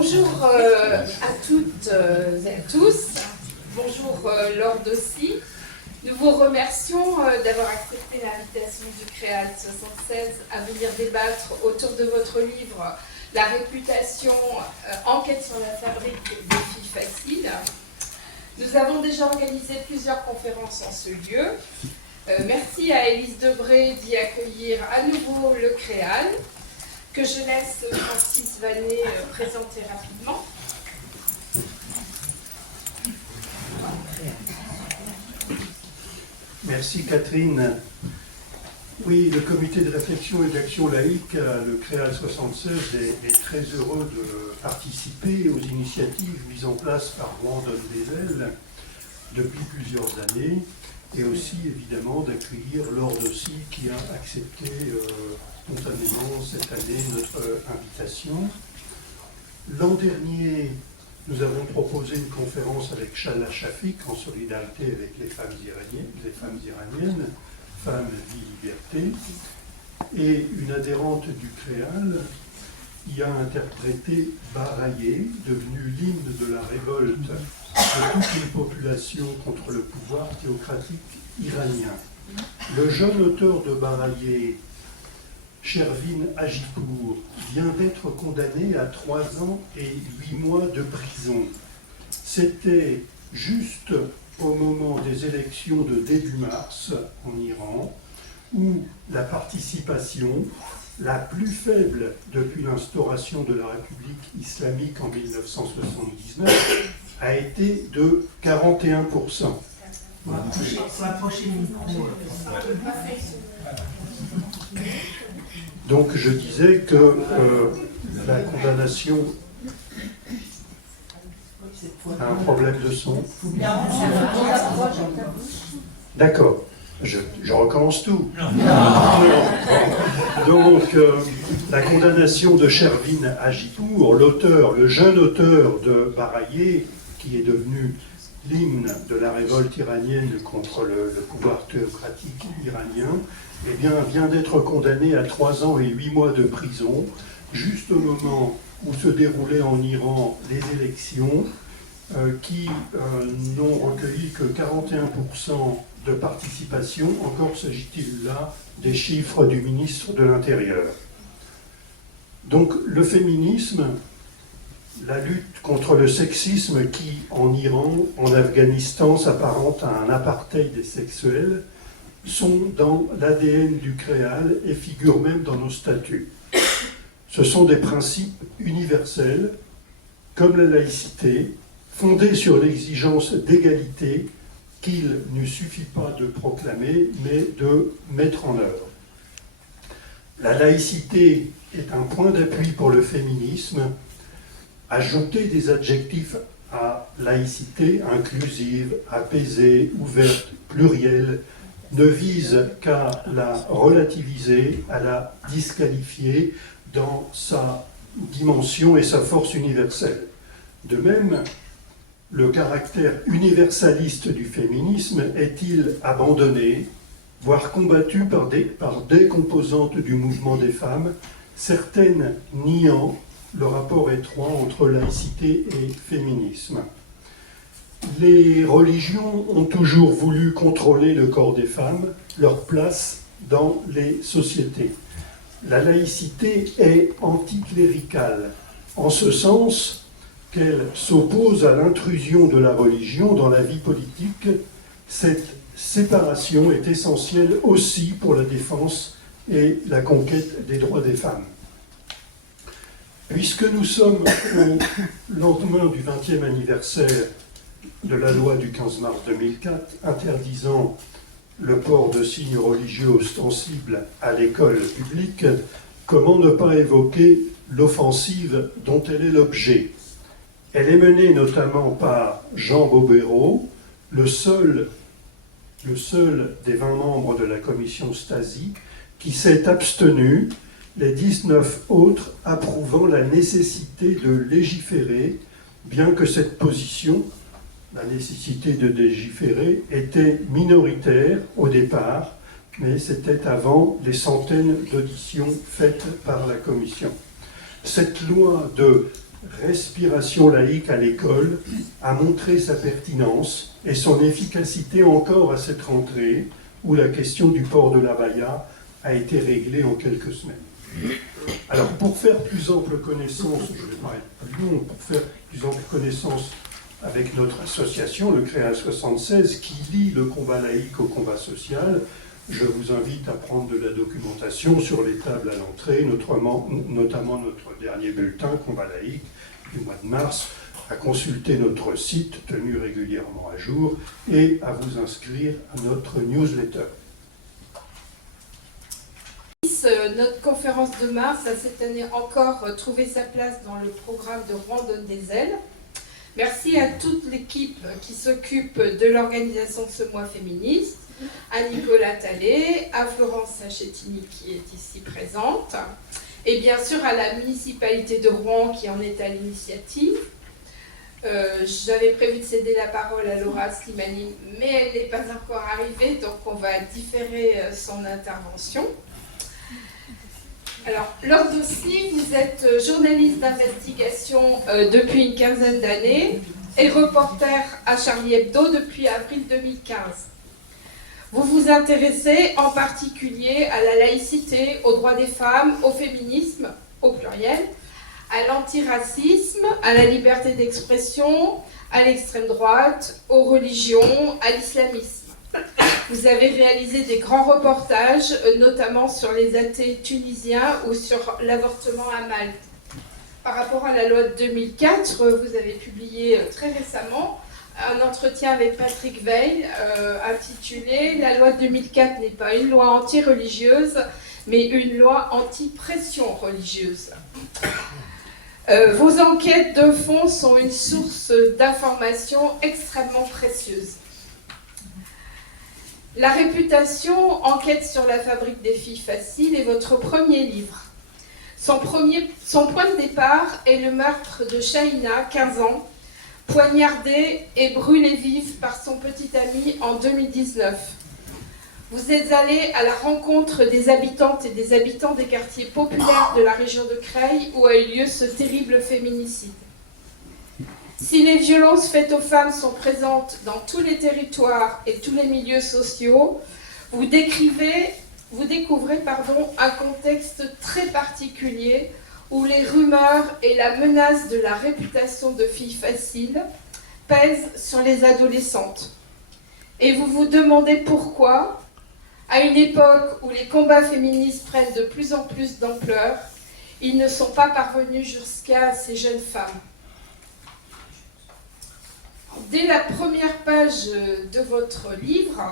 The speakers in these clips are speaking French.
Bonjour à toutes et à tous. Bonjour Lord aussi. Nous vous remercions d'avoir accepté l'invitation du Créal 76 à venir débattre autour de votre livre « La réputation, enquête sur la fabrique des filles faciles ». Nous avons déjà organisé plusieurs conférences en ce lieu. Merci à Élise Debré d'y accueillir à nouveau le Créal, que je laisse Francis Vanet présenter rapidement. Merci Catherine. Oui, le comité de réflexion et d'action laïque, le Créal 76, est très heureux de participer aux initiatives mises en place par Brandon Dezel depuis plusieurs années, et aussi évidemment d'accueillir Lord aussi qui a accepté spontanément cette année notre invitation. L'an dernier, nous avons proposé une conférence avec Shala Shafik en solidarité avec les femmes iraniennes, Femmes, Vie, Liberté, et une adhérente du Créal y a interprété Baraye, devenu l'hymne de la révolte de toute une population contre le pouvoir théocratique iranien. Le jeune auteur de Baraye, Shervin Hajipour, vient d'être condamné à 3 ans et 8 mois de prison. C'était juste au moment des élections de début mars en Iran, où la participation, la plus faible depuis l'instauration de la République islamique en 1979, a été de 41%. Donc je disais que la condamnation a un problème de son. D'accord, je recommence tout. Donc la condamnation de Shervin Hajipour, l'auteur, le jeune auteur de Baraye, qui est devenu l'hymne de la révolte iranienne contre le pouvoir théocratique iranien, eh bien, vient d'être condamné à 3 ans et 8 mois de prison, juste au moment où se déroulaient en Iran les élections, qui n'ont recueilli que 41% de participation. Encore s'agit-il là des chiffres du ministre de l'Intérieur. Donc le féminisme, la lutte contre le sexisme qui, en Iran, en Afghanistan, s'apparente à un apartheid sexuel, sont dans l'ADN du Créal et figurent même dans nos statuts. Ce sont des principes universels, comme la laïcité, fondés sur l'exigence d'égalité qu'il ne suffit pas de proclamer, mais de mettre en œuvre. La laïcité est un point d'appui pour le féminisme. Ajouter des adjectifs à laïcité, inclusive, apaisée, ouverte, plurielle, ne vise qu'à la relativiser, à la disqualifier dans sa dimension et sa force universelle. De même, le caractère universaliste du féminisme est-il abandonné, voire combattu par des composantes du mouvement des femmes, certaines niant le rapport étroit entre laïcité et féminisme. Les religions ont toujours voulu contrôler le corps des femmes, leur place dans les sociétés. La laïcité est anticléricale, en ce sens qu'elle s'oppose à l'intrusion de la religion dans la vie politique. Cette séparation est essentielle aussi pour la défense et la conquête des droits des femmes. Puisque nous sommes au lendemain du 20e anniversaire de la loi du 15 mars 2004 interdisant le port de signes religieux ostensibles à l'école publique, comment ne pas évoquer l'offensive dont elle est l'objet? Elle est menée notamment par Jean Bobéro, le seul des 20 membres de la commission Stasi, qui s'est abstenu, les 19 autres approuvant la nécessité de légiférer, bien que cette position, la nécessité de légiférer, était minoritaire au départ, mais c'était avant les centaines d'auditions faites par la commission. Cette loi de Respiration laïque à l'école a montré sa pertinence et son efficacité encore à cette rentrée où la question du port de l'abaya a été réglée en quelques semaines. Alors pour faire plus ample connaissance, je ne vais pas être plus long, pour faire plus ample connaissance avec notre association, le Créal 76, qui lie le combat laïque au combat social, je vous invite à prendre de la documentation sur les tables à l'entrée, notamment notre dernier bulletin, Combat laïque, du mois de mars, à consulter notre site tenu régulièrement à jour et à vous inscrire à notre newsletter. Notre conférence de mars a cette année encore trouvé sa place dans le programme de Rouen donne des ailes. Merci à toute l'équipe qui s'occupe de l'organisation de ce mois féministe, à Nicolas Tallet, à Florence Sachettini qui est ici présente, et bien sûr à la municipalité de Rouen qui en est à l'initiative. J'avais prévu de céder la parole à Laura Slimani, mais elle n'est pas encore arrivée, donc on va différer son intervention. Alors, Laure Dossy, vous êtes journaliste d'investigation depuis une quinzaine d'années et reporter à Charlie Hebdo depuis avril 2015. Vous vous intéressez en particulier à la laïcité, aux droits des femmes, au féminisme, au pluriel, à l'antiracisme, à la liberté d'expression, à l'extrême droite, aux religions, à l'islamisme. Vous avez réalisé des grands reportages, notamment sur les athées tunisiens ou sur l'avortement à Malte. Par rapport à la loi de 2004, vous avez publié très récemment un entretien avec Patrick Veil intitulé « La loi de 2004 n'est pas une loi anti-religieuse, mais une loi anti-pression religieuse ». Vos enquêtes de fond sont une source d'informations extrêmement précieuse. La réputation, enquête sur la fabrique des filles faciles est votre premier livre. Son point de départ est le meurtre de Shaina, 15 ans, poignardée et brûlée vive par son petit ami en 2019. Vous êtes allé à la rencontre des habitantes et des habitants des quartiers populaires de la région de Creil où a eu lieu ce terrible féminicide. Si les violences faites aux femmes sont présentes dans tous les territoires et tous les milieux sociaux, vous découvrez un contexte très particulier où les rumeurs et la menace de la réputation de filles faciles pèsent sur les adolescentes. Et vous vous demandez pourquoi, à une époque où les combats féministes prennent de plus en plus d'ampleur, ils ne sont pas parvenus jusqu'à ces jeunes femmes. Dès la première page de votre livre,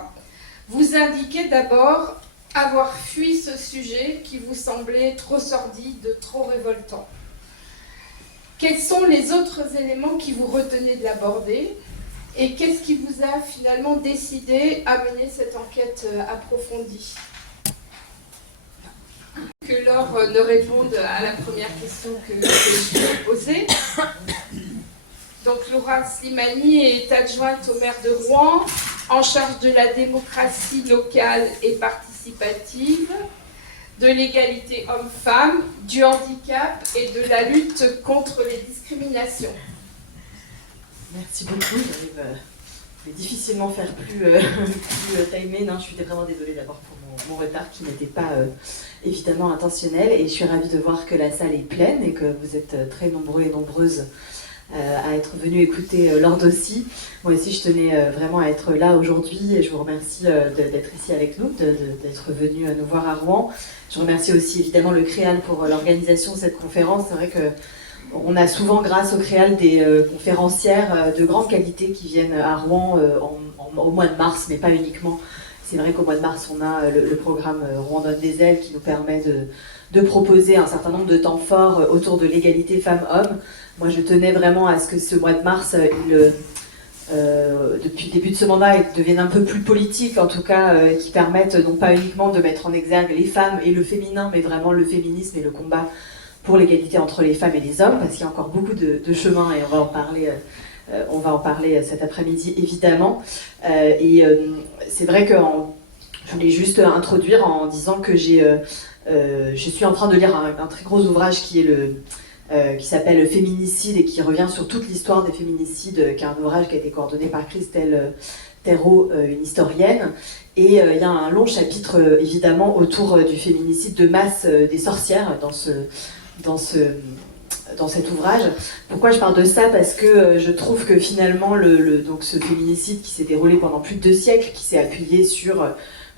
vous indiquez d'abord avoir fui ce sujet qui vous semblait trop sordide, trop révoltant. Quels sont les autres éléments qui vous retenaient de l'aborder et qu'est-ce qui vous a finalement décidé à mener cette enquête approfondie? Que Laure ne réponde à la première question que je lui ai posée. Donc Laura Slimani est adjointe au maire de Rouen, en charge de la démocratie locale et participative, de l'égalité homme-femme, du handicap et de la lutte contre les discriminations. Merci beaucoup. Je vais difficilement faire plus timé. Non, je suis vraiment désolée d'abord pour mon retard qui n'était pas évidemment intentionnel. Et je suis ravie de voir que la salle est pleine et que vous êtes très nombreux et nombreuses à être venus écouter Laure Dossy. Moi aussi, je tenais vraiment à être là aujourd'hui et je vous remercie d'être ici avec nous, d'être venu nous voir à Rouen. Je remercie aussi évidemment le Créal pour l'organisation de cette conférence. C'est vrai qu'on a souvent, grâce au Créal, des conférencières de grande qualité qui viennent à Rouen au mois de mars, mais pas uniquement. C'est vrai qu'au mois de mars, on a le programme Rouen donne des ailes qui nous permet de proposer un certain nombre de temps forts autour de l'égalité femmes-hommes. Moi, je tenais vraiment à ce que ce mois de mars, depuis le début de ce mandat, il devienne un peu plus politique, en tout cas, qui permette non pas uniquement de mettre en exergue les femmes et le féminin, mais vraiment le féminisme et le combat pour l'égalité entre les femmes et les hommes, parce qu'il y a encore beaucoup de chemin et on va en parler cet après-midi, évidemment. C'est vrai que je voulais juste introduire en disant que je suis en train de lire un très gros ouvrage qui est qui s'appelle Féminicide et qui revient sur toute l'histoire des féminicides, qui est un ouvrage qui a été coordonné par Christelle Thérault, une historienne. Et il y a un long chapitre évidemment autour du féminicide de masse des sorcières dans cet ouvrage. Pourquoi je parle de ça? Parce que je trouve que finalement donc ce féminicide qui s'est déroulé pendant plus de 2 siècles, qui s'est appuyé sur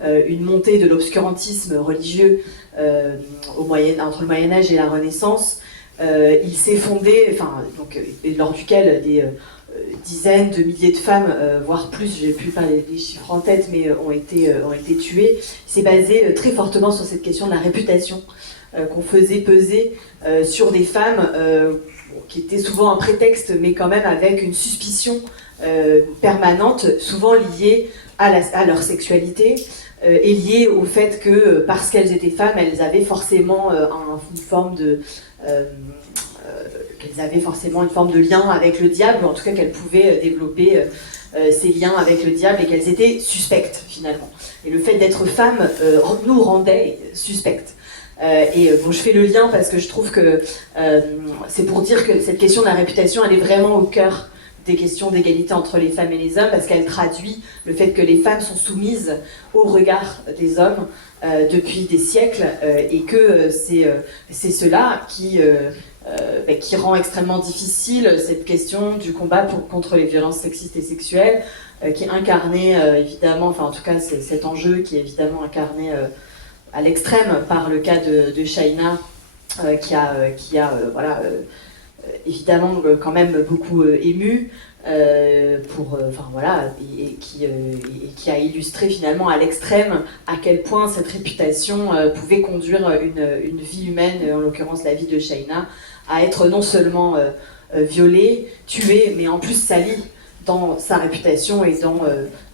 une montée de l'obscurantisme religieux entre le Moyen-Âge et la Renaissance, il s'est fondé, lors duquel des dizaines de milliers de femmes, voire plus, j'ai plus pas les chiffres en tête, mais ont été tuées. Il s'est basé très fortement sur cette question de la réputation qu'on faisait peser sur des femmes qui étaient souvent un prétexte, mais quand même avec une suspicion permanente, souvent liée à leur sexualité, et liée au fait que, parce qu'elles étaient femmes, elles avaient forcément une forme de lien avec le diable, ou en tout cas qu'elles pouvaient développer ces liens avec le diable, et qu'elles étaient suspectes finalement. Et le fait d'être femme nous rendait suspectes. Je fais le lien parce que je trouve que c'est pour dire que cette question de la réputation, elle est vraiment au cœur des questions d'égalité entre les femmes et les hommes, parce qu'elle traduit le fait que les femmes sont soumises au regard des hommes depuis des siècles, et que c'est cela qui rend extrêmement difficile cette question du combat contre les violences sexistes et sexuelles, qui est incarné évidemment, enfin en tout cas c'est cet enjeu qui est évidemment incarné à l'extrême par le cas de Shaina, qui a évidemment quand même beaucoup ému, et qui a illustré finalement à l'extrême à quel point cette réputation pouvait conduire une vie humaine, en l'occurrence la vie de Shaina, à être non seulement violée, tuée, mais en plus salie dans sa réputation et dans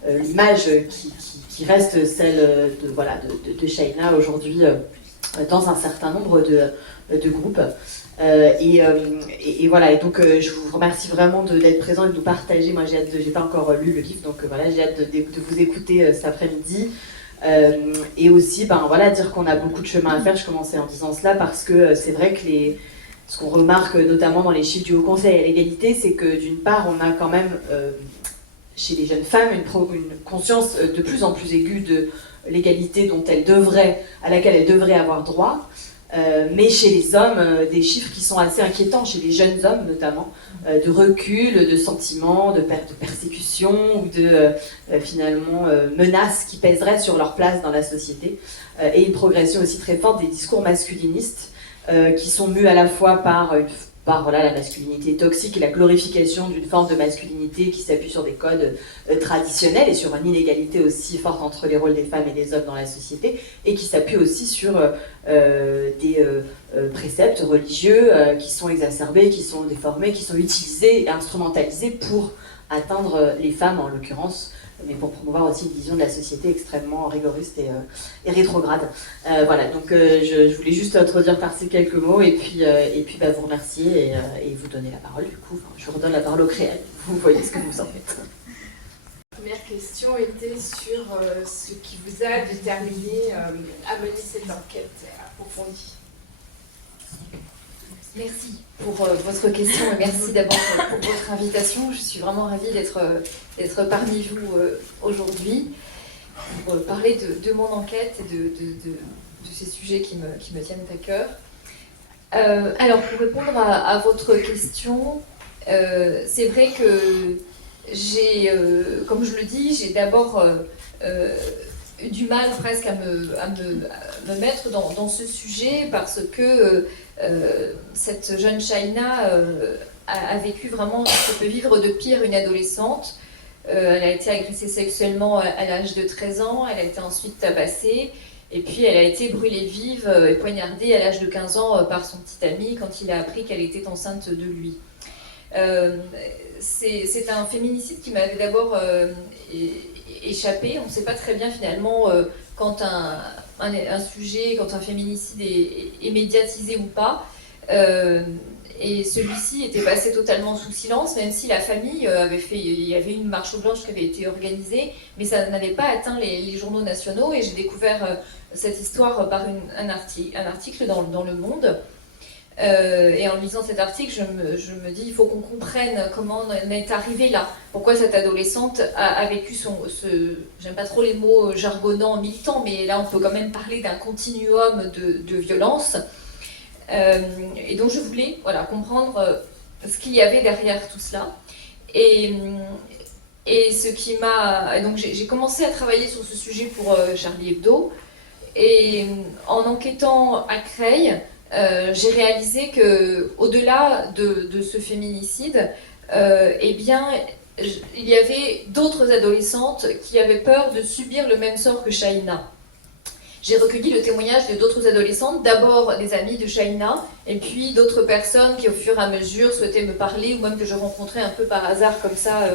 l'image qui reste celle de Shaina aujourd'hui dans un certain nombre de groupes. Et donc je vous remercie vraiment d'être présent et de nous partager. Moi j'ai pas encore lu le livre, donc j'ai hâte de vous écouter cet après-midi. Et aussi dire qu'on a beaucoup de chemin à faire. Je commençais en disant cela parce que c'est vrai que ce qu'on remarque notamment dans les chiffres du Haut Conseil à l'égalité, c'est que d'une part on a quand même chez les jeunes femmes une conscience de plus en plus aiguë de l'égalité à laquelle elles devraient avoir droit, mais chez les hommes, des chiffres qui sont assez inquiétants, chez les jeunes hommes notamment, de recul, de sentiments, de persécution ou de menaces qui pèseraient sur leur place dans la société, et une progression aussi très forte des discours masculinistes qui sont mus à la fois par la masculinité toxique et la glorification d'une forme de masculinité qui s'appuie sur des codes traditionnels et sur une inégalité aussi forte entre les rôles des femmes et des hommes dans la société, et qui s'appuie aussi sur des préceptes religieux qui sont exacerbés, qui sont déformés, qui sont utilisés et instrumentalisés pour atteindre les femmes en l'occurrence, mais pour promouvoir aussi une vision de la société extrêmement rigoriste et rétrograde. Donc je voulais juste introduire par ces quelques mots et puis vous remercier et vous donner la parole. Du coup, je redonne la parole au Créel. Vous voyez ce que vous en faites. La première question était sur ce qui vous a déterminé à mener cette enquête approfondie. Merci pour votre question et merci d'abord pour votre invitation. Je suis vraiment ravie d'être parmi vous aujourd'hui pour parler de mon enquête et de ces sujets qui me tiennent à cœur. Alors, pour répondre à votre question, c'est vrai que comme je le dis, j'ai d'abord eu du mal presque à me mettre dans ce sujet parce que cette jeune Shaina a vécu vraiment ce que peut vivre de pire une adolescente. Elle a été agressée sexuellement à l'âge de 13 ans, elle a été ensuite tabassée, et puis elle a été brûlée vive et poignardée à l'âge de 15 ans par son petit ami quand il a appris qu'elle était enceinte de lui. C'est un féminicide qui m'avait d'abord échappé. On ne sait pas très bien finalement quand un sujet, quand un féminicide est médiatisé ou pas. Et celui-ci était passé totalement sous silence, même si la famille il y avait une marche blanche qui avait été organisée, mais ça n'avait pas atteint les journaux nationaux. Et j'ai découvert cette histoire par un article dans Le Monde. Et en lisant cet article, je me dis, il faut qu'on comprenne comment on est arrivé là. Pourquoi cette adolescente a vécu j'aime pas trop les mots jargonnants, militants, mais là on peut quand même parler d'un continuum de violence. Et donc je voulais comprendre ce qu'il y avait derrière tout cela. Et ce qui m'a... Donc j'ai commencé à travailler sur ce sujet pour Charlie Hebdo. Et en enquêtant à Creil, j'ai réalisé que, au-delà de ce féminicide, eh bien, il y avait d'autres adolescentes qui avaient peur de subir le même sort que Shaina. J'ai recueilli le témoignage de d'autres adolescentes, d'abord des amies de Shaina, et puis d'autres personnes qui, au fur et à mesure, souhaitaient me parler, ou même que je rencontrais un peu par hasard, comme ça,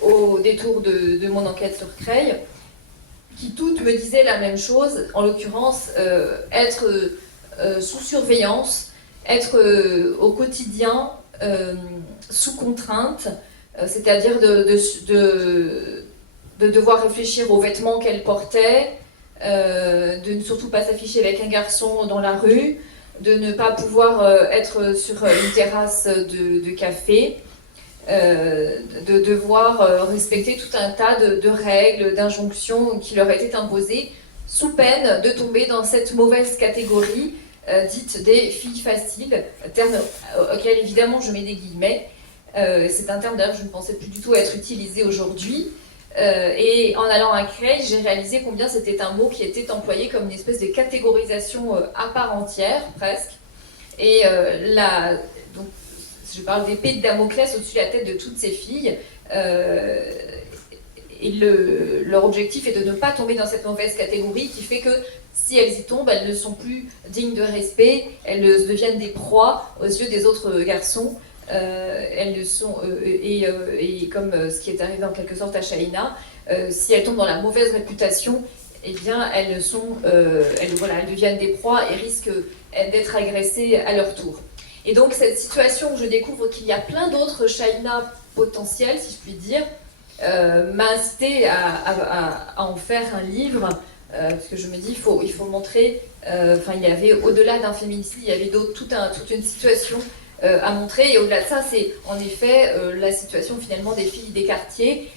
au détour de mon enquête sur Creil, qui toutes me disaient la même chose, en l'occurrence, être sous surveillance, être au quotidien sous contrainte, c'est-à-dire de devoir réfléchir aux vêtements qu'elles portaient, de ne surtout pas s'afficher avec un garçon dans la rue, de ne pas pouvoir être sur une terrasse de café, de devoir respecter tout un tas de règles, d'injonctions qui leur étaient imposées, sous peine de tomber dans cette mauvaise catégorie dite des filles faciles, terme auquel évidemment je mets des guillemets. C'est un terme d'ailleurs je ne pensais plus du tout être utilisé aujourd'hui. Et en allant à Creil, j'ai réalisé combien c'était un mot qui était employé comme une espèce de catégorisation à part entière, presque. Et donc, je parle d'épée de Damoclès au-dessus de la tête de toutes ces filles. Et leur objectif est de ne pas tomber dans cette mauvaise catégorie qui fait que si elles y tombent, elles ne sont plus dignes de respect, elles deviennent des proies aux yeux des autres garçons. Elles le sont, et comme ce qui est arrivé en quelque sorte à Shaina, si elles tombent dans la mauvaise réputation, eh bien elles deviennent des proies et risquent d'être agressées à leur tour. Et donc cette situation où je découvre qu'il y a plein d'autres Shaina potentielles, si je puis dire, m'a incité à en faire un livre, parce que je me dis il faut montrer, il y avait au-delà d'un féminicide, il y avait toute une situation à montrer, et au-delà de ça, c'est en effet la situation finalement des filles des quartiers,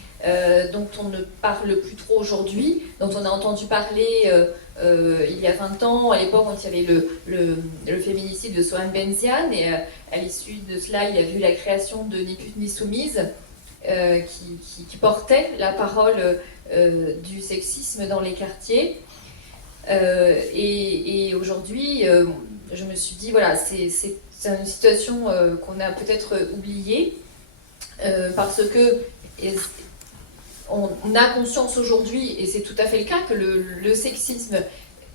dont on ne parle plus trop aujourd'hui, dont on a entendu parler il y a 20 ans, à l'époque quand il y avait le féminicide de Soham Benziane, et à l'issue de cela, il y a eu la création de Ni pute ni soumise, qui portait la parole du sexisme dans les quartiers. Et aujourd'hui, je me suis dit, voilà, c'est une situation qu'on a peut-être oubliée, parce que on a conscience aujourd'hui, et c'est tout à fait le cas, que le sexisme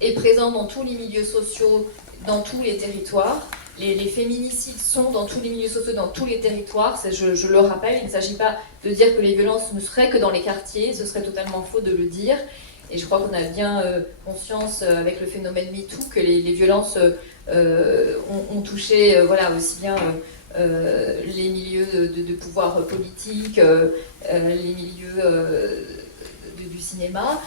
est présent dans tous les milieux sociaux, dans tous les territoires. Les féminicides sont dans tous les milieux sociaux, dans tous les territoires. Je le rappelle, il ne s'agit pas de dire que les violences ne seraient que dans les quartiers, ce serait totalement faux de le dire. Et je crois qu'on a bien conscience avec le phénomène MeToo que les violences ont touché aussi bien les milieux de pouvoir politique, les milieux du cinéma.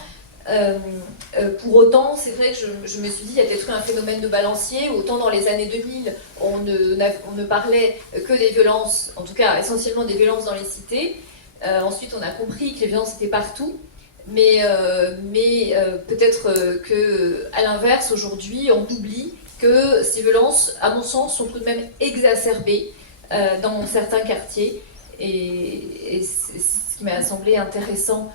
Pour autant, c'est vrai que je me suis dit, il y a peut-être eu un phénomène de balancier. Autant dans les années 2000, on ne parlait que des violences, en tout cas essentiellement des violences dans les cités. Ensuite, on a compris que les violences étaient partout. Mais peut-être qu'à l'inverse, aujourd'hui, on oublie que ces violences, à mon sens, sont tout de même exacerbées dans certains quartiers. Et c'est ce qui m'a semblé intéressant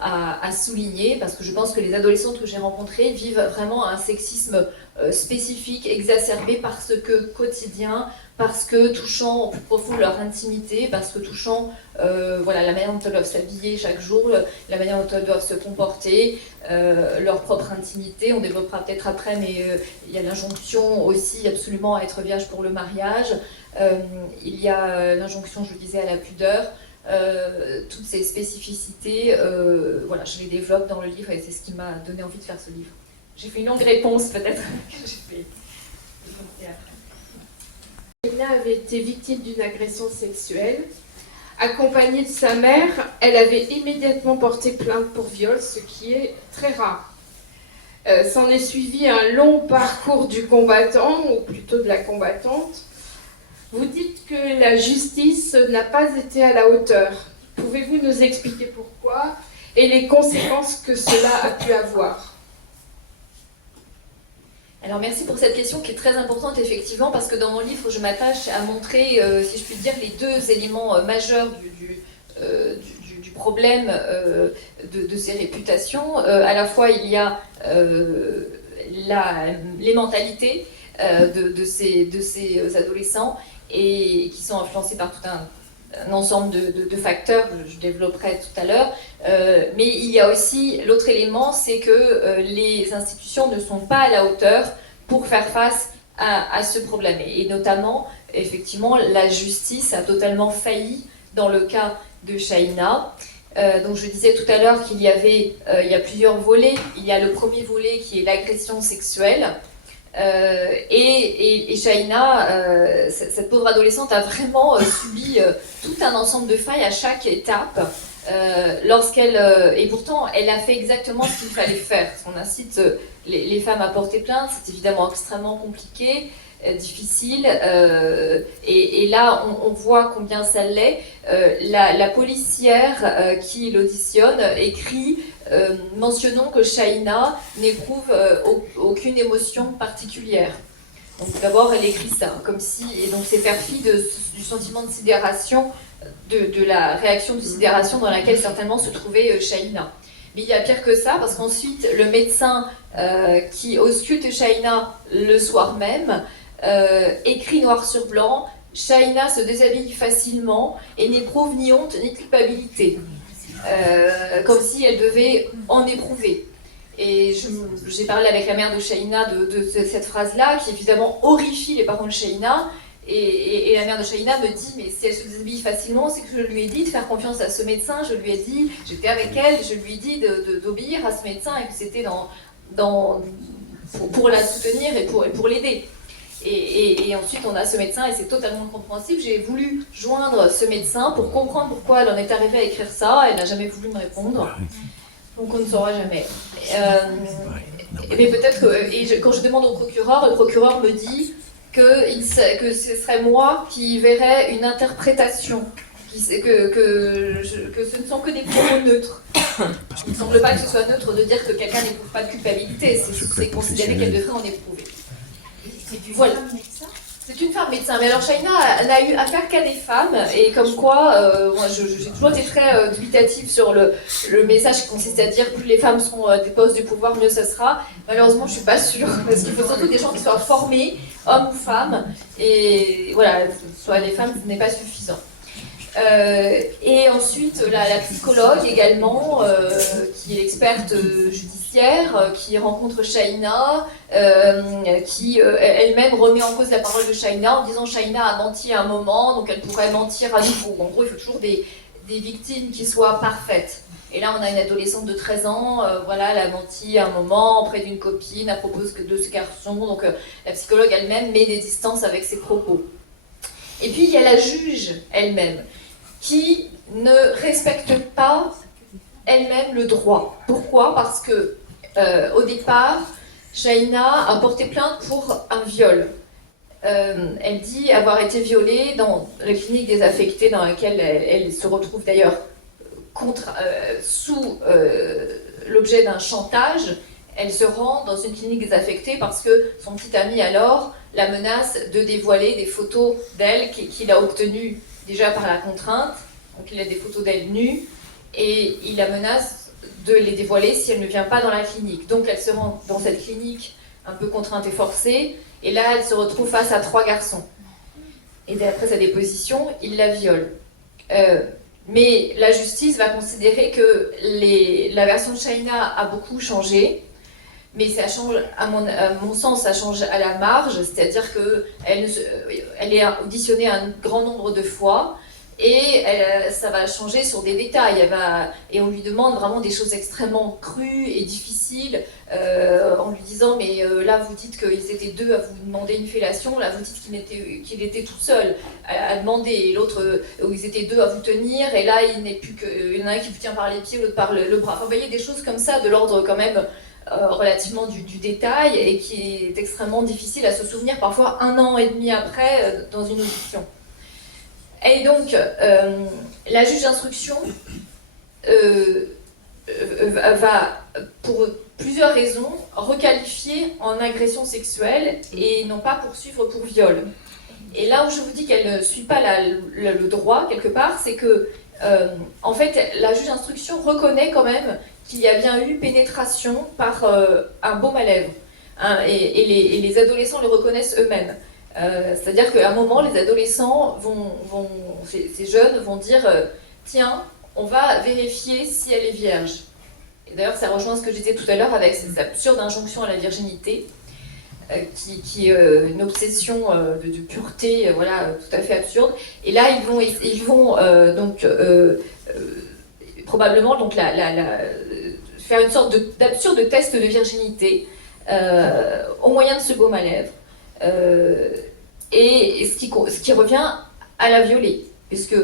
à souligner, parce que je pense que les adolescentes que j'ai rencontrées vivent vraiment un sexisme spécifique, exacerbé parce que quotidien, parce que touchant au plus profond de leur intimité, parce que touchant la manière dont elles doivent s'habiller chaque jour, la manière dont elles doivent se comporter, leur propre intimité. On développera peut-être après, mais il y a l'injonction aussi absolument à être vierge pour le mariage. Il y a l'injonction, je le disais, à la pudeur. Toutes ces spécificités, je les développe dans le livre, et c'est ce qui m'a donné envie de faire ce livre. J'ai fait une longue réponse peut-être que j'ai fait après. Shaina avait été victime d'une agression sexuelle. Accompagnée de sa mère, elle avait immédiatement porté plainte pour viol, ce qui est très rare. S'en est suivi un long parcours du combattant, ou plutôt de la combattante. Vous dites que la justice n'a pas été à la hauteur. Pouvez-vous nous expliquer pourquoi et les conséquences que cela a pu avoir? Alors merci pour cette question qui est très importante effectivement parce que dans mon livre je m'attache à montrer, si je puis dire, les deux éléments majeurs du problème de ces réputations. À la fois il y a les mentalités de ces adolescents et qui sont influencés par tout un ensemble de facteurs, je développerai tout à l'heure, mais il y a aussi l'autre élément, c'est que les institutions ne sont pas à la hauteur pour faire face à ce problème. Et notamment, effectivement, la justice a totalement failli dans le cas de Shaina. Donc je disais tout à l'heure qu'il y avait il y a plusieurs volets. Il y a le premier volet qui est l'agression sexuelle. Et Shaina, cette pauvre adolescente, a vraiment subi tout un ensemble de failles à chaque étape. Et pourtant, elle a fait exactement ce qu'il fallait faire. On incite les femmes à porter plainte. C'est évidemment extrêmement compliqué, difficile. Et là, on voit combien ça l'est. La policière qui l'auditionne écrit mentionnons que Shaina n'éprouve aucune émotion particulière. Donc d'abord elle écrit ça, comme si, et donc c'est faire fi du sentiment de sidération, de la réaction de sidération dans laquelle certainement se trouvait Shaina. Mais il y a pire que ça, parce qu'ensuite le médecin qui ausculte Shaina le soir même écrit noir sur blanc: Shaina se déshabille facilement et n'éprouve ni honte ni culpabilité. Comme si elle devait en éprouver. Et j'ai parlé avec la mère de Shaina de cette phrase-là, qui évidemment horrifie les parents de Shaina. Et la mère de Shaina me dit, mais si elle se déshabille facilement, c'est que je lui ai dit de faire confiance à ce médecin, je lui ai dit, j'étais avec elle, je lui ai dit d'obéir à ce médecin et que c'était pour la soutenir et pour l'aider. Et ensuite, on a ce médecin, et c'est totalement incompréhensible. J'ai voulu joindre ce médecin pour comprendre pourquoi elle en est arrivée à écrire ça. Elle n'a jamais voulu me répondre. Donc, on ne saura jamais. Mais peut-être que, quand je demande au procureur, le procureur me dit que ce serait moi qui verrais une interprétation, que ce ne sont que des propos neutres. Il ne semble pas que ce soit neutre de dire que quelqu'un n'éprouve pas de culpabilité. C'est considéré qu'elle devrait en éprouver. Voilà. C'est une femme médecin, mais alors Shaina n'a eu affaire qu'à des femmes, et comme quoi, moi j'ai toujours été très dubitative sur le message qui consiste à dire plus les femmes seront des postes du pouvoir, mieux ça sera. Malheureusement, je suis pas sûre, parce qu'il faut surtout des gens qui soient formés, hommes ou femmes, et voilà, soit les femmes, ce n'est pas suffisant. Et ensuite, la psychologue également, qui est experte judiciaire, qui rencontre Shaina, qui elle-même remet en cause la parole de Shaina en disant Shaina a menti à un moment, donc elle pourrait mentir à nouveau. En gros, il faut toujours des victimes qui soient parfaites. Et là, on a une adolescente de 13 ans, voilà, elle a menti à un moment auprès d'une copine à propos de ce garçon, donc la psychologue elle-même met des distances avec ses propos. Et puis, il y a la juge elle-même, qui ne respecte pas elle-même le droit. Pourquoi ? Parce que au départ, Shaina a porté plainte pour un viol. Elle dit avoir été violée dans la clinique désaffectée dans laquelle elle se retrouve d'ailleurs sous l'objet d'un chantage. Elle se rend dans une clinique désaffectée parce que son petit ami alors la menace de dévoiler des photos d'elle qu'il a obtenues déjà par la contrainte. Donc il a des photos d'elle nue et il la menace de les dévoiler si elle ne vient pas dans la clinique. Donc elle se rend dans cette clinique un peu contrainte et forcée, et là elle se retrouve face à 3 garçons. Et d'après sa déposition, il la viole. Mais la justice va considérer que la version de Shaina a beaucoup changé, mais ça change, à mon sens, ça change à la marge, c'est-à-dire qu'elle est auditionnée un grand nombre de fois, et ça va changer sur des détails. Et on lui demande vraiment des choses extrêmement crues et difficiles, en lui disant mais là vous dites qu'ils étaient 2 à vous demander une fellation, là vous dites qu'il était tout seul à demander, et l'autre où ils étaient 2 à vous tenir, et là il n'y en a un qui vous tient par les pieds, l'autre par le bras. Enfin, vous voyez des choses comme ça de l'ordre quand même relativement du détail et qui est extrêmement difficile à se souvenir, parfois 1 an et demi après, dans une audition. Et donc, la juge d'instruction va, pour plusieurs raisons, requalifier en agression sexuelle et non pas poursuivre pour viol. Et là où je vous dis qu'elle ne suit pas le droit, quelque part, c'est que, en fait, la juge d'instruction reconnaît quand même qu'il y a bien eu pénétration par un baume à lèvres. Hein, et les adolescents le reconnaissent eux-mêmes. C'est-à-dire qu'à un moment, les adolescents ces jeunes vont dire tiens, on va vérifier si elle est vierge. Et d'ailleurs, ça rejoint ce que je disais tout à l'heure avec cette absurde injonction à la virginité, qui est une obsession de pureté, voilà, tout à fait absurde. Et là, ils vont donc probablement donc faire une sorte d'absurde test de virginité au moyen de ce baume à lèvres. Et ce qui revient à la violer, puisque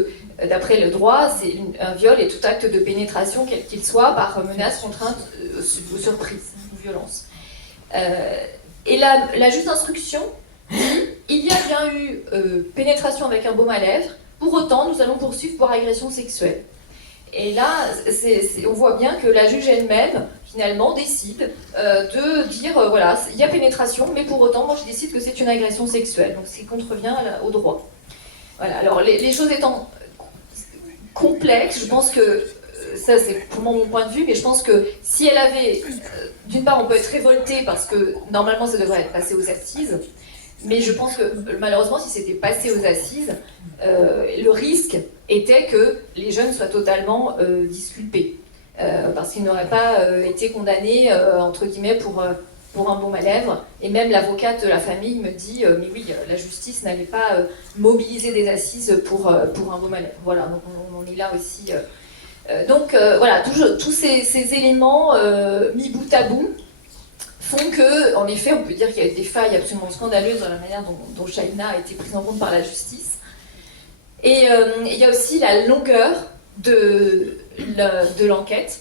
d'après le droit, un viol est tout acte de pénétration, quel qu'il soit, par menace, contrainte ou surprise, ou violence. Et la juge d'instruction dit il y a bien eu pénétration avec un baume à lèvres, pour autant nous allons poursuivre pour agression sexuelle. Et là, on voit bien que la juge elle-même, finalement, décide de dire, voilà, il y a pénétration, mais pour autant, moi je décide que c'est une agression sexuelle, donc ce qui contrevient au droit. Voilà, alors les choses étant complexes, je pense que, ça c'est pour moi mon point de vue, mais je pense que si elle avait, d'une part on peut être révolté parce que normalement ça devrait être passé aux assises, mais je pense que malheureusement si c'était passé aux assises, le risque était que les jeunes soient totalement disculpés, parce qu'ils n'auraient pas été condamnés entre guillemets pour un baume à lèvres, et même l'avocate de la famille me dit mais oui, la justice n'allait pas mobiliser des assises pour un baume à lèvres. Voilà, donc on est là aussi. Donc voilà, tous ces éléments mis bout à bout font que, en effet, on peut dire qu'il y a des failles absolument scandaleuses dans la manière dont Shaina a été prise en compte par la justice. Et il y a aussi la longueur de l'enquête.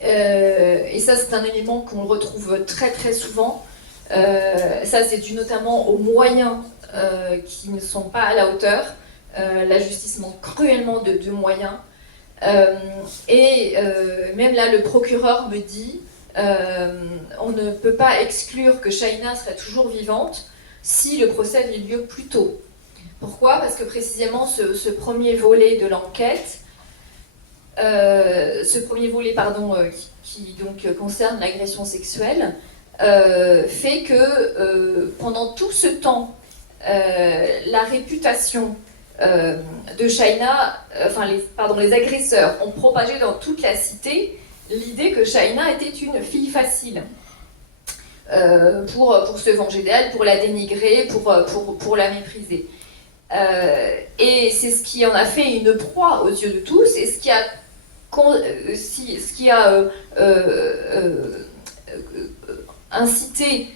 Et ça, c'est un élément qu'on retrouve très très souvent. Ça, c'est dû notamment aux moyens qui ne sont pas à la hauteur. La justice manque cruellement de moyens. Même là, le procureur me dit on ne peut pas exclure que Shaina serait toujours vivante si le procès avait lieu plus tôt. Pourquoi ? Parce que précisément ce premier volet de l'enquête, qui donc concerne l'agression sexuelle, fait que pendant tout ce temps, la réputation de Shaina, les agresseurs ont propagé dans toute la cité l'idée que Shaina était une fille facile, pour se venger d'elle, pour la dénigrer, pour la mépriser. Et c'est ce qui en a fait une proie aux yeux de tous, et ce qui a incité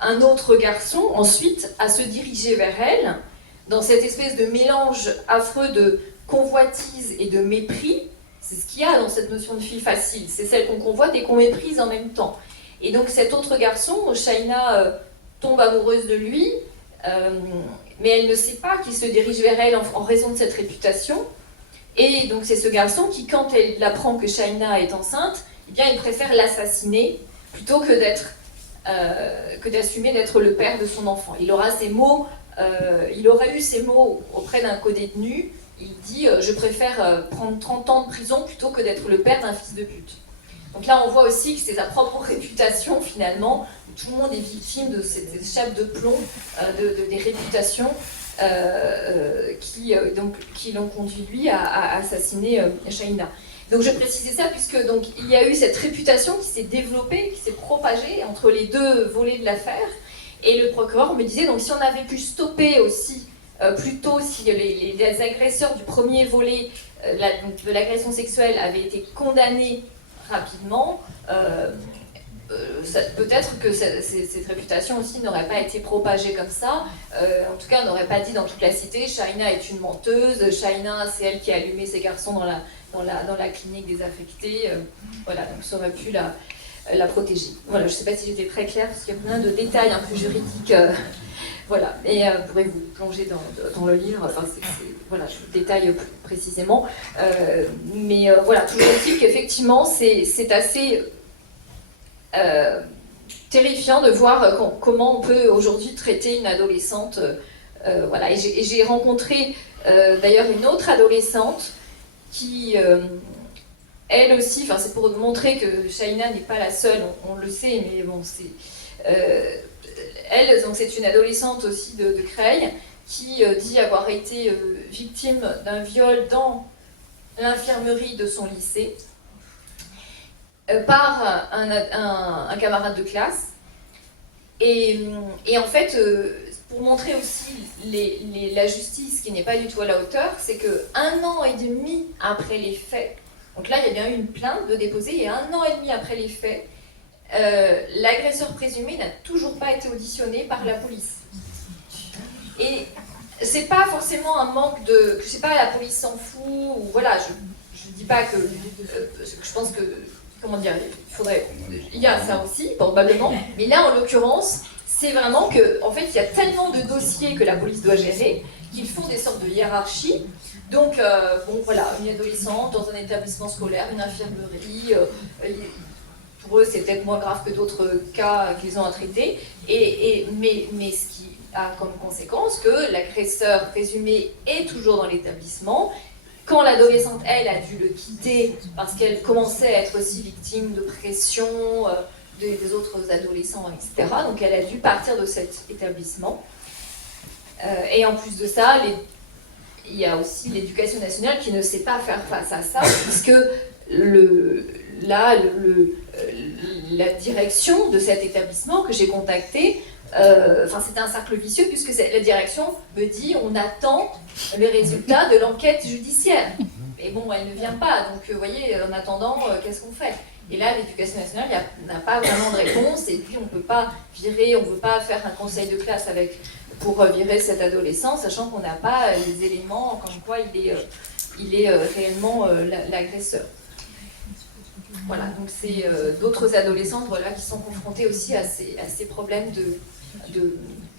un autre garçon ensuite à se diriger vers elle, dans cette espèce de mélange affreux de convoitise et de mépris. C'est ce qu'il y a dans cette notion de fille facile, c'est celle qu'on convoite et qu'on méprise en même temps. Et donc cet autre garçon, Shaina tombe amoureuse de lui, mais elle ne sait pas qu'il se dirige vers elle en raison de cette réputation. Et donc c'est ce garçon qui, quand elle apprend que Shaina est enceinte, eh bien il préfère l'assassiner plutôt que d'assumer d'être le père de son enfant. Il aurait eu ces mots auprès d'un codétenu. Il dit je préfère prendre 30 ans de prison plutôt que d'être le père d'un fils de pute. Donc là on voit aussi que c'est sa propre réputation finalement, où tout le monde est victime de cette chape de plomb, des réputations qui l'ont conduit lui à assassiner Shaina. Donc je précisais ça puisque donc, il y a eu cette réputation qui s'est développée, qui s'est propagée entre les deux volets de l'affaire, et le procureur me disait donc si on avait pu stopper aussi plutôt si les agresseurs du premier volet de l'agression sexuelle avaient été condamnés rapidement, peut-être que cette réputation aussi n'aurait pas été propagée comme ça. En tout cas, on n'aurait pas dit dans toute la cité Shaina est une menteuse, Shaina c'est elle qui a allumé ses garçons dans la clinique désaffectée. Voilà, donc ça aurait pu la protéger. Voilà, je ne sais pas si j'étais très claire, parce qu'il y a plein de détails un peu juridiques. Voilà, et vous pourrez vous plonger dans le livre, enfin, voilà, je vous détaille plus précisément. Mais voilà, toujours est-il qu'effectivement, c'est assez terrifiant de voir comment on peut aujourd'hui traiter une adolescente. Voilà, et j'ai rencontré d'ailleurs une autre adolescente qui, elle aussi, enfin c'est pour montrer que Shaina n'est pas la seule, on le sait, mais bon, elle, donc c'est une adolescente aussi de Creil, qui dit avoir été victime d'un viol dans l'infirmerie de son lycée par un camarade de classe. Et en fait, pour montrer aussi la justice qui n'est pas du tout à la hauteur, c'est qu'un an et demi après les faits, donc là il y a bien eu une plainte de déposer, et 1 an et demi après les faits, l'agresseur présumé n'a toujours pas été auditionné par la police. Et c'est pas forcément un manque de... Je sais pas, la police s'en fout, ou voilà, je dis pas que... je pense que... Comment dire, il y a ça aussi, probablement, mais là, en l'occurrence, c'est vraiment que, en fait, il y a tellement de dossiers que la police doit gérer qu'ils font des sortes de hiérarchie. Donc, bon, voilà, une adolescente dans un établissement scolaire, une infirmerie, pour eux, c'est peut-être moins grave que d'autres cas qu'ils ont à traiter, mais ce qui a comme conséquence que l'agresseur présumé est toujours dans l'établissement. Quand l'adolescente, elle, a dû le quitter parce qu'elle commençait à être aussi victime de pression des autres adolescents, etc. Donc elle a dû partir de cet établissement. Et en plus de ça, il y a aussi l'éducation nationale qui ne sait pas faire face à ça, puisque la direction de cet établissement que j'ai contacté, c'était un cercle vicieux, puisque la direction me dit on attend les résultats de l'enquête judiciaire. Et bon, elle ne vient pas, donc vous voyez, en attendant, qu'est-ce qu'on fait? Et là, l'éducation nationale n'a pas vraiment de réponse, et puis on ne peut pas virer, on ne veut pas faire un conseil de classe pour virer cet adolescent, sachant qu'on n'a pas les éléments comme quoi il est réellement l'agresseur. Voilà, donc c'est d'autres adolescentes qui sont confrontées aussi à ces problèmes de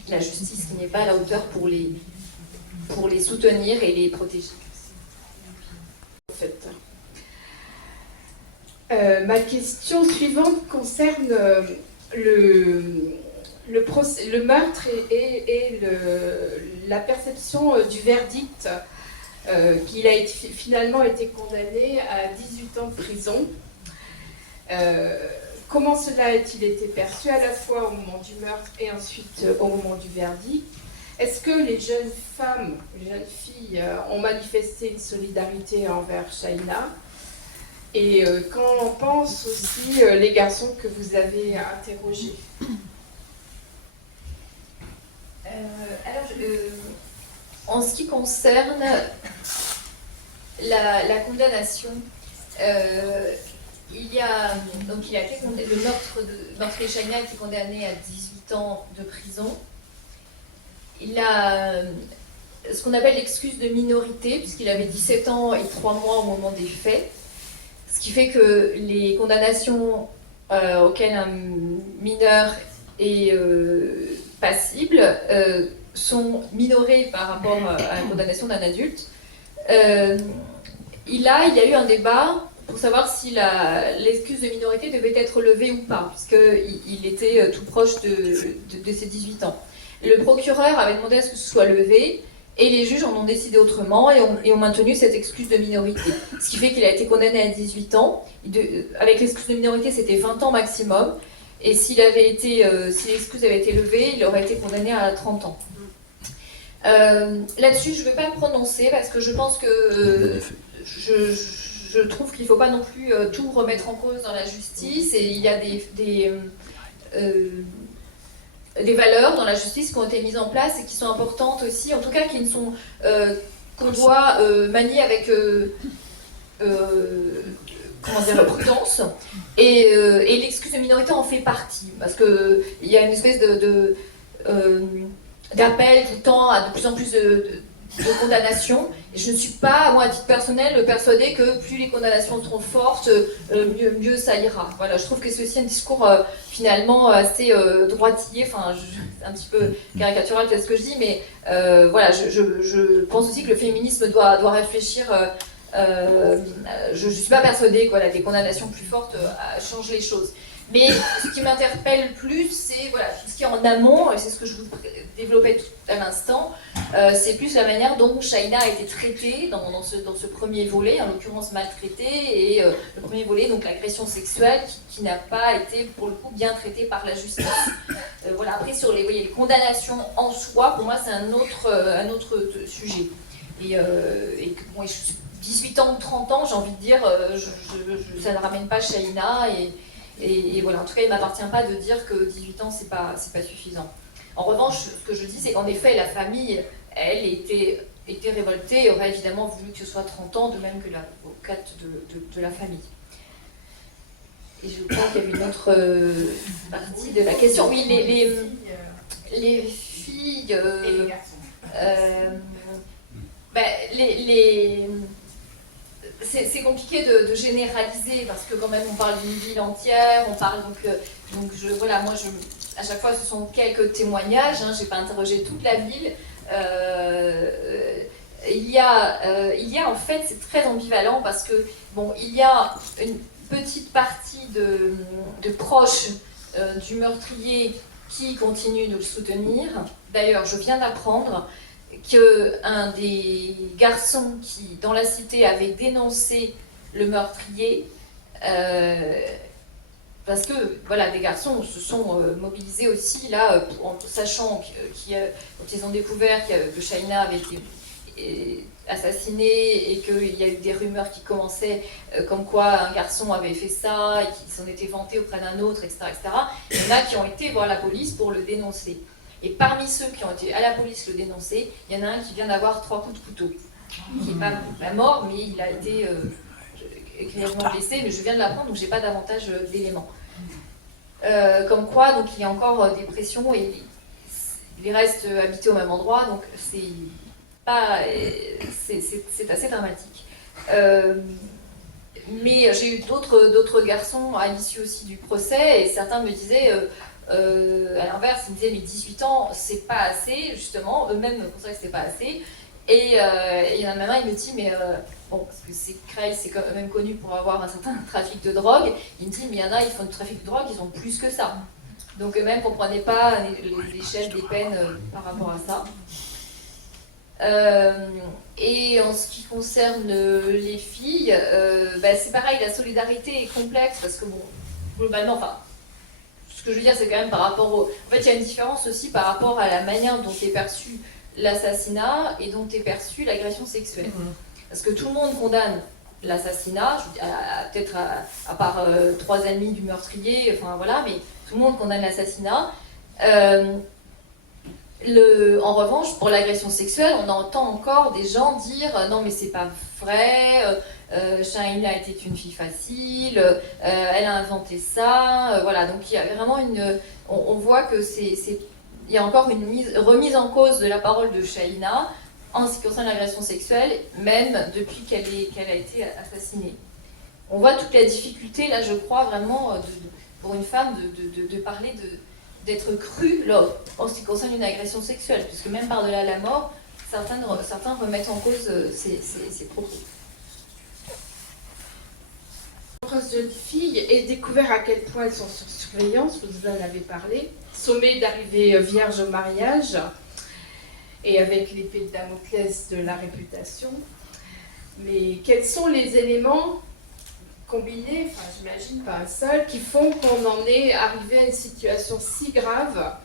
la justice qui n'est pas à la hauteur pour les soutenir et les protéger. En fait. Ma question suivante concerne le meurtre et la perception du verdict qu'il a finalement été condamné à 18 ans de prison. Comment cela a-t-il été perçu à la fois au moment du meurtre et ensuite au moment du verdict? Est-ce que les jeunes femmes, les jeunes filles ont manifesté une solidarité envers Shaina? Et qu'en pensent aussi les garçons que vous avez interrogés? En ce qui concerne la condamnation, il a été condamné, le meurtrier Shaina a été condamné à 18 ans de prison. Il a ce qu'on appelle l'excuse de minorité, puisqu'il avait 17 ans et 3 mois au moment des faits, ce qui fait que les condamnations auxquelles un mineur est passible sont minorées par rapport à la condamnation d'un adulte. Il y a eu un débat pour savoir si l'excuse de minorité devait être levée ou pas, puisqu'il était tout proche de ses 18 ans. Le procureur avait demandé à ce que ce soit levé, et les juges en ont décidé autrement et ont maintenu cette excuse de minorité. Ce qui fait qu'il a été condamné à 18 ans. Avec l'excuse de minorité, c'était 20 ans maximum. Et si l'excuse avait été levée, il aurait été condamné à 30 ans. Là-dessus, je ne vais pas me prononcer parce que je pense que je trouve qu'il ne faut pas non plus tout remettre en cause dans la justice. Et il y a des valeurs dans la justice qui ont été mises en place et qui sont importantes aussi, en tout cas qui ne sont qu'on doit manier avec prudence, et l'excuse de minorité en fait partie, parce qu'il y a une espèce d'appel tout le temps à de plus en plus de condamnation. Et je ne suis pas, moi, à titre personnel, persuadée que plus les condamnations seront fortes, mieux ça ira. Voilà, je trouve que c'est aussi un discours finalement assez droitillé, enfin, c'est un petit peu caricatural, c'est ce que je dis, mais voilà, je pense aussi que le féminisme doit réfléchir. Je ne suis pas persuadée que voilà, des condamnations plus fortes changent les choses. Mais ce qui m'interpelle plus, c'est voilà, tout ce qui est en amont, et c'est ce que je vous développais tout à l'instant, c'est plus la manière dont Shaina a été traitée dans ce premier volet, en l'occurrence maltraitée, et le premier volet, donc l'agression sexuelle, qui n'a pas été pour le coup bien traitée par la justice. Voilà, après sur les condamnations en soi, pour moi c'est un autre sujet. Et bon, 18 ans ou 30 ans, j'ai envie de dire, ça ne ramène pas Shaina, et voilà, en tout cas, il ne m'appartient pas de dire que 18 ans, c'est pas suffisant. En revanche, ce que je dis, c'est qu'en effet, la famille, elle, était révoltée et aurait évidemment voulu que ce soit 30 ans, de même que l'avocate de la famille. Et je crois qu'il y avait une autre partie de la question. Oui, les filles... et les garçons. C'est compliqué de généraliser parce que quand même on parle d'une ville entière, on parle voilà, moi à chaque fois ce sont quelques témoignages, hein, j'ai pas interrogé toute la ville. Il y a en fait, c'est très ambivalent parce que bon, il y a une petite partie de proches du meurtrier qui continuent de le soutenir. D'ailleurs, je viens d'apprendre qu'un des garçons qui, dans la cité, avait dénoncé le meurtrier, parce que voilà, des garçons se sont mobilisés aussi, là, en sachant quand ils ont découvert que Shaina avait été assassinée et qu'il y a eu des rumeurs qui commençaient comme quoi un garçon avait fait ça et qu'il s'en était vanté auprès d'un autre, etc., etc. Il y en a qui ont été voir la police pour le dénoncer. Et parmi ceux qui ont été à la police le dénoncer, il y en a un qui vient d'avoir 3 coups de couteau. Qui n'est pas mort, mais il a été grièvement blessé, mais je viens de l'apprendre, donc je n'ai pas davantage d'éléments. Comme quoi, donc il y a encore des pressions et il reste habité au même endroit, donc c'est assez dramatique. Mais j'ai eu d'autres garçons à l'issue aussi du procès, et certains me disaient... à l'inverse, ils me disaient mais 18 ans c'est pas assez, justement, eux-mêmes pensaient que c'était pas assez. Et il y en a même un, il me dit mais bon, parce que Creil c'est quand même connu pour avoir un certain trafic de drogue, il me dit mais il y en a, ils font du trafic de drogue, ils ont plus que ça. Donc eux-mêmes ne comprenaient pas l'échelle des peines par rapport à ça. Et en ce qui concerne les filles, c'est pareil, la solidarité est complexe parce que bon, globalement, enfin, ce que je veux dire, c'est quand même par rapport au... En fait, il y a une différence aussi par rapport à la manière dont est perçu l'assassinat et dont est perçue l'agression sexuelle. Parce que tout le monde condamne l'assassinat, peut-être à part 3 amis du meurtrier, enfin voilà, mais tout le monde condamne l'assassinat. En revanche, pour l'agression sexuelle, on entend encore des gens dire non mais c'est pas vrai, Shaina était une fille facile, elle a inventé ça, voilà. Donc il y a vraiment on voit que il y a encore une remise en cause de la parole de Shaina en ce qui concerne l'agression sexuelle, même depuis qu'elle a été assassinée. On voit toute la difficulté là, je crois vraiment pour une femme de parler d'être crue en ce qui concerne une agression sexuelle, puisque même par-delà la mort, certains remettent en cause ces propos. Nombreuses jeunes filles et découvert à quel point elles sont sur surveillance, vous en avez parlé, sommées d'arriver vierges au mariage et avec l'épée de Damoclès de la réputation. Mais quels sont les éléments combinés, enfin j'imagine pas un seul, qui font qu'on en est arrivé à une situation si grave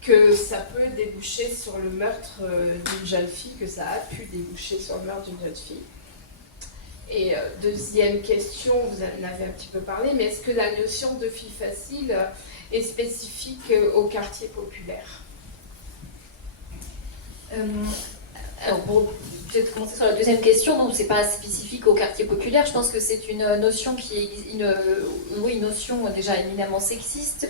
que ça peut déboucher sur le meurtre d'une jeune fille, que ça a pu déboucher sur le meurtre d'une jeune fille. Et deuxième question, vous en avez un petit peu parlé, mais est-ce que la notion de fille facile est spécifique au quartier populaire ? Alors pour peut-être commencer sur la deuxième question, donc c'est pas spécifique au quartier populaire, je pense que c'est une notion qui est une notion déjà éminemment sexiste,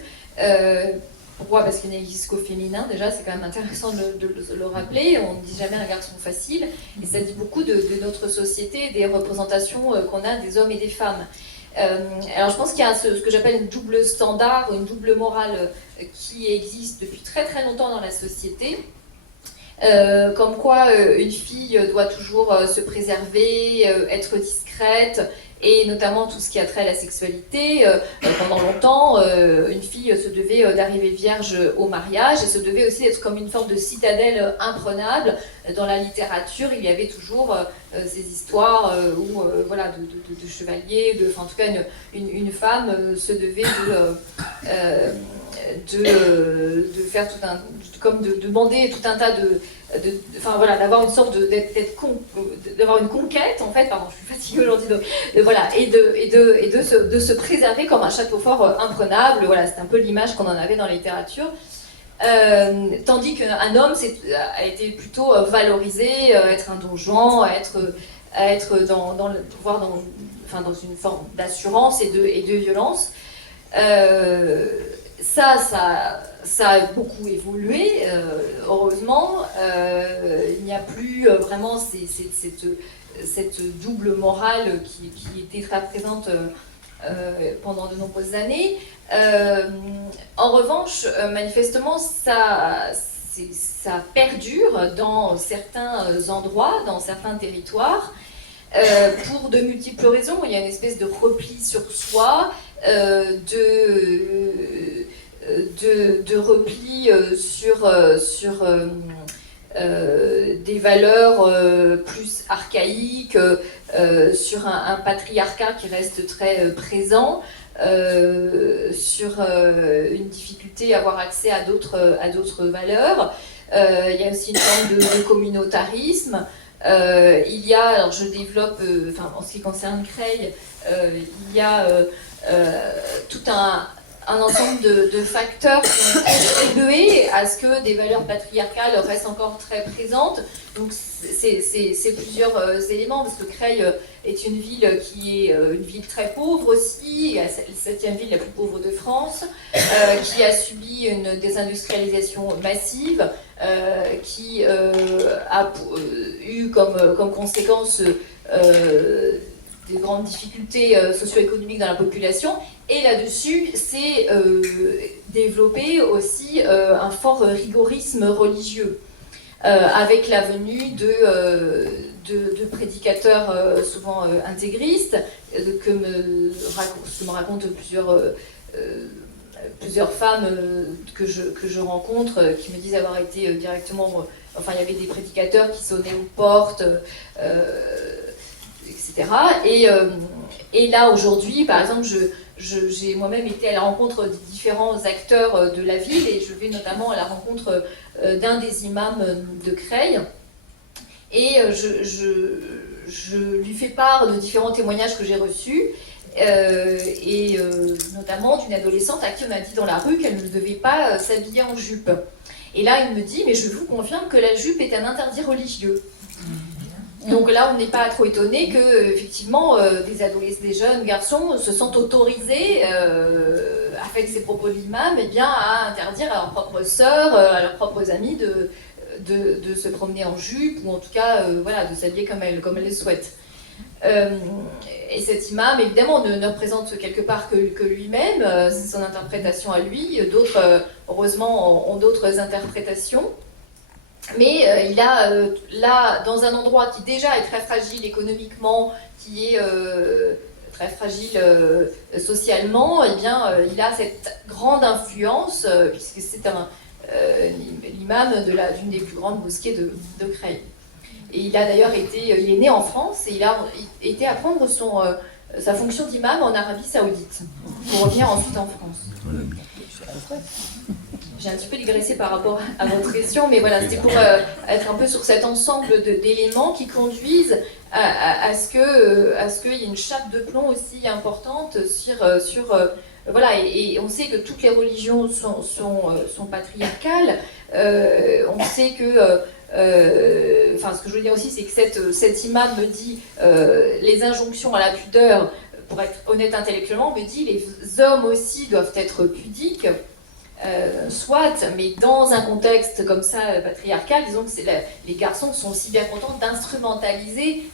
Pourquoi? Parce qu'il n'existe qu'au féminin, déjà, c'est quand même intéressant de le rappeler. On ne dit jamais un garçon facile, et ça dit beaucoup de notre société, des représentations qu'on a des hommes et des femmes. Alors je pense qu'il y a ce que j'appelle une double standard, une double morale qui existe depuis très très longtemps dans la société. Comme quoi une fille doit toujours se préserver, être discrète, et notamment tout ce qui a trait à la sexualité. Pendant longtemps, une fille se devait d'arriver vierge au mariage et se devait aussi être comme une forme de citadelle imprenable. Dans la littérature, il y avait toujours ces histoires où, voilà, de chevaliers, en tout cas une femme se devait de faire tout un, comme de demander tout un tas enfin voilà, d'avoir une sorte d'avoir une conquête en fait, pardon, je suis fatiguée aujourd'hui, voilà, et de se préserver comme un château fort imprenable. Voilà, c'est un peu l'image qu'on en avait dans la littérature. Tandis qu'un homme a été plutôt valorisé, être un don Juan, être dans le pouvoir, dans une forme d'assurance et de violence. Ça a beaucoup évolué, heureusement. Il n'y a plus vraiment cette double morale qui était très présente pendant de nombreuses années. En revanche, manifestement, ça perdure dans certains endroits, dans certains territoires, pour de multiples raisons. Il y a une espèce de repli sur soi, de repli sur des valeurs plus archaïques, sur un patriarcat qui reste très présent, sur une difficulté à avoir accès à d'autres valeurs. Il y a aussi une forme de communautarisme. Il y a, alors je développe, en ce qui concerne Creil, il y a tout un ensemble de facteurs qui ont contribué à ce que des valeurs patriarcales restent encore très présentes. Donc c'est plusieurs éléments, parce que Creil est une ville qui est une ville très pauvre aussi, la 7e ville la plus pauvre de France, qui a subi une désindustrialisation massive, qui a eu comme conséquence des grandes difficultés socio-économiques dans la population. Et là-dessus, c'est développé aussi un fort rigorisme religieux, avec la venue de prédicateurs souvent intégristes, que me racontent plusieurs femmes que je rencontre, qui me disent avoir été directement... Enfin, il y avait des prédicateurs qui sonnaient aux portes, etc. Et là, aujourd'hui, par exemple, j'ai moi-même été à la rencontre des différents acteurs de la ville, et je vais notamment à la rencontre d'un des imams de Creil, et je lui fais part de différents témoignages que j'ai reçus, et notamment d'une adolescente à qui on a dit dans la rue qu'elle ne devait pas s'habiller en jupe. Et là, il me dit, mais je vous confirme que la jupe est un interdit religieux. Donc là, on n'est pas trop étonné que, effectivement, des jeunes garçons se sentent autorisés, avec ces propos de l'imam, à interdire à leurs propres sœurs, à leurs propres amis de se promener en jupe, ou en tout cas, voilà, de s'habiller comme elles le souhaitent. Et cet imam, évidemment, ne représente quelque part que lui-même, c'est son interprétation à lui. D'autres, heureusement, ont d'autres interprétations. Mais il a, là, dans un endroit qui déjà est très fragile économiquement, qui est très fragile socialement, il a cette grande influence, puisque c'est l'imam d'une des plus grandes mosquées de Creil. Et il a d'ailleurs il est né en France, et il a été à prendre sa fonction d'imam en Arabie Saoudite, pour revenir ensuite en France. J'ai un petit peu digressé par rapport à votre question, mais voilà, c'était pour être un peu sur cet ensemble d'éléments qui conduisent à ce qu'il y ait une chape de plomb aussi importante sur voilà, et on sait que toutes les religions sont patriarcales. On sait que ce que je veux dire aussi, c'est que cet imam me dit les injonctions à la pudeur, pour être honnête intellectuellement, me dit les hommes aussi doivent être pudiques. soit, mais dans un contexte comme ça patriarcal, disons que les garçons sont aussi bien contents d'instrumentaliser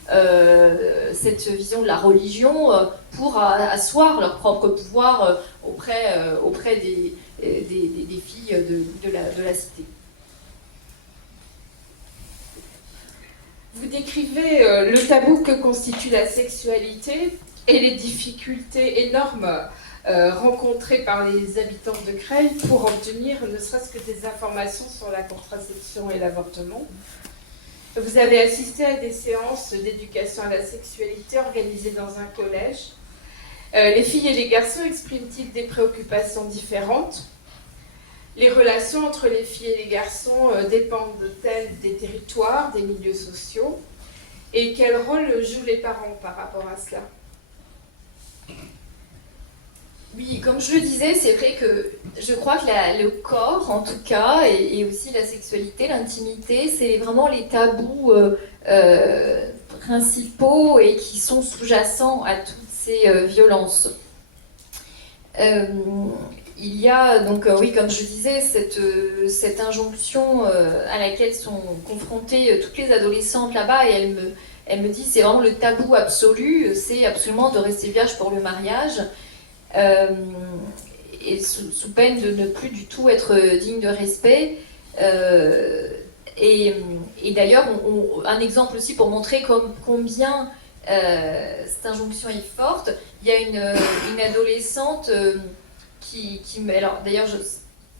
cette vision de la religion pour asseoir leur propre pouvoir auprès des filles de la cité. Vous décrivez le tabou que constitue la sexualité et les difficultés énormes rencontrées par les habitants de Creil pour obtenir ne serait-ce que des informations sur la contraception et l'avortement. Vous avez assisté à des séances d'éducation à la sexualité organisées dans un collège. Les filles et les garçons expriment-ils des préoccupations différentes? Les relations entre les filles et les garçons dépendent-elles des territoires, des milieux sociaux? Et quel rôle jouent les parents par rapport à cela? Oui, comme je le disais, c'est vrai que je crois que le corps, en tout cas, et aussi la sexualité, l'intimité, c'est vraiment les tabous principaux et qui sont sous-jacents à toutes ces violences. Il y a donc, oui, comme je disais, cette injonction à laquelle sont confrontées toutes les adolescentes là-bas, et elles me disent c'est vraiment le tabou absolu, c'est absolument de rester vierge pour le mariage. Et sous peine de ne plus du tout être digne de respect. Et d'ailleurs, un exemple aussi pour montrer combien cette injonction est forte, il y a une adolescente qui alors d'ailleurs je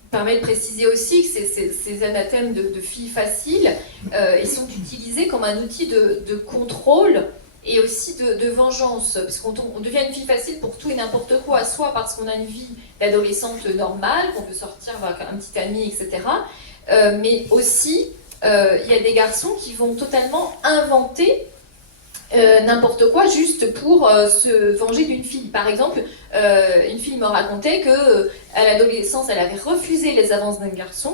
permets de préciser aussi que ces anathèmes de filles faciles, ils sont utilisés comme un outil de contrôle et aussi de vengeance, parce qu'on devient une fille facile pour tout et n'importe quoi, soit parce qu'on a une vie d'adolescente normale, qu'on peut sortir avec un petit ami, etc. Mais aussi, il y a des garçons qui vont totalement inventer n'importe quoi juste pour se venger d'une fille. Par exemple, une fille me racontait qu'à l'adolescence, elle avait refusé les avances d'un garçon.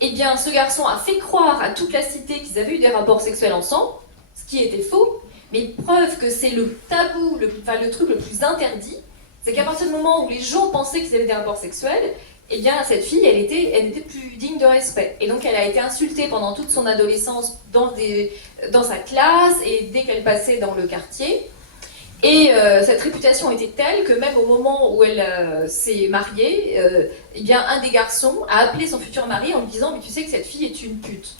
Eh bien, ce garçon a fait croire à toute la cité qu'ils avaient eu des rapports sexuels ensemble, ce qui était faux. Mais preuve que c'est le tabou, le truc le plus interdit, c'est qu'à partir du moment où les gens pensaient qu'ils avaient des rapports sexuels, eh bien cette fille, elle n'était plus digne de respect. Et donc elle a été insultée pendant toute son adolescence dans sa classe et dès qu'elle passait dans le quartier. Et cette réputation était telle que même au moment où elle s'est mariée, eh bien un des garçons a appelé son futur mari en lui disant « Mais tu sais que cette fille est une pute ».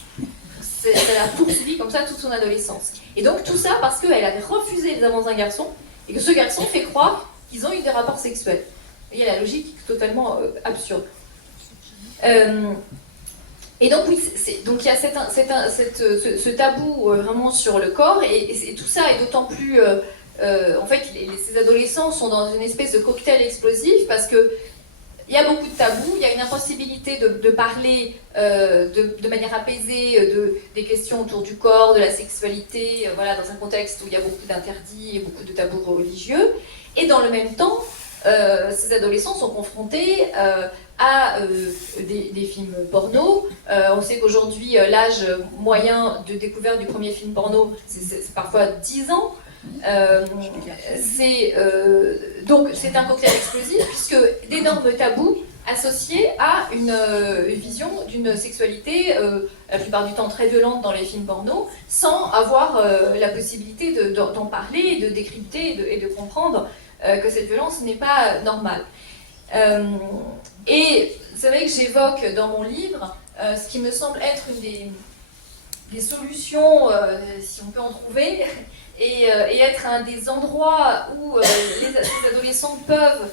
Ça l'a poursuivi comme ça toute son adolescence. Et donc tout ça parce qu'elle avait refusé les avances d'un garçon et que ce garçon fait croire qu'ils ont eu des rapports sexuels. Il y a la logique totalement absurde. Et donc oui, donc il y a ce tabou vraiment sur le corps et tout ça est d'autant plus... en fait, ces adolescents sont dans une espèce de cocktail explosif parce que il y a beaucoup de tabous, il y a une impossibilité de parler de manière apaisée des questions autour du corps, de la sexualité, voilà, dans un contexte où il y a beaucoup d'interdits et beaucoup de tabous religieux. Et dans le même temps, ces adolescents sont confrontés à des films porno. On sait qu'aujourd'hui, l'âge moyen de découverte du premier film porno, c'est parfois 10 ans. Donc c'est un cocktail explosif puisque d'énormes tabous associés à une vision d'une sexualité la plupart du temps très violente dans les films porno sans avoir la possibilité d'en parler, de décrypter et de comprendre que cette violence n'est pas normale. Et c'est vrai que j'évoque dans mon livre ce qui me semble être une des solutions, si on peut en trouver, et être un des endroits où les adolescents peuvent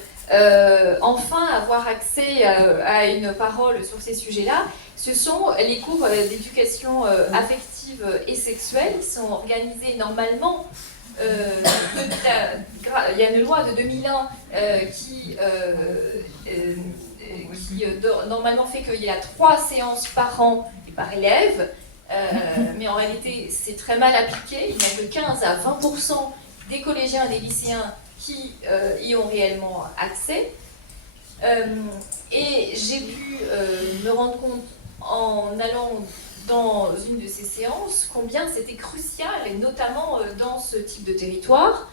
enfin avoir accès à une parole sur ces sujets-là, ce sont les cours d'éducation affective et sexuelle qui sont organisés normalement. Il y a une loi de 2001 qui normalement fait qu'il y a 3 séances par an et par élève. Mais en réalité, c'est très mal appliqué. Il n'y a que 15 à 20% des collégiens et des lycéens qui y ont réellement accès. Et j'ai pu me rendre compte en allant dans une de ces séances combien c'était crucial, et notamment dans ce type de territoire.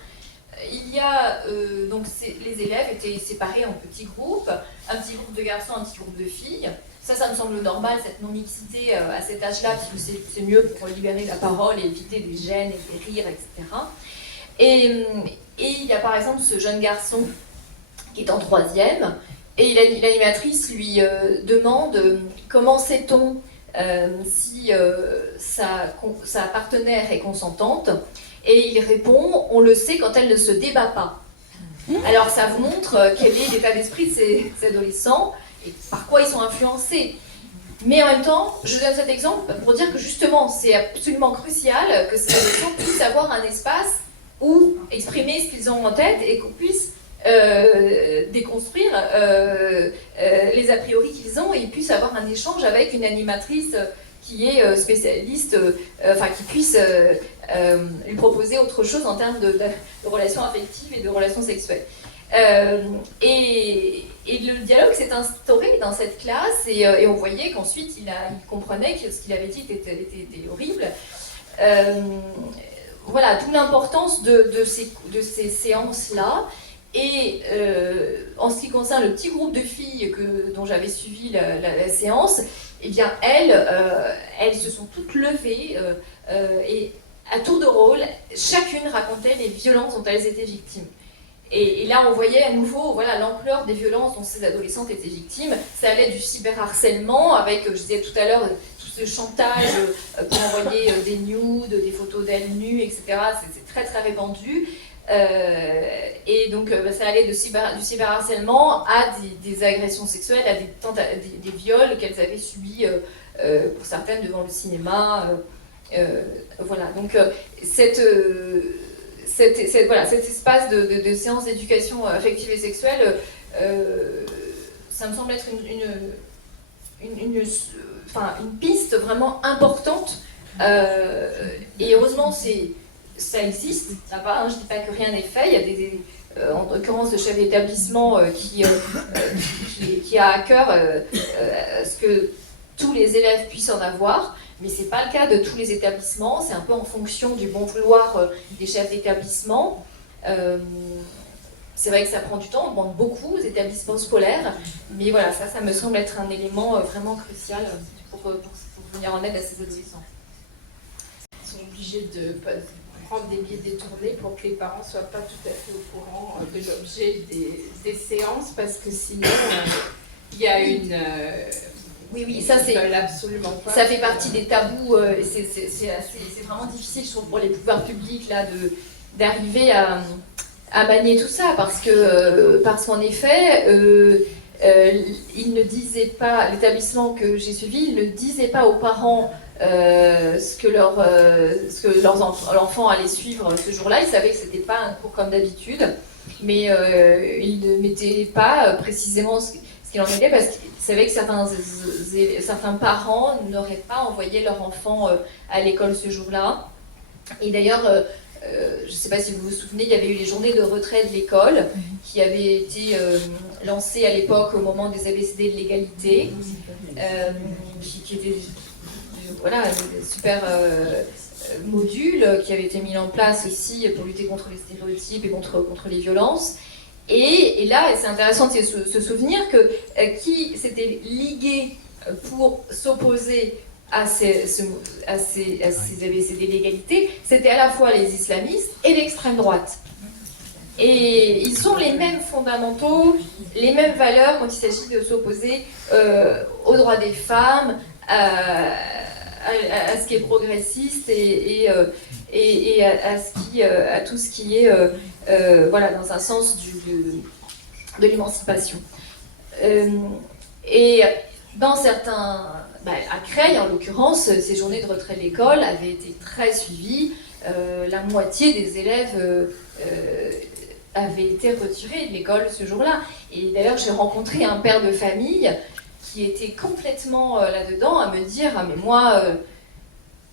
il y a donc les élèves étaient séparés en petits groupes, un petit groupe de garçons, un petit groupe de filles. Ça me semble normal, cette non-mixité à cet âge-là, parce que c'est mieux pour libérer la parole et éviter des gênes et des rires, etc. Et il y a par exemple ce jeune garçon qui est en 3e, et l'animatrice lui demande comment sait-on si sa partenaire est consentante, et il répond on le sait quand elle ne se débat pas. Alors ça vous montre quel est l'état d'esprit de ces adolescents et par quoi ils sont influencés. Mais en même temps, je donne cet exemple pour dire que justement c'est absolument crucial que ces adolescents puissent avoir un espace où exprimer ce qu'ils ont en tête et qu'on puisse déconstruire les a priori qu'ils ont, et ils puissent avoir un échange avec une animatrice qui est spécialiste, qui puisse lui proposer autre chose en termes de relations affectives et de relations sexuelles. Et le dialogue s'est instauré dans cette classe, et on voyait qu'ensuite il comprenait que ce qu'il avait dit était horrible. Voilà, d'où l'importance de ces séances-là. Et en ce qui concerne le petit groupe de filles dont j'avais suivi la séance, eh bien elles se sont toutes levées et à tour de rôle, chacune racontait les violences dont elles étaient victimes. Et là, on voyait à nouveau l'ampleur des violences dont ces adolescentes étaient victimes. Ça allait du cyberharcèlement avec, je disais tout à l'heure, tout ce chantage pour envoyer des nudes, des photos d'elles nues, etc. C'est très très répandu. Et donc ça allait du cyberharcèlement à des agressions sexuelles, à des viols qu'elles avaient subis pour certaines devant le cinéma. Voilà, donc cet espace de séance d'éducation affective et sexuelle, ça me semble être une piste vraiment importante. Et heureusement, ça existe, ça va, hein, je ne dis pas que rien n'est fait, il y a en l'occurrence le chef d'établissement qui a à cœur ce que tous les élèves puissent en avoir, mais ce n'est pas le cas de tous les établissements, c'est un peu en fonction du bon vouloir des chefs d'établissement. C'est vrai que ça prend du temps, on demande beaucoup aux établissements scolaires, mais voilà, ça me semble être un élément vraiment crucial pour venir en aide à ces adolescents. Ils sont obligés de prendre des biais détournés pour que les parents ne soient pas tout à fait au courant de l'objet des séances, parce que sinon il y a une... Oui, ça c'est absolument pas. Ça fait partie des tabous, et c'est vraiment difficile, je trouve, pour les pouvoirs publics là, d'arriver à manier tout ça, parce qu'en effet, il ne disait pas, l'établissement que j'ai suivi, il ne disait pas aux parents ce que l'enfant allait suivre ce jour-là. Ils savaient que c'était pas un cours comme d'habitude, mais il ne mettait pas précisément ce qu'il en était, parce qu'ils savaient que certains parents n'auraient pas envoyé leur enfant à l'école ce jour-là. Et d'ailleurs, je ne sais pas si vous vous souvenez, il y avait eu les journées de retrait de l'école qui avaient été lancées à l'époque au moment des ABCD de l'égalité, qui étaient des super modules qui avaient été mis en place aussi pour lutter contre les stéréotypes et contre les violences. Et là, c'est intéressant de se souvenir que qui s'était ligué pour s'opposer à ces ABCD de l'égalité, c'était à la fois les islamistes et l'extrême droite. Et ils ont les mêmes fondamentaux, les mêmes valeurs quand il s'agit de s'opposer aux droits des femmes, à ce qui est progressiste et à tout ce qui est dans un sens de l'émancipation. Et dans certains... à Creil, en l'occurrence, ces journées de retrait de l'école avaient été très suivies. La moitié des élèves avaient été retirés de l'école ce jour-là. Et d'ailleurs, j'ai rencontré un père de famille qui était complètement là-dedans, à me dire « Ah mais moi,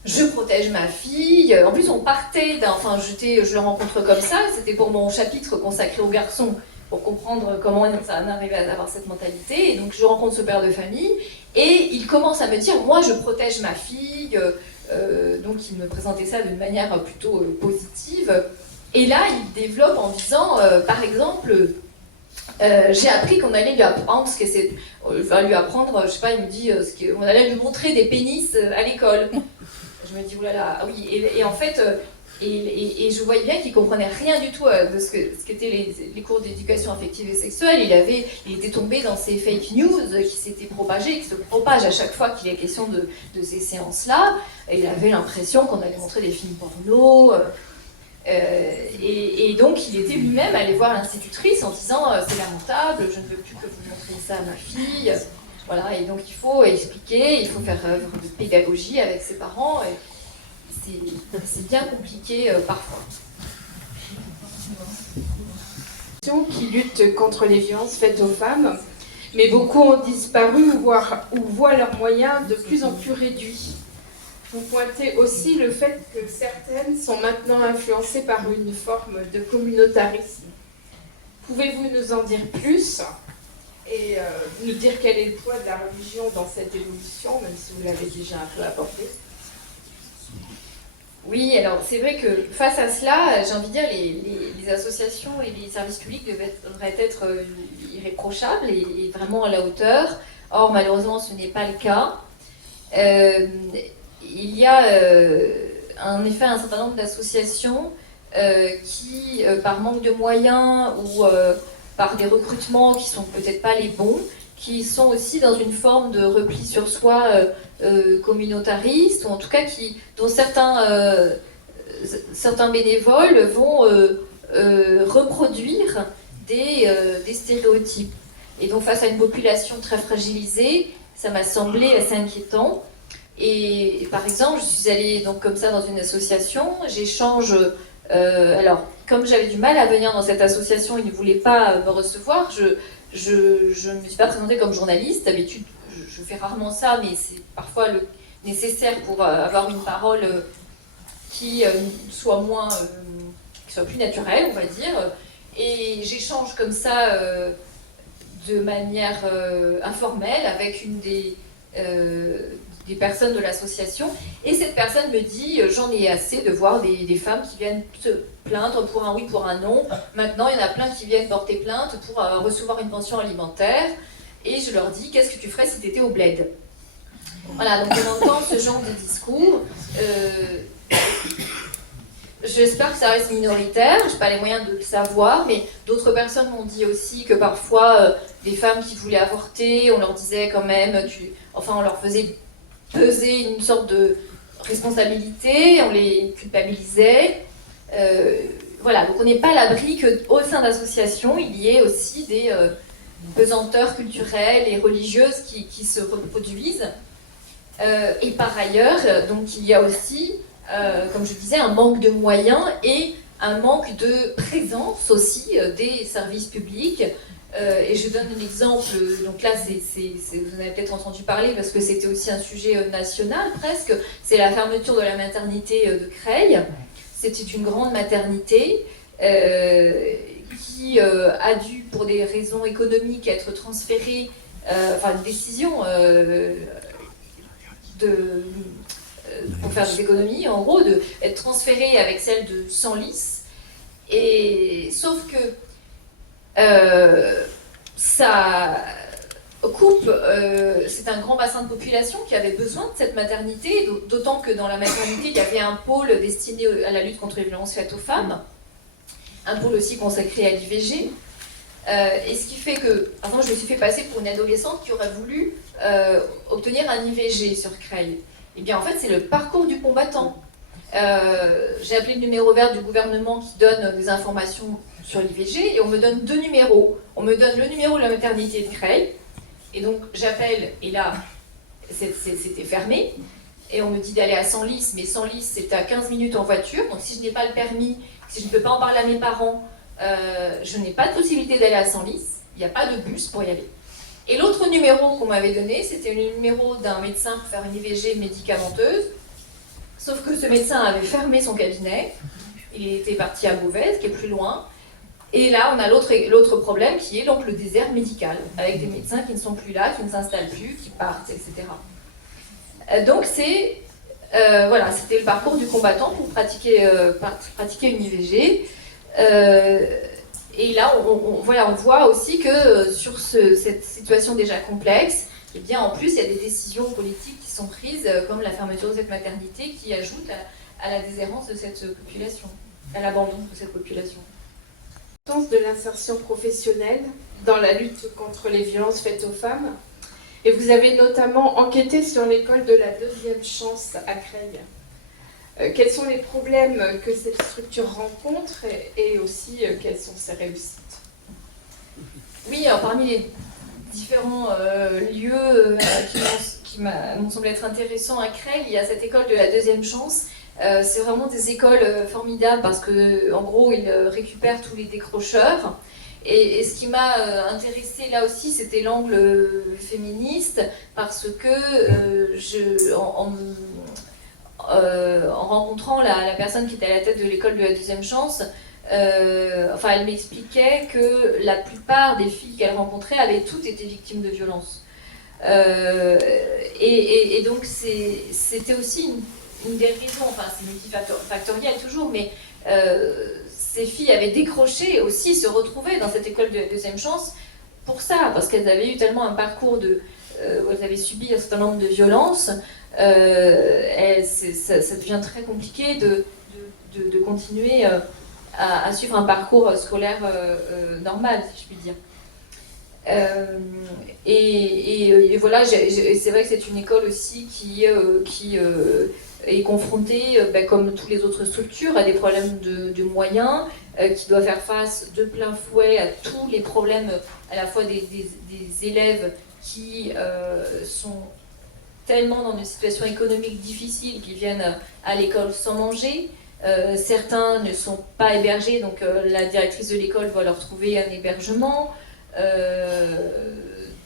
je protège ma fille ». En plus, on partait je le rencontre comme ça, c'était pour mon chapitre consacré aux garçons, pour comprendre comment ça en arrivait à avoir cette mentalité. Et donc, je rencontre ce père de famille, et il commence à me dire « Moi, je protège ma fille ». Donc, il me présentait ça d'une manière plutôt positive. Et là, il développe en disant, par exemple, j'ai appris qu'on allait lui apprendre ce que c'est. On va lui apprendre, je sais pas, il me dit on allait lui montrer des pénis à l'école. Je me dis, oulala, ah oui, et en fait, et je voyais bien qu'il comprenait rien du tout de ce qu'étaient les cours d'éducation affective et sexuelle. Il était tombé dans ces fake news qui s'étaient propagées, qui se propagent à chaque fois qu'il est question de ces séances-là. Et il avait l'impression qu'on allait montrer des films porno. Et donc il était lui-même allé voir l'institutrice en disant c'est lamentable, je ne veux plus que vous montriez ça à ma fille. Voilà, et donc il faut expliquer, il faut faire œuvre de pédagogie avec ses parents. Et c'est bien compliqué parfois. Qui luttent contre les violences faites aux femmes, mais beaucoup ont disparu ou voient leurs moyens de plus en plus réduits. Vous pointez aussi le fait que certaines sont maintenant influencées par une forme de communautarisme. Pouvez-vous nous en dire plus et nous dire quel est le poids de la religion dans cette évolution, même si vous l'avez déjà un peu abordé? Oui, alors c'est vrai que face à cela, j'ai envie de dire les associations et les services publics devraient être irréprochables et vraiment à la hauteur. Or, malheureusement, ce n'est pas le cas. Il y a en effet un certain nombre d'associations qui, par manque de moyens ou par des recrutements qui sont peut-être pas les bons, qui sont aussi dans une forme de repli sur soi communautariste, ou en tout cas dont certains bénévoles vont reproduire des stéréotypes. Et donc face à une population très fragilisée, ça m'a semblé assez inquiétant. Et par exemple, je suis allée donc comme ça dans une association, j'échange. Alors, comme j'avais du mal à venir dans cette association, ils ne voulaient pas me recevoir. Je ne me suis pas présentée comme journaliste. D'habitude, je fais rarement ça, mais c'est parfois nécessaire pour avoir une parole qui soit plus naturelle, on va dire. Et j'échange comme ça de manière informelle avec une des personnes de l'association, et cette personne me dit j'en ai assez de voir des femmes qui viennent se plaindre pour un oui, pour un non. Maintenant il y en a plein qui viennent porter plainte pour recevoir une pension alimentaire, et je leur dis qu'est-ce que tu ferais si tu étais au bled? Voilà, donc on entend ce genre de discours. J'espère que ça reste minoritaire, je n'ai pas les moyens de le savoir, mais d'autres personnes m'ont dit aussi que parfois des femmes qui voulaient avorter, on leur disait quand même, on leur faisait peser une sorte de responsabilité, on les culpabilisait. Voilà, donc on n'est pas à l'abri qu'au sein d'associations, il y ait aussi des pesanteurs culturelles et religieuses qui se reproduisent. Et par ailleurs, donc il y a aussi, comme je disais, un manque de moyens et un manque de présence aussi des services publics. Et je donne un exemple, donc là vous en avez peut-être entendu parler parce que c'était aussi un sujet national presque, c'est la fermeture de la maternité de Creil. C'était une grande maternité qui a dû, pour des raisons économiques, être transférée, une décision pour faire des économies, en gros, d'être transférée avec celle de Senlis. Et sauf que ça coupe, c'est un grand bassin de population qui avait besoin de cette maternité, d'autant que dans la maternité, il y avait un pôle destiné à la lutte contre les violences faites aux femmes, un pôle aussi consacré à l'IVG, et ce qui fait que, avant, je me suis fait passer pour une adolescente qui aurait voulu obtenir un IVG sur Creil. Et bien en fait, c'est le parcours du combattant. J'ai appelé le numéro vert du gouvernement qui donne des informations sur l'IVG, et on me donne 2 numéros. On me donne le numéro de la maternité de Creil, et donc j'appelle, et là, c'était fermé, et on me dit d'aller à Senlis, mais Senlis, c'est à 15 minutes en voiture, donc si je n'ai pas le permis, si je ne peux pas en parler à mes parents, je n'ai pas de possibilité d'aller à Senlis, il n'y a pas de bus pour y aller. Et l'autre numéro qu'on m'avait donné, c'était le numéro d'un médecin pour faire une IVG médicamenteuse, sauf que ce médecin avait fermé son cabinet, il était parti à Beauvais, qui est plus loin. Et là, on a l'autre problème qui est donc le désert médical, avec des médecins qui ne sont plus là, qui ne s'installent plus, qui partent, etc. Donc voilà, c'était le parcours du combattant pour pratiquer une IVG. Et là, on voit aussi que sur cette situation déjà complexe, eh bien, en plus, il y a des décisions politiques qui sont prises, comme la fermeture de cette maternité, qui ajoutent à la déshérence de cette population, à l'abandon de cette population. De l'insertion professionnelle dans la lutte contre les violences faites aux femmes. Et vous avez notamment enquêté sur l'école de la deuxième chance à Creil. Quels sont les problèmes que cette structure rencontre et aussi quelles sont ses réussites? Oui, alors parmi les différents lieux qui m'ont semblé être intéressants à Creil, il y a cette école de la deuxième chance. C'est vraiment des écoles formidables parce que, en gros, ils récupèrent tous les décrocheurs. Et ce qui m'a intéressée là aussi, c'était l'angle féministe, parce que en rencontrant la personne qui était à la tête de l'école de la deuxième chance, elle m'expliquait que la plupart des filles qu'elle rencontrait avaient toutes été victimes de violences. Et donc c'était aussi une des raisons, enfin c'est multifactoriel toujours, mais ces filles avaient décroché aussi, se retrouvaient dans cette école de deuxième chance pour ça, parce qu'elles avaient eu tellement un parcours où elles avaient subi un certain nombre de violences, ça devient très compliqué de continuer à suivre un parcours scolaire normal, si je puis dire. Et voilà, c'est vrai que c'est une école aussi qui est confrontée, comme toutes les autres structures, à des problèmes de moyens, qui doit faire face de plein fouet à tous les problèmes, à la fois des élèves qui sont tellement dans une situation économique difficile qu'ils viennent à l'école sans manger. Certains ne sont pas hébergés, donc la directrice de l'école doit leur trouver un hébergement. Il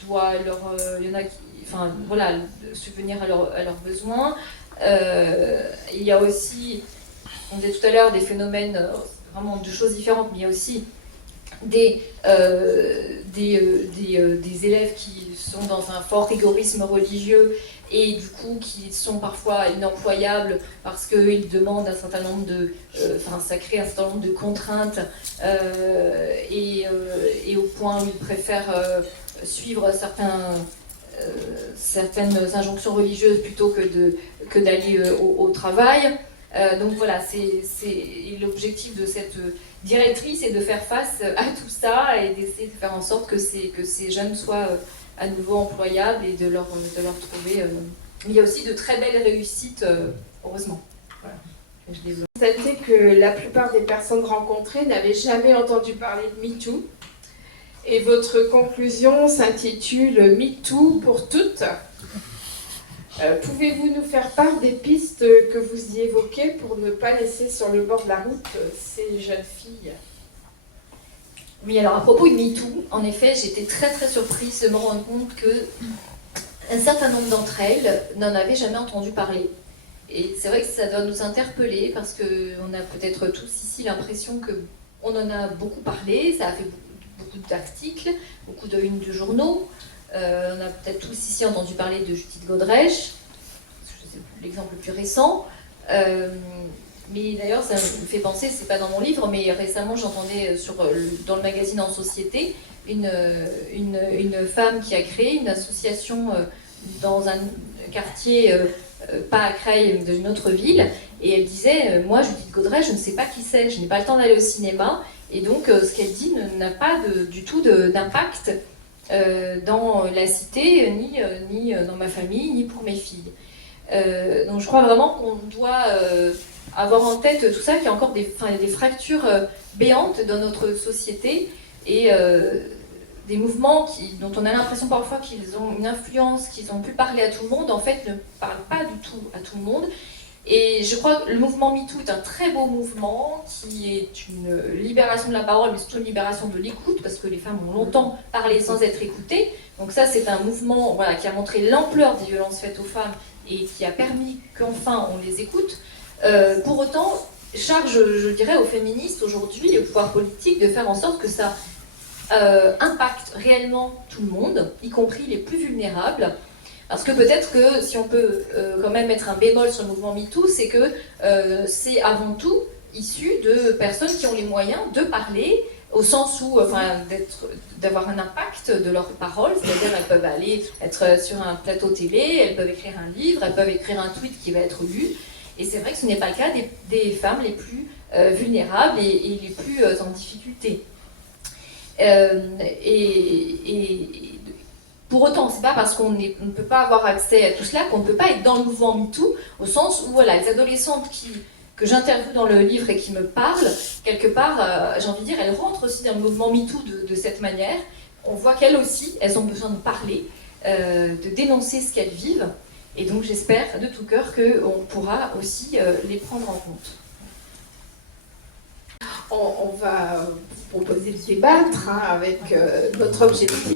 y en a qui, subvenir à leurs besoins. Il y a aussi, on disait tout à l'heure, des phénomènes, vraiment de choses différentes, mais il y a aussi des élèves qui sont dans un fort rigorisme religieux et du coup qui sont parfois inemployables parce qu'ils demandent un certain nombre ça crée un certain nombre de contraintes et au point où ils préfèrent suivre certaines injonctions religieuses plutôt que d'aller au travail. Donc voilà, c'est l'objectif de cette directrice est de faire face à tout ça et d'essayer de faire en sorte que ces jeunes soient à nouveau employables et de leur trouver. Il y a aussi de très belles réussites, heureusement. Voilà. Je développe. Constatez que la plupart des personnes rencontrées n'avaient jamais entendu parler de MeToo. Et votre conclusion s'intitule MeToo pour toutes. Pouvez-vous nous faire part des pistes que vous y évoquez pour ne pas laisser sur le bord de la route ces jeunes filles? Oui, alors à propos de MeToo, en effet, j'étais très très surprise de me rendre compte qu'un certain nombre d'entre elles n'en avaient jamais entendu parler. Et c'est vrai que ça doit nous interpeller parce qu'on a peut-être tous ici l'impression qu'on en a beaucoup parlé, ça a fait beaucoup d'articles, beaucoup de unes de journaux. On a peut-être tous ici entendu parler de Judith Godrèche, c'est l'exemple le plus récent. Mais d'ailleurs, ça me fait penser, c'est pas dans mon livre, mais récemment j'entendais dans le magazine En Société une femme qui a créé une association dans un quartier, pas à Creil, mais dans une autre ville, et elle disait moi, Judith Godrèche, je ne sais pas qui c'est, je n'ai pas le temps d'aller au cinéma, et donc ce qu'elle dit n'a pas du tout d'impact dans la cité, ni dans ma famille, ni pour mes filles. Donc je crois vraiment qu'on doit avoir en tête tout ça, qu'il y a encore des fractures béantes dans notre société et des mouvements dont on a l'impression parfois qu'ils ont une influence, qu'ils ont pu parler à tout le monde, en fait ne parlent pas du tout à tout le monde. Et je crois que le mouvement MeToo est un très beau mouvement qui est une libération de la parole, mais surtout une libération de l'écoute, parce que les femmes ont longtemps parlé sans être écoutées. Donc ça, c'est un mouvement qui a montré l'ampleur des violences faites aux femmes et qui a permis qu'enfin on les écoute. Pour autant, charge, je dirais, aux féministes aujourd'hui, et au pouvoir politique, de faire en sorte que ça impacte réellement tout le monde, y compris les plus vulnérables. Parce que peut-être que si on peut quand même mettre un bémol sur le mouvement MeToo, c'est que c'est avant tout issus de personnes qui ont les moyens de parler, au sens où, d'avoir un impact de leurs paroles, c'est-à-dire elles peuvent aller être sur un plateau télé, elles peuvent écrire un livre, elles peuvent écrire un tweet qui va être lu. Et c'est vrai que ce n'est pas le cas des femmes les plus vulnérables et les plus en difficulté. Pour autant, c'est pas parce qu'on ne peut pas avoir accès à tout cela qu'on ne peut pas être dans le mouvement MeToo, au sens où voilà, les adolescentes que j'interviewe dans le livre et qui me parlent, quelque part, j'ai envie de dire, elles rentrent aussi dans le mouvement MeToo de cette manière. On voit qu'elles aussi, elles ont besoin de parler, de dénoncer ce qu'elles vivent. Et donc j'espère de tout cœur qu'on pourra aussi les prendre en compte. On va vous proposer de débattre avec notre objectif.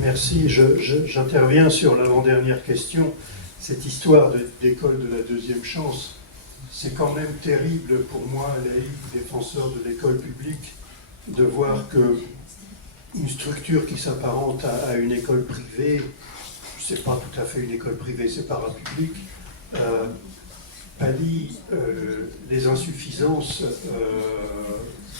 Merci. J'interviens sur l'avant-dernière question. Cette histoire d'école de la deuxième chance, c'est quand même terrible pour moi, laïc, défenseur de l'école publique, de voir que une structure qui s'apparente à une école privée, c'est pas tout à fait une école privée, c'est parapublic, pallie les insuffisances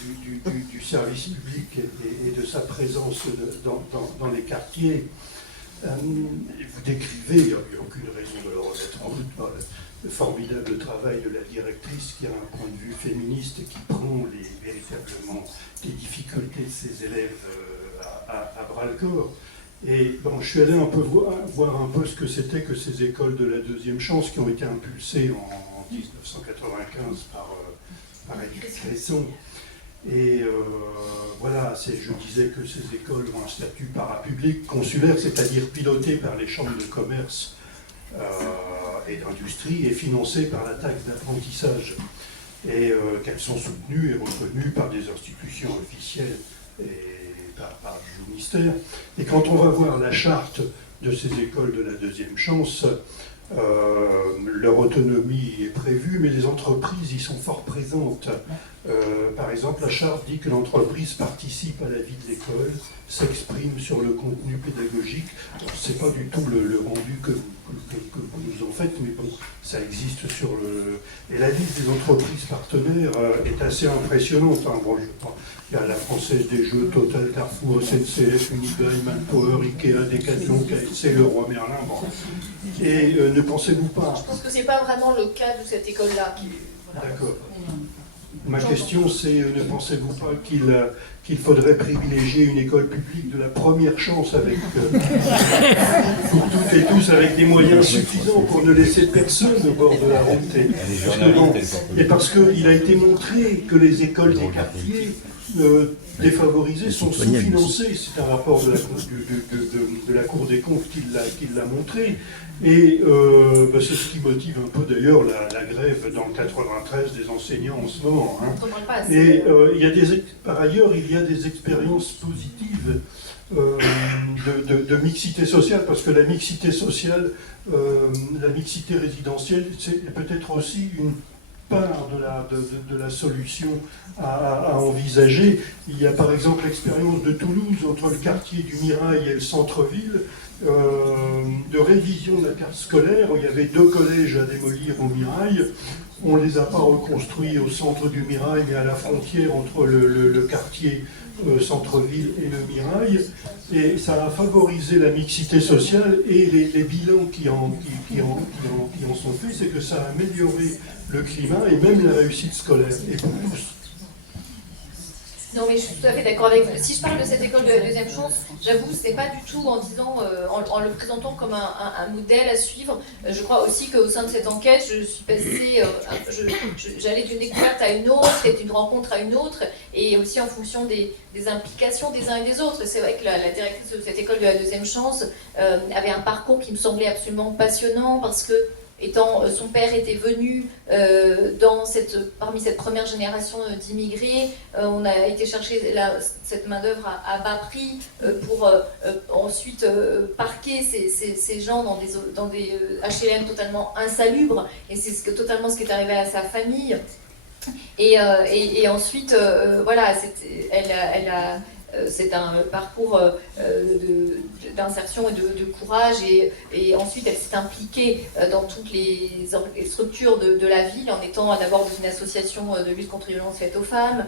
du service public et de sa présence dans les quartiers. Vous décrivez, il n'y a aucune raison de le remettre en doute, le formidable travail de la directrice qui a un point de vue féministe et qui prend véritablement les difficultés de ses élèves à bras-le-corps. Et bon, je suis allé un peu voir un peu ce que c'était que ces écoles de la deuxième chance qui ont été impulsées en 1995 par Édith Cresson. Et voilà, je disais que ces écoles ont un statut parapublic consulaire, c'est-à-dire piloté par les chambres de commerce et d'industrie et financées par la taxe d'apprentissage. Et qu'elles sont soutenues et reconnues par des institutions officielles et par le ministère. Et quand on va voir la charte de ces écoles de la deuxième chance, leur autonomie est prévue, mais les entreprises y sont fort présentes. Par exemple, la charte dit que l'entreprise participe à la vie de l'école, s'exprime sur le contenu pédagogique. Ce n'est pas du tout le rendu que vous nous en faites, mais bon, ça existe sur le... Et la liste des entreprises partenaires est assez impressionnante. Hein. Bon, il y a la Française des Jeux, Total, Carrefour, SNCF, Unibail, Manpower, Ikea, Decathlon, KFC, Leroy Merlin. Bon. Et ne pensez-vous pas... Je pense que ce n'est pas vraiment le cas de cette école-là. Voilà. D'accord. Ma question, c'est ne pensez-vous pas qu'il faudrait privilégier une école publique de la première chance avec pour toutes et tous avec des moyens suffisants pour ne laisser personne au bord de la route et parce qu'il a été montré que les écoles des quartiers défavorisées sont sous-financées. C'est un rapport de la Cour des comptes qui l'a montré. Et c'est ce qui motive un peu d'ailleurs la grève dans le 93 des enseignants en ce moment. Hein. Et par ailleurs, il y a des expériences positives de mixité sociale, parce que la mixité sociale, la mixité résidentielle, c'est peut-être aussi une part de la solution à envisager. Il y a par exemple l'expérience de Toulouse entre le quartier du Mirail et le centre-ville, de révision de la carte scolaire. Il y avait 2 collèges à démolir au Mirail. On ne les a pas reconstruits au centre du Mirail, mais à la frontière entre le quartier centre-ville et le Mirail. Et ça a favorisé la mixité sociale, et les bilans qui en sont faits, c'est que ça a amélioré le climat et même la réussite scolaire, et pour tous. Non, mais je suis tout à fait d'accord avec vous. Si je parle de cette école de la deuxième chance, j'avoue, c'est pas du tout en disant, en le présentant comme un modèle à suivre. Je crois aussi qu'au sein de cette enquête, je suis passée, j'allais d'une découverte à une autre et d'une rencontre à une autre, et aussi en fonction des implications des uns et des autres. C'est vrai que la directrice de cette école de la deuxième chance avait un parcours qui me semblait absolument passionnant, parce que son père était venu parmi cette première génération d'immigrés. On a été chercher cette main-d'œuvre à bas prix pour ensuite parquer ces gens dans des HLM totalement insalubres. Et c'est totalement ce qui est arrivé à sa famille. Et ensuite, voilà, c'est un parcours d'insertion et de courage, et ensuite elle s'est impliquée dans toutes les structures de la ville, en étant d'abord dans une association de lutte contre les violences faites aux femmes,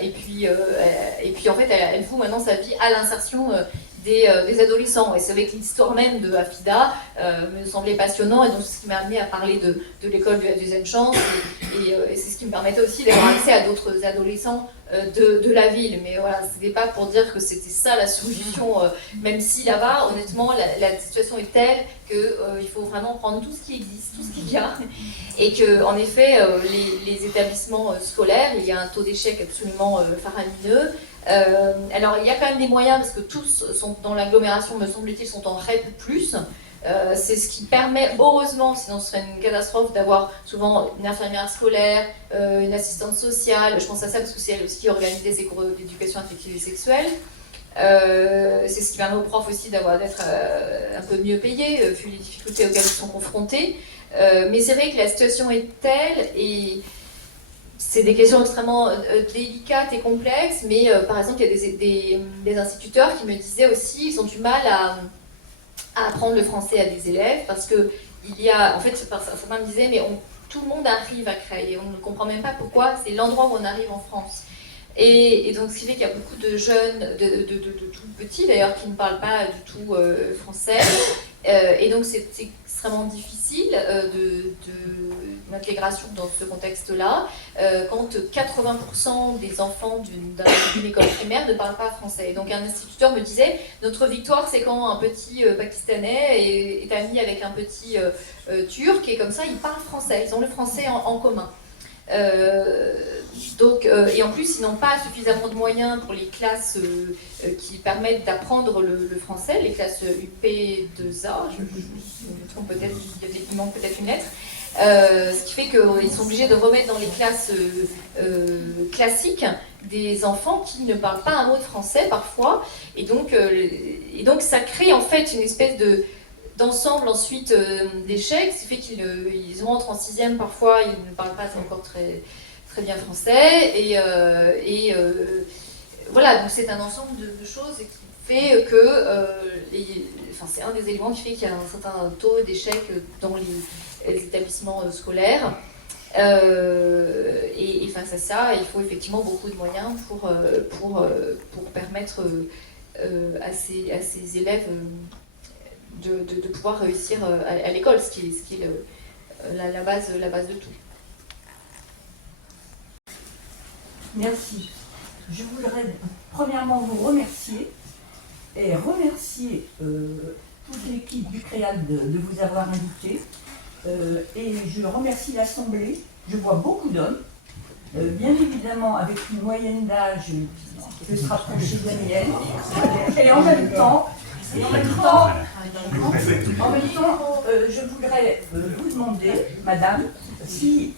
et puis en fait elle voue maintenant sa vie à l'insertion des adolescents. Et c'est vrai que l'histoire même de Afida me semblait passionnant, et donc c'est ce qui m'a amené à parler de l'école de la deuxième chance, et c'est ce qui me permettait aussi d'avoir accès à d'autres adolescents de la ville. Mais voilà, c'était pas pour dire que c'était ça la solution, même si là-bas, honnêtement, la situation est telle qu'il faut vraiment prendre tout ce qui existe, tout ce qu'il y a, et que, en effet, les établissements scolaires, il y a un taux d'échec absolument faramineux. Alors il y a quand même des moyens, parce que tous sont dans l'agglomération, me semble-t-il, sont en REP+. C'est ce qui permet, heureusement, sinon ce serait une catastrophe, d'avoir souvent une infirmière scolaire, une assistante sociale. Je pense à ça parce que c'est elle aussi qui organise des cours d'éducation affective et sexuelle. C'est ce qui permet aux profs aussi d'être un peu mieux payés, vu les difficultés auxquelles ils sont confrontés. Mais c'est vrai que la situation est telle, et c'est des questions extrêmement délicates et complexes, mais par exemple, il y a des instituteurs qui me disaient aussi qu'ils ont du mal à apprendre le français à des élèves, parce que en fait, certains me disaient, mais tout le monde arrive à Creil, et on ne comprend même pas pourquoi, c'est l'endroit où on arrive en France. Et donc, ce qui fait qu'il y a beaucoup de jeunes, de tout petits d'ailleurs, qui ne parlent pas du tout français. Et donc, c'est extrêmement difficile d'intégration dans ce contexte-là, quand 80% des enfants d'une école primaire ne parlent pas français. Et donc, un instituteur me disait, notre victoire, c'est quand un petit Pakistanais est ami avec un petit Turc, et comme ça, ils parlent français, ils ont le français en commun. Et en plus, ils n'ont pas suffisamment de moyens pour les classes qui permettent d'apprendre le français, les classes UP2A, je me trompe peut-être, il manque peut-être une lettre, ce qui fait qu'ils sont obligés de remettre dans les classes classiques des enfants qui ne parlent pas un mot de français parfois, et donc ça crée en fait une espèce d'ensemble ensuite d'échecs, ce qui fait qu'ils rentrent en 6e parfois, ils ne parlent pas encore très, très bien français, et voilà, donc c'est un ensemble de choses qui fait que, c'est un des éléments qui fait qu'il y a un certain taux d'échec dans les établissements scolaires, et face à ça, il faut effectivement beaucoup de moyens pour permettre à ces élèves de pouvoir réussir à l'école, ce qui est la base de tout. Merci. Je voudrais premièrement vous remercier, et remercier toute l'équipe du CREAL de vous avoir invité. Et je remercie l'Assemblée. Je vois beaucoup d'hommes, bien évidemment avec une moyenne d'âge qui peut se rapprocher de la mienne, et en même temps, je voudrais vous demander, madame, si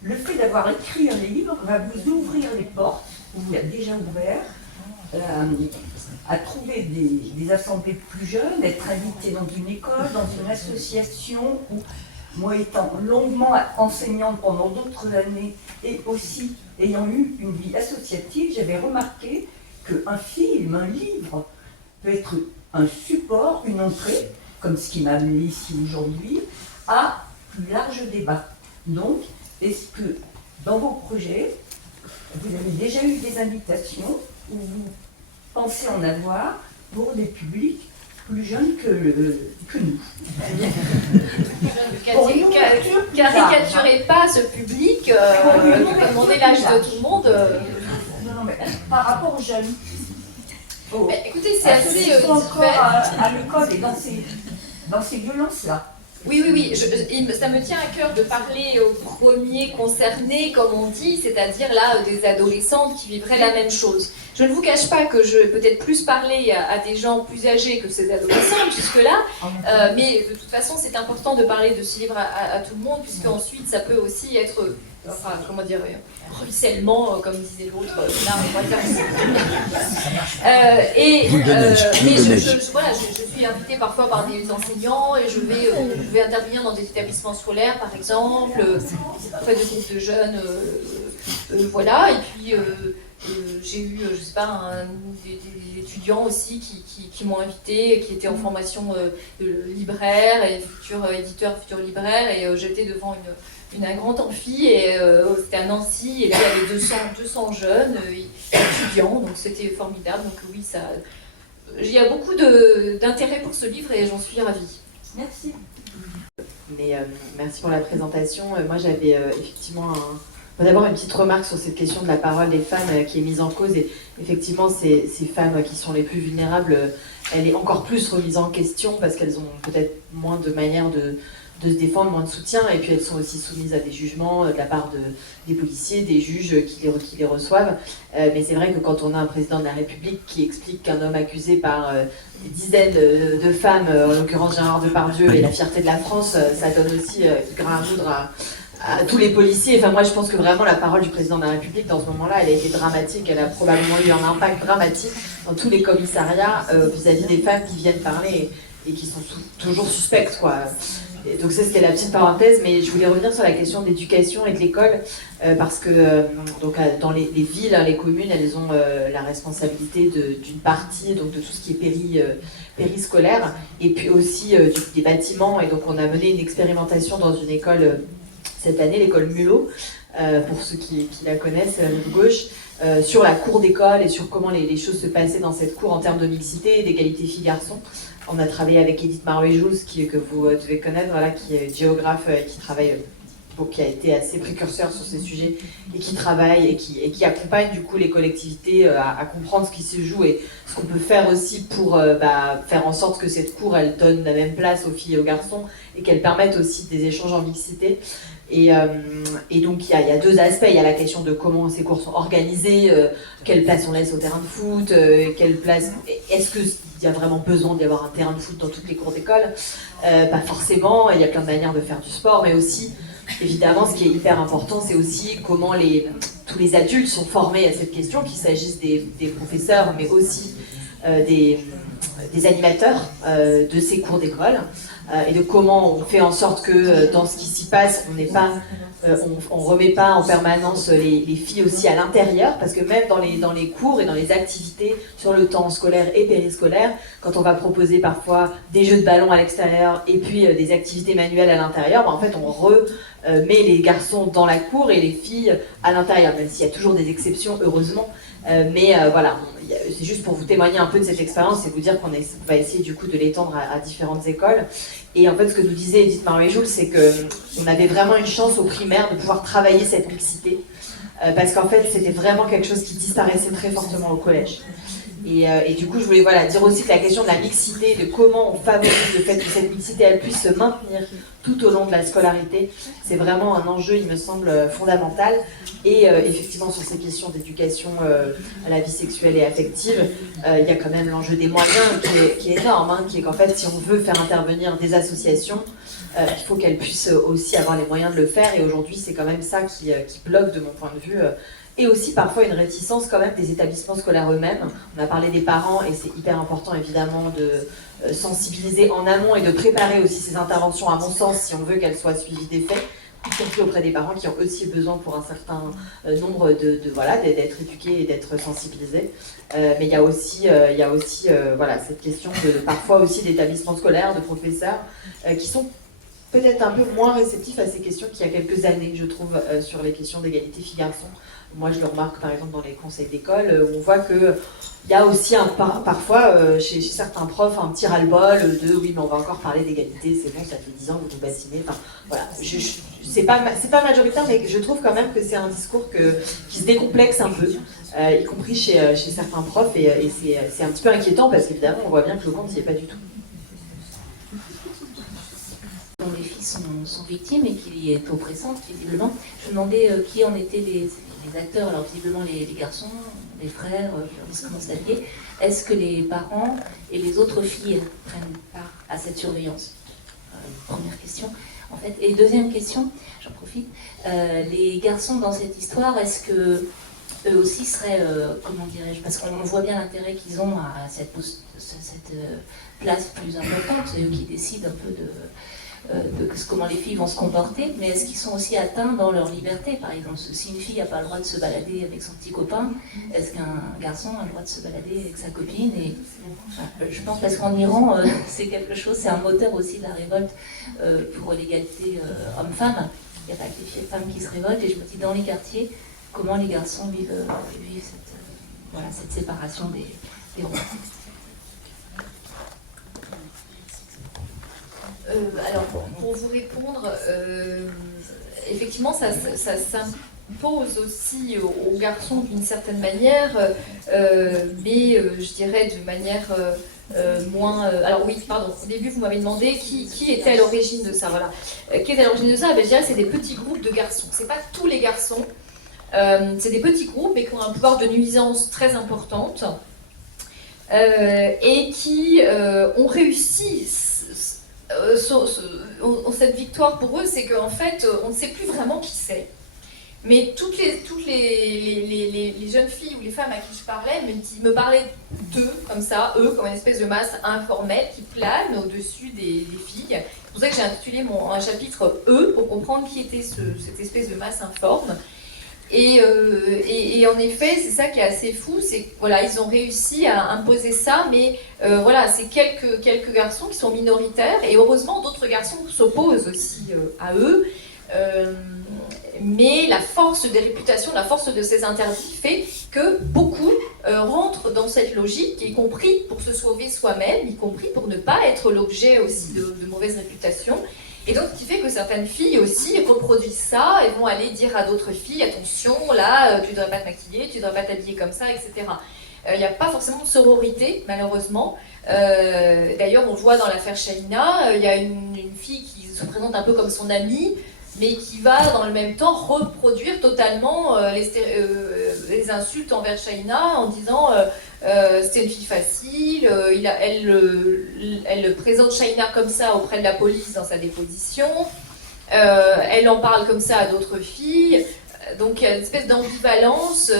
le fait d'avoir écrit un livre va vous ouvrir les portes, ou vous l'avez déjà ouvert, à trouver des assemblées plus jeunes, être invité dans une école, dans une association, où moi étant longuement enseignante pendant d'autres années, et aussi ayant eu une vie associative, j'avais remarqué qu'un film, un livre, peut être un support, une entrée, comme ce qui m'a amené ici aujourd'hui, à plus large débat. Donc, est-ce que dans vos projets, vous avez déjà eu des invitations ou vous pensez en avoir pour des publics plus jeunes que nous? Caricaturez pas ce public, demandez l'âge de tout le monde. Non, mais par rapport aux jeunes. Écoutez, c'est assez encore à l'école et dans ces violences-là. Oui, ça me tient à cœur de parler aux premiers concernés, comme on dit, c'est-à-dire là des adolescentes qui vivraient la même chose. Je ne vous cache pas que je vais peut-être plus parler à des gens plus âgés que ces adolescentes jusque-là, mais de toute façon c'est important de parler de ce livre à tout le monde, puisque ensuite ça peut aussi être enfin, comment dire, ruissellement, comme disait l'autre, là, on va dire. Voilà, je suis invitée parfois par des enseignants et je vais intervenir dans des établissements scolaires, par exemple, auprès de groupes de jeunes, voilà, et puis j'ai eu, je sais pas, des étudiants aussi qui m'ont invité, qui étaient en formation libraire et futurs éditeurs, futurs libraires, et j'étais devant un grand amphi, et c'était à Nancy, et puis il y avait 200 jeunes étudiants, donc c'était formidable. Donc oui, il y a beaucoup d'intérêt pour ce livre et j'en suis ravie. Merci. Mais merci pour la présentation. Moi, j'avais effectivement d'abord une petite remarque sur cette question de la parole des femmes qui est mise en cause. Et effectivement, ces femmes qui sont les plus vulnérables, elle est encore plus remise en question parce qu'elles ont peut-être moins de manières de se défendre, moins de soutien, et puis elles sont aussi soumises à des jugements de la part des policiers, des juges qui les reçoivent. Mais c'est vrai que quand on a un président de la République qui explique qu'un homme accusé par des dizaines de femmes, en l'occurrence Gérard Depardieu, est la fierté de la France, ça donne aussi du grain à moudre à tous les policiers. Enfin, moi, je pense que vraiment la parole du président de la République, dans ce moment-là, elle a été dramatique. Elle a probablement eu un impact dramatique dans tous les commissariats vis-à-vis des femmes qui viennent parler et qui sont toujours suspectes, quoi. Et donc ça, c'était la petite parenthèse, mais je voulais revenir sur la question de l'éducation et de l'école, parce que dans les villes, les communes, elles ont la responsabilité d'une partie, donc de tout ce qui est périscolaire, et puis aussi des bâtiments. Et donc on a mené une expérimentation dans une école cette année, l'école Mulot, pour ceux qui la connaissent, de gauche, sur la cour d'école et sur comment les choses se passaient dans cette cour en termes de mixité et d'égalité filles-garçons. On a travaillé avec Edith Maruet-Jousse, que vous devez connaître, voilà, qui est géographe, qui a été assez précurseur sur ces sujets, et qui travaille et qui accompagne du coup les collectivités à comprendre ce qui se joue et ce qu'on peut faire aussi pour faire en sorte que cette cour, elle donne la même place aux filles et aux garçons, et qu'elle permette aussi des échanges en mixité. Et donc il y a deux aspects. Il y a la question de comment ces cours sont organisés, quelle place on laisse au terrain de foot, quelle place, est-ce qu'il y a vraiment besoin d'y avoir un terrain de foot dans toutes les cours d'école? Pas forcément, il y a plein de manières de faire du sport, mais aussi, évidemment, ce qui est hyper important, c'est aussi comment tous les adultes sont formés à cette question, qu'il s'agisse des professeurs, mais aussi des animateurs de ces cours d'école. Et de comment on fait en sorte que dans ce qui s'y passe, on remet pas en permanence les filles aussi à l'intérieur, parce que même dans les cours et dans les activités sur le temps scolaire et périscolaire, quand on va proposer parfois des jeux de ballon à l'extérieur et puis des activités manuelles à l'intérieur, en fait on met les garçons dans la cour et les filles à l'intérieur, même s'il y a toujours des exceptions, heureusement. Mais voilà, c'est juste pour vous témoigner un peu de cette expérience et vous dire qu'on va essayer du coup de l'étendre à différentes écoles. Et en fait, ce que nous disait Edith Maruet-Jousse, c'est qu'on avait vraiment une chance au primaire de pouvoir travailler cette mixité, parce qu'en fait, c'était vraiment quelque chose qui disparaissait très fortement au collège. Et du coup, je voulais dire aussi que la question de la mixité, de comment on favorise le fait que cette mixité elle puisse se maintenir tout au long de la scolarité, c'est vraiment un enjeu, il me semble, fondamental. Et effectivement, sur ces questions d'éducation à la vie sexuelle et affective, il y a quand même l'enjeu des moyens qui est énorme, qui est qu'en fait, si on veut faire intervenir des associations, il faut qu'elles puissent aussi avoir les moyens de le faire. Et aujourd'hui, c'est quand même ça qui bloque, de mon point de vue. Et aussi parfois une réticence quand même des établissements scolaires eux-mêmes. On a parlé des parents et c'est hyper important évidemment de sensibiliser en amont et de préparer aussi ces interventions, à mon sens, si on veut qu'elles soient suivies des faits, y compris auprès des parents qui ont aussi besoin pour un certain nombre d'être éduqués et d'être sensibilisés. Mais il y a aussi cette question parfois aussi d'établissements scolaires, de professeurs qui sont peut-être un peu moins réceptifs à ces questions qu'il y a quelques années, je trouve, sur les questions d'égalité filles-garçons. Moi, je le remarque par exemple dans les conseils d'école, où on voit qu'il y a aussi parfois chez certains profs un petit ras-le-bol de oui, mais on va encore parler d'égalité, c'est bon, ça fait 10 ans que vous nous bassinez. Enfin, voilà, c'est pas majoritaire, mais je trouve quand même que c'est un discours qui se décomplexe un peu, y compris chez certains profs, et c'est un petit peu inquiétant parce qu'évidemment, on voit bien que le compte n'y est pas du tout. Dont les filles sont victimes et qui est oppressante, visiblement. Je me demandais qui en étaient les acteurs, alors visiblement les garçons, les frères, comment ça s'appelait. Est-ce que les parents et les autres filles prennent part à cette surveillance? Première question. en fait. Et deuxième question, j'en profite, les garçons dans cette histoire, est-ce que eux aussi seraient, comment dirais-je, parce qu'on voit bien l'intérêt qu'ils ont à cette place plus importante, c'est eux qui décident un peu de comment les filles vont se comporter, mais est-ce qu'ils sont aussi atteints dans leur liberté? Par exemple, si une fille n'a pas le droit de se balader avec son petit copain, est-ce qu'un garçon a le droit de se balader avec sa copine? Et je pense parce qu'en Iran, c'est quelque chose, c'est un moteur aussi de la révolte pour l'égalité homme-femme. Il n'y a pas que les filles et femmes qui se révoltent, et je me dis dans les quartiers, comment les garçons vivent cette séparation des rôles. Alors, pour vous répondre, effectivement, ça s'impose aussi aux garçons d'une certaine manière, mais je dirais de manière moins... alors oui, pardon, au début vous m'avez demandé qui était à l'origine de ça, voilà. Qui était à l'origine de ça? Je dirais que c'est des petits groupes de garçons. C'est pas tous les garçons, c'est des petits groupes, mais qui ont un pouvoir de nuisance très importante, et qui ont réussi... cette victoire pour eux, c'est qu'en fait, on ne sait plus vraiment qui c'est. Mais toutes les jeunes filles ou les femmes à qui je parlais me parlaient d'eux, comme ça, eux, comme une espèce de masse informelle qui plane au-dessus des filles. C'est pour ça que j'ai intitulé un chapitre Eux, pour comprendre qui était cette espèce de masse informe. Et en effet, c'est ça qui est assez fou, c'est que voilà, ils ont réussi à imposer ça, mais voilà, c'est quelques garçons qui sont minoritaires, et heureusement d'autres garçons s'opposent aussi à eux. Mais la force des réputations, la force de ces interdits fait que beaucoup rentrent dans cette logique, y compris pour se sauver soi-même, y compris pour ne pas être l'objet aussi de mauvaises réputations. Et donc, ce qui fait que certaines filles aussi reproduisent ça et vont aller dire à d'autres filles, attention, là, tu ne devrais pas te maquiller, tu ne devrais pas t'habiller comme ça, etc. Il n'y a pas forcément de sororité, malheureusement. D'ailleurs, on le voit dans l'affaire Shaina, il y a une fille qui se présente un peu comme son amie, mais qui va dans le même temps reproduire totalement les insultes envers Shaina en disant c'était une fille facile, elle présente Shaina comme ça auprès de la police dans sa déposition, elle en parle comme ça à d'autres filles, donc il y a une espèce d'ambivalence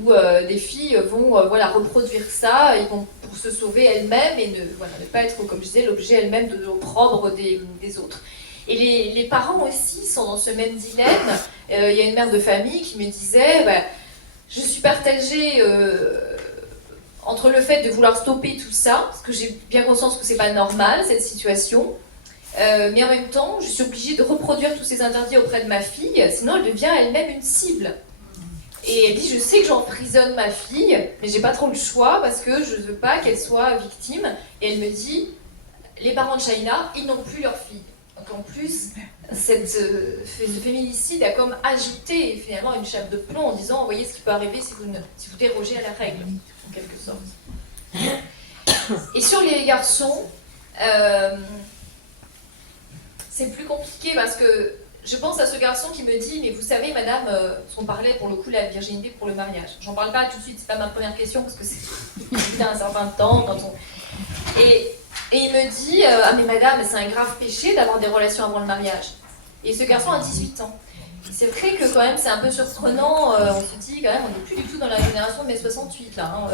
où des filles vont reproduire ça, ils vont pour se sauver elles-mêmes et ne pas être, comme je disais, l'objet elles-mêmes de l'opprobre des autres. Et les parents aussi sont dans ce même dilemme. Il y a une mère de famille qui me disait je suis partagée entre le fait de vouloir stopper tout ça, parce que j'ai bien conscience que c'est pas normal cette situation, mais en même temps, je suis obligée de reproduire tous ces interdits auprès de ma fille, sinon elle devient elle-même une cible. Et elle dit je sais que j'emprisonne ma fille, mais j'ai pas trop le choix parce que je veux pas qu'elle soit victime. Et elle me dit les parents de Shaina, ils n'ont plus leur fille. Donc en plus, ce féminicide a comme ajouté finalement une chape de plomb en disant voyez ce qui peut arriver si vous dérogez à la règle, en quelque sorte. Et sur les garçons, c'est plus compliqué parce que je pense à ce garçon qui me dit mais vous savez madame, on parlait pour le coup de la virginité pour le mariage. J'en parle pas tout de suite, c'est pas ma première question parce que c'est il y a un certain temps quand on... Et il me dit ah mais madame, c'est un grave péché d'avoir des relations avant le mariage. Et ce garçon a 18 ans. C'est vrai que quand même c'est un peu surprenant, on se dit quand même on n'est plus du tout dans la génération de mai 68 là.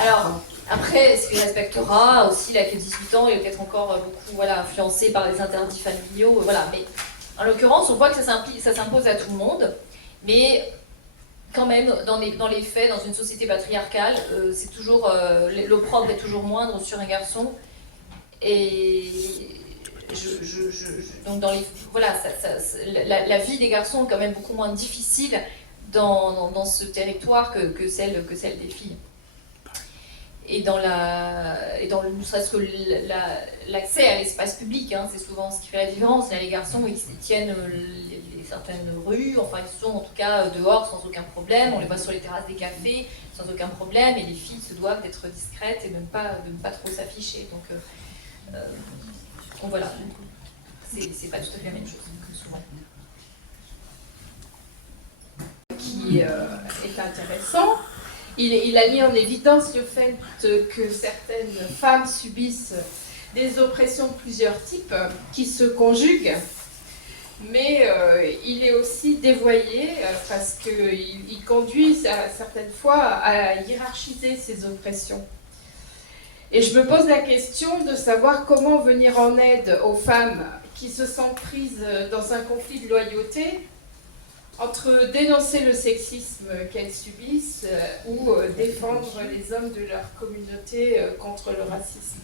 Alors après, est-ce qu'il respectera aussi, il a que 18 ans, il est peut-être encore beaucoup influencé par les interdits familiaux, mais en l'occurrence on voit que ça s'impose à tout le monde, mais quand même dans les faits, dans une société patriarcale, c'est toujours l'opprobre est toujours moindre sur un garçon, et donc la vie des garçons est quand même beaucoup moins difficile dans ce territoire que celle des filles. Et ne serait-ce que l'accès à l'espace public, c'est souvent ce qui fait la différence. Là, les garçons, ils tiennent certaines rues, enfin ils sont en tout cas dehors sans aucun problème, on les voit sur les terrasses des cafés sans aucun problème, et les filles se doivent d'être discrètes et de ne pas trop s'afficher. Donc voilà, c'est pas tout à fait la même chose que souvent. Qui est intéressant. Il a mis en évidence le fait que certaines femmes subissent des oppressions de plusieurs types qui se conjuguent, mais il est aussi dévoyé parce qu'il conduit certaines fois à hiérarchiser ces oppressions. Et je me pose la question de savoir comment venir en aide aux femmes qui se sentent prises dans un conflit de loyauté entre dénoncer le sexisme qu'elles subissent ou défendre les hommes de leur communauté contre le racisme.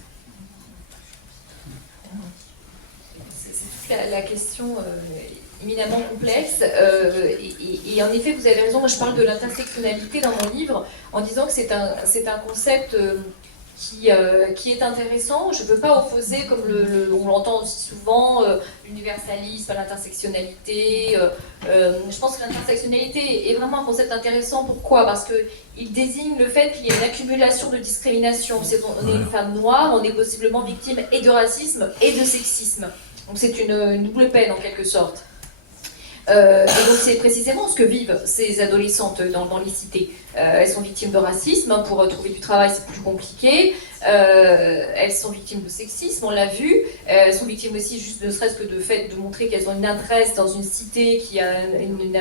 C'est toute la question éminemment complexe. Et en effet, vous avez raison, moi je parle de l'intersectionnalité dans mon livre en disant que c'est un concept qui est intéressant. Je ne veux pas opposer, comme on l'entend aussi souvent, l'universalisme à l'intersectionnalité. Je pense que l'intersectionnalité est vraiment un concept intéressant. Pourquoi? Parce qu'il désigne le fait qu'il y a une accumulation de discrimination. On est une femme noire, on est possiblement victime et de racisme et de sexisme. Donc c'est une double peine en quelque sorte. Et donc c'est précisément ce que vivent ces adolescentes dans les cités. Elles sont victimes de racisme, hein, pour trouver du travail c'est plus compliqué, elles sont victimes de sexisme, on l'a vu, elles sont victimes aussi juste ne serait-ce que de fait de montrer qu'elles ont une adresse dans une cité qui a une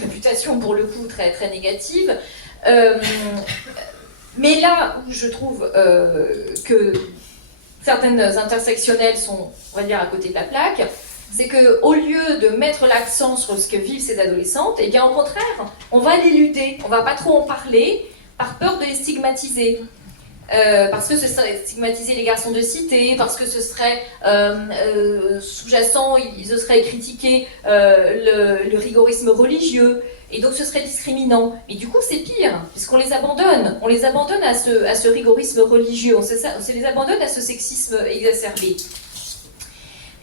réputation pour le coup très, très négative. Mais là où je trouve que certaines intersectionnelles sont, on va dire, à côté de la plaque, c'est qu'au lieu de mettre l'accent sur ce que vivent ces adolescentes, eh bien au contraire, on va l'éluder, on va pas trop en parler par peur de les stigmatiser. Parce que ce serait stigmatiser les garçons de cité, parce que ce serait sous-jacent, ce serait critiquer le rigorisme religieux, et donc ce serait discriminant. Et du coup c'est pire, puisqu'on les abandonne, à ce rigorisme religieux, on les abandonne à ce sexisme exacerbé.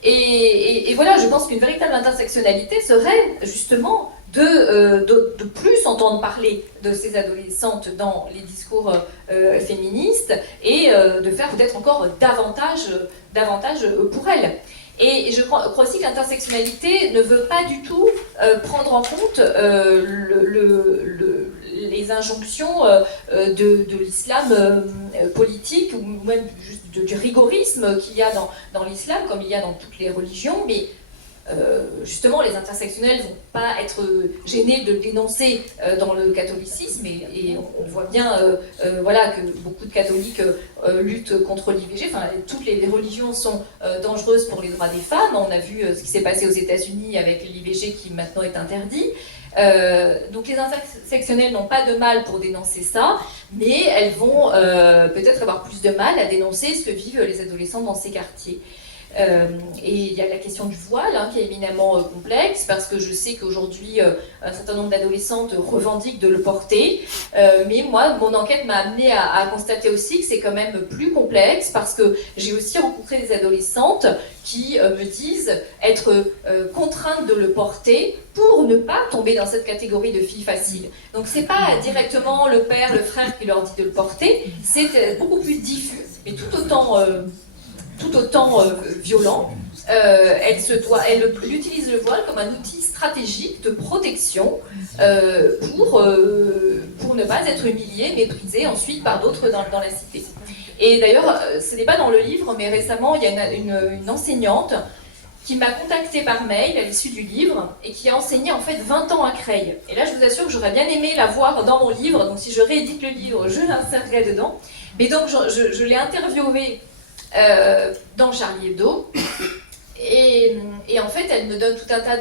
Et voilà, je pense qu'une véritable intersectionnalité serait justement de plus entendre parler de ces adolescentes dans les discours féministes et de faire peut-être encore davantage pour elles. Et je crois aussi que l'intersectionnalité ne veut pas du tout prendre en compte les injonctions de l'islam politique ou même juste du rigorisme qu'il y a dans l'islam, comme il y a dans toutes les religions, mais justement les intersectionnels ne vont pas être gênés de le dénoncer dans le catholicisme et on voit bien voilà, que beaucoup de catholiques luttent contre l'IVG. Enfin, toutes les religions sont dangereuses pour les droits des femmes. On a vu ce qui s'est passé aux États-Unis avec l'IVG qui maintenant est interdit. Donc les intersectionnelles n'ont pas de mal pour dénoncer ça, mais elles vont peut-être avoir plus de mal à dénoncer ce que vivent les adolescents dans ces quartiers. Et il y a la question du voile qui est éminemment complexe, parce que je sais qu'aujourd'hui un certain nombre d'adolescentes revendiquent de le porter, mais moi mon enquête m'a amené à constater aussi que c'est quand même plus complexe, parce que j'ai aussi rencontré des adolescentes qui me disent être contraintes de le porter pour ne pas tomber dans cette catégorie de filles faciles. Donc c'est pas directement le père, le frère qui leur dit de le porter, c'est beaucoup plus diffus, mais tout autant violent. Elle utilise le voile comme un outil stratégique de protection pour ne pas être humiliée, méprisée ensuite par d'autres dans la cité. Et d'ailleurs, ce n'est pas dans le livre, mais récemment, il y a une enseignante qui m'a contactée par mail à l'issue du livre et qui a enseigné en fait 20 ans à Creil. Et là, je vous assure que j'aurais bien aimé la voir dans mon livre, donc si je réédite le livre, je l'insérerai dedans. Mais donc, je l'ai interviewée dans Charlie Hebdo, et en fait elle me donne tout un tas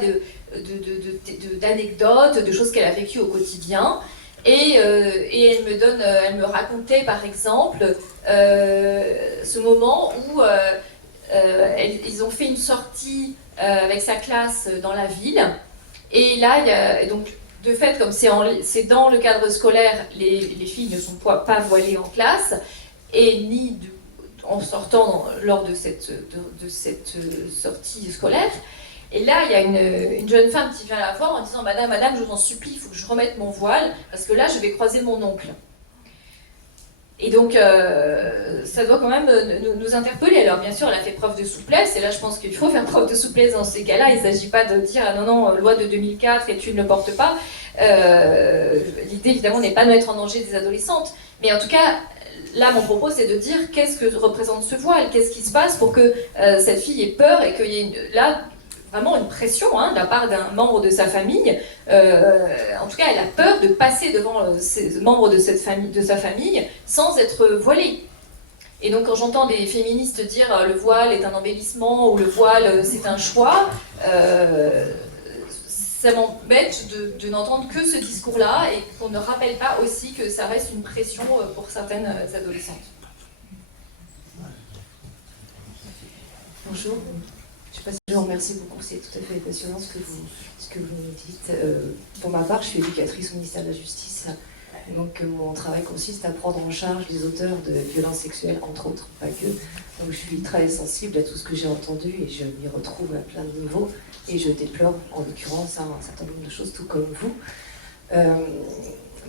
d'anecdotes, de choses qu'elle a vécues au quotidien, et elle me racontait par exemple ce moment où ils ont fait une sortie avec sa classe dans la ville, et là il y a donc de fait, comme c'est dans le cadre scolaire, les filles ne sont pas voilées en classe, et ni en sortant lors de cette sortie scolaire. Et là, il y a une jeune femme qui vient la voir en disant « Madame, je vous en supplie, il faut que je remette mon voile, parce que là, je vais croiser mon oncle. » Et donc, ça doit quand même nous interpeller. Alors, bien sûr, elle a fait preuve de souplesse, et là, je pense qu'il faut faire preuve de souplesse dans ces cas-là. Il ne s'agit pas de dire « Ah non, non, loi de 2004 et tu ne le portes pas ». L'idée, évidemment, n'est pas de mettre en danger des adolescentes. Mais en tout cas, là, mon propos, c'est de dire qu'est-ce que représente ce voile, qu'est-ce qui se passe pour que cette fille ait peur et qu'il y ait là vraiment une pression de la part d'un membre de sa famille. En tout cas, elle a peur de passer devant ces membres de sa famille sans être voilée. Et donc, quand j'entends des féministes dire le voile est un embellissement ou le voile c'est un choix, ça m'embête de n'entendre que ce discours-là et qu'on ne rappelle pas aussi que ça reste une pression pour certaines adolescentes. Bonjour. Je sais pas si je vous remercie beaucoup, c'est tout à fait passionnant ce que vous nous dites. Pour ma part, je suis éducatrice au ministère de la Justice. Donc mon travail consiste à prendre en charge les auteurs de violences sexuelles, entre autres, pas que. Donc je suis très sensible à tout ce que j'ai entendu et je m'y retrouve à plein de niveaux. Et je déplore en l'occurrence un certain nombre de choses, tout comme vous.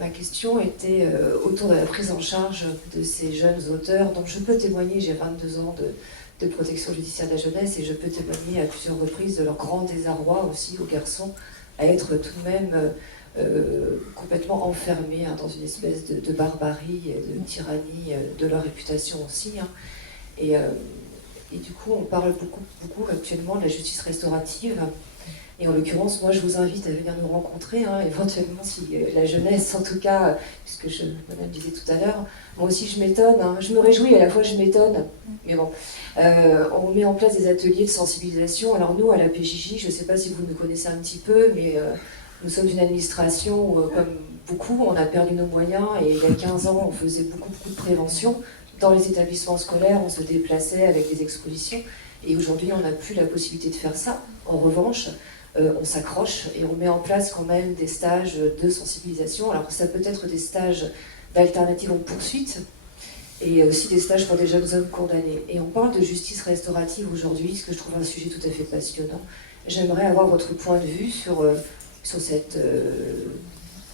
Ma question était autour de la prise en charge de ces jeunes auteurs dont je peux témoigner, j'ai 22 ans de protection judiciaire de la jeunesse et je peux témoigner à plusieurs reprises de leur grand désarroi aussi aux garçons à être tout de même complètement enfermés dans une espèce de barbarie, de tyrannie de leur réputation aussi. Et du coup, on parle beaucoup actuellement de la justice restaurative. Et en l'occurrence, moi, je vous invite à venir nous rencontrer, éventuellement, si la jeunesse, en tout cas, puisque madame disait tout à l'heure, moi aussi je m'étonne, je me réjouis, à la fois je m'étonne, mais bon, on met en place des ateliers de sensibilisation. Alors nous, à la PJJ, je ne sais pas si vous nous connaissez un petit peu, mais nous sommes une administration où, comme beaucoup, on a perdu nos moyens, et il y a 15 ans, on faisait beaucoup de prévention. Dans les établissements scolaires, on se déplaçait avec des expositions, et aujourd'hui, on n'a plus la possibilité de faire ça. En revanche, on s'accroche et on met en place quand même des stages de sensibilisation. Alors ça peut être des stages d'alternatives en poursuite et aussi des stages pour des jeunes hommes condamnés. Et on parle de justice restaurative aujourd'hui, ce que je trouve un sujet tout à fait passionnant. J'aimerais avoir votre point de vue sur cette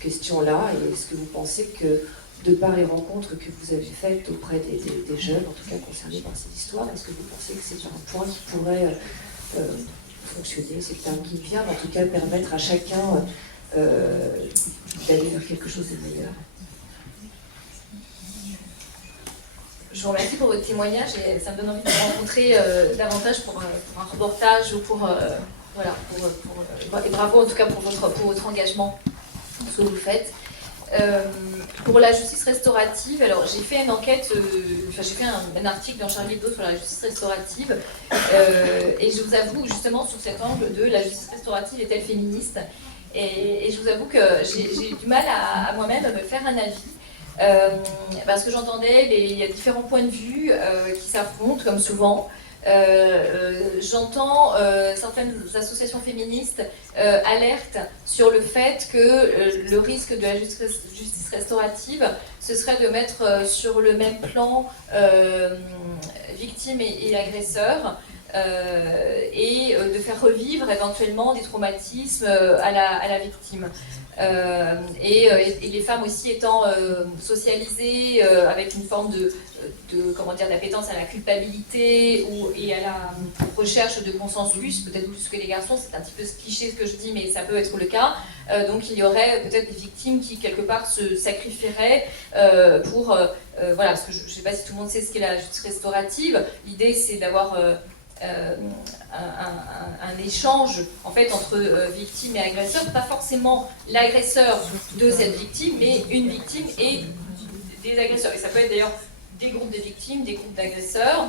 question-là, et est-ce que vous pensez que, de par les rencontres que vous avez faites auprès des jeunes, en tout cas concernés par cette histoire, est-ce que vous pensez que c'est un point qui pourrait fonctionner, c'est le terme qui vient, mais en tout cas permettre à chacun d'aller vers quelque chose de meilleur? Je vous remercie pour votre témoignage et ça me donne envie de vous rencontrer davantage pour un reportage ou et bravo en tout cas pour votre engagement, pour ce que vous faites. Pour la justice restaurative, alors j'ai fait une enquête, j'ai fait un article dans Charlie Hebdo sur la justice restaurative et je vous avoue justement sur cet angle de la justice restaurative est-elle féministe, et je vous avoue que j'ai du mal à moi-même à me faire un avis parce que j'entendais, il y a différents points de vue qui s'affrontent comme souvent. J'entends certaines associations féministes alertent sur le fait que le risque de la justice restaurative, ce serait de mettre sur le même plan victimes et agresseurs et de faire revivre éventuellement des traumatismes à la victime. Et les femmes aussi étant socialisées avec une forme d'appétence à la culpabilité et à la recherche de consensus, peut-être plus que les garçons, c'est un petit peu cliché ce que je dis, mais ça peut être le cas. Donc il y aurait peut-être des victimes qui quelque part se sacrifieraient pour... parce que je ne sais pas si tout le monde sait ce qu'est la justice restaurative. L'idée c'est d'avoir... un échange en fait entre victime et agresseur, pas forcément l'agresseur de cette victime, mais une victime et des agresseurs. Et ça peut être d'ailleurs des groupes de victimes, des groupes d'agresseurs.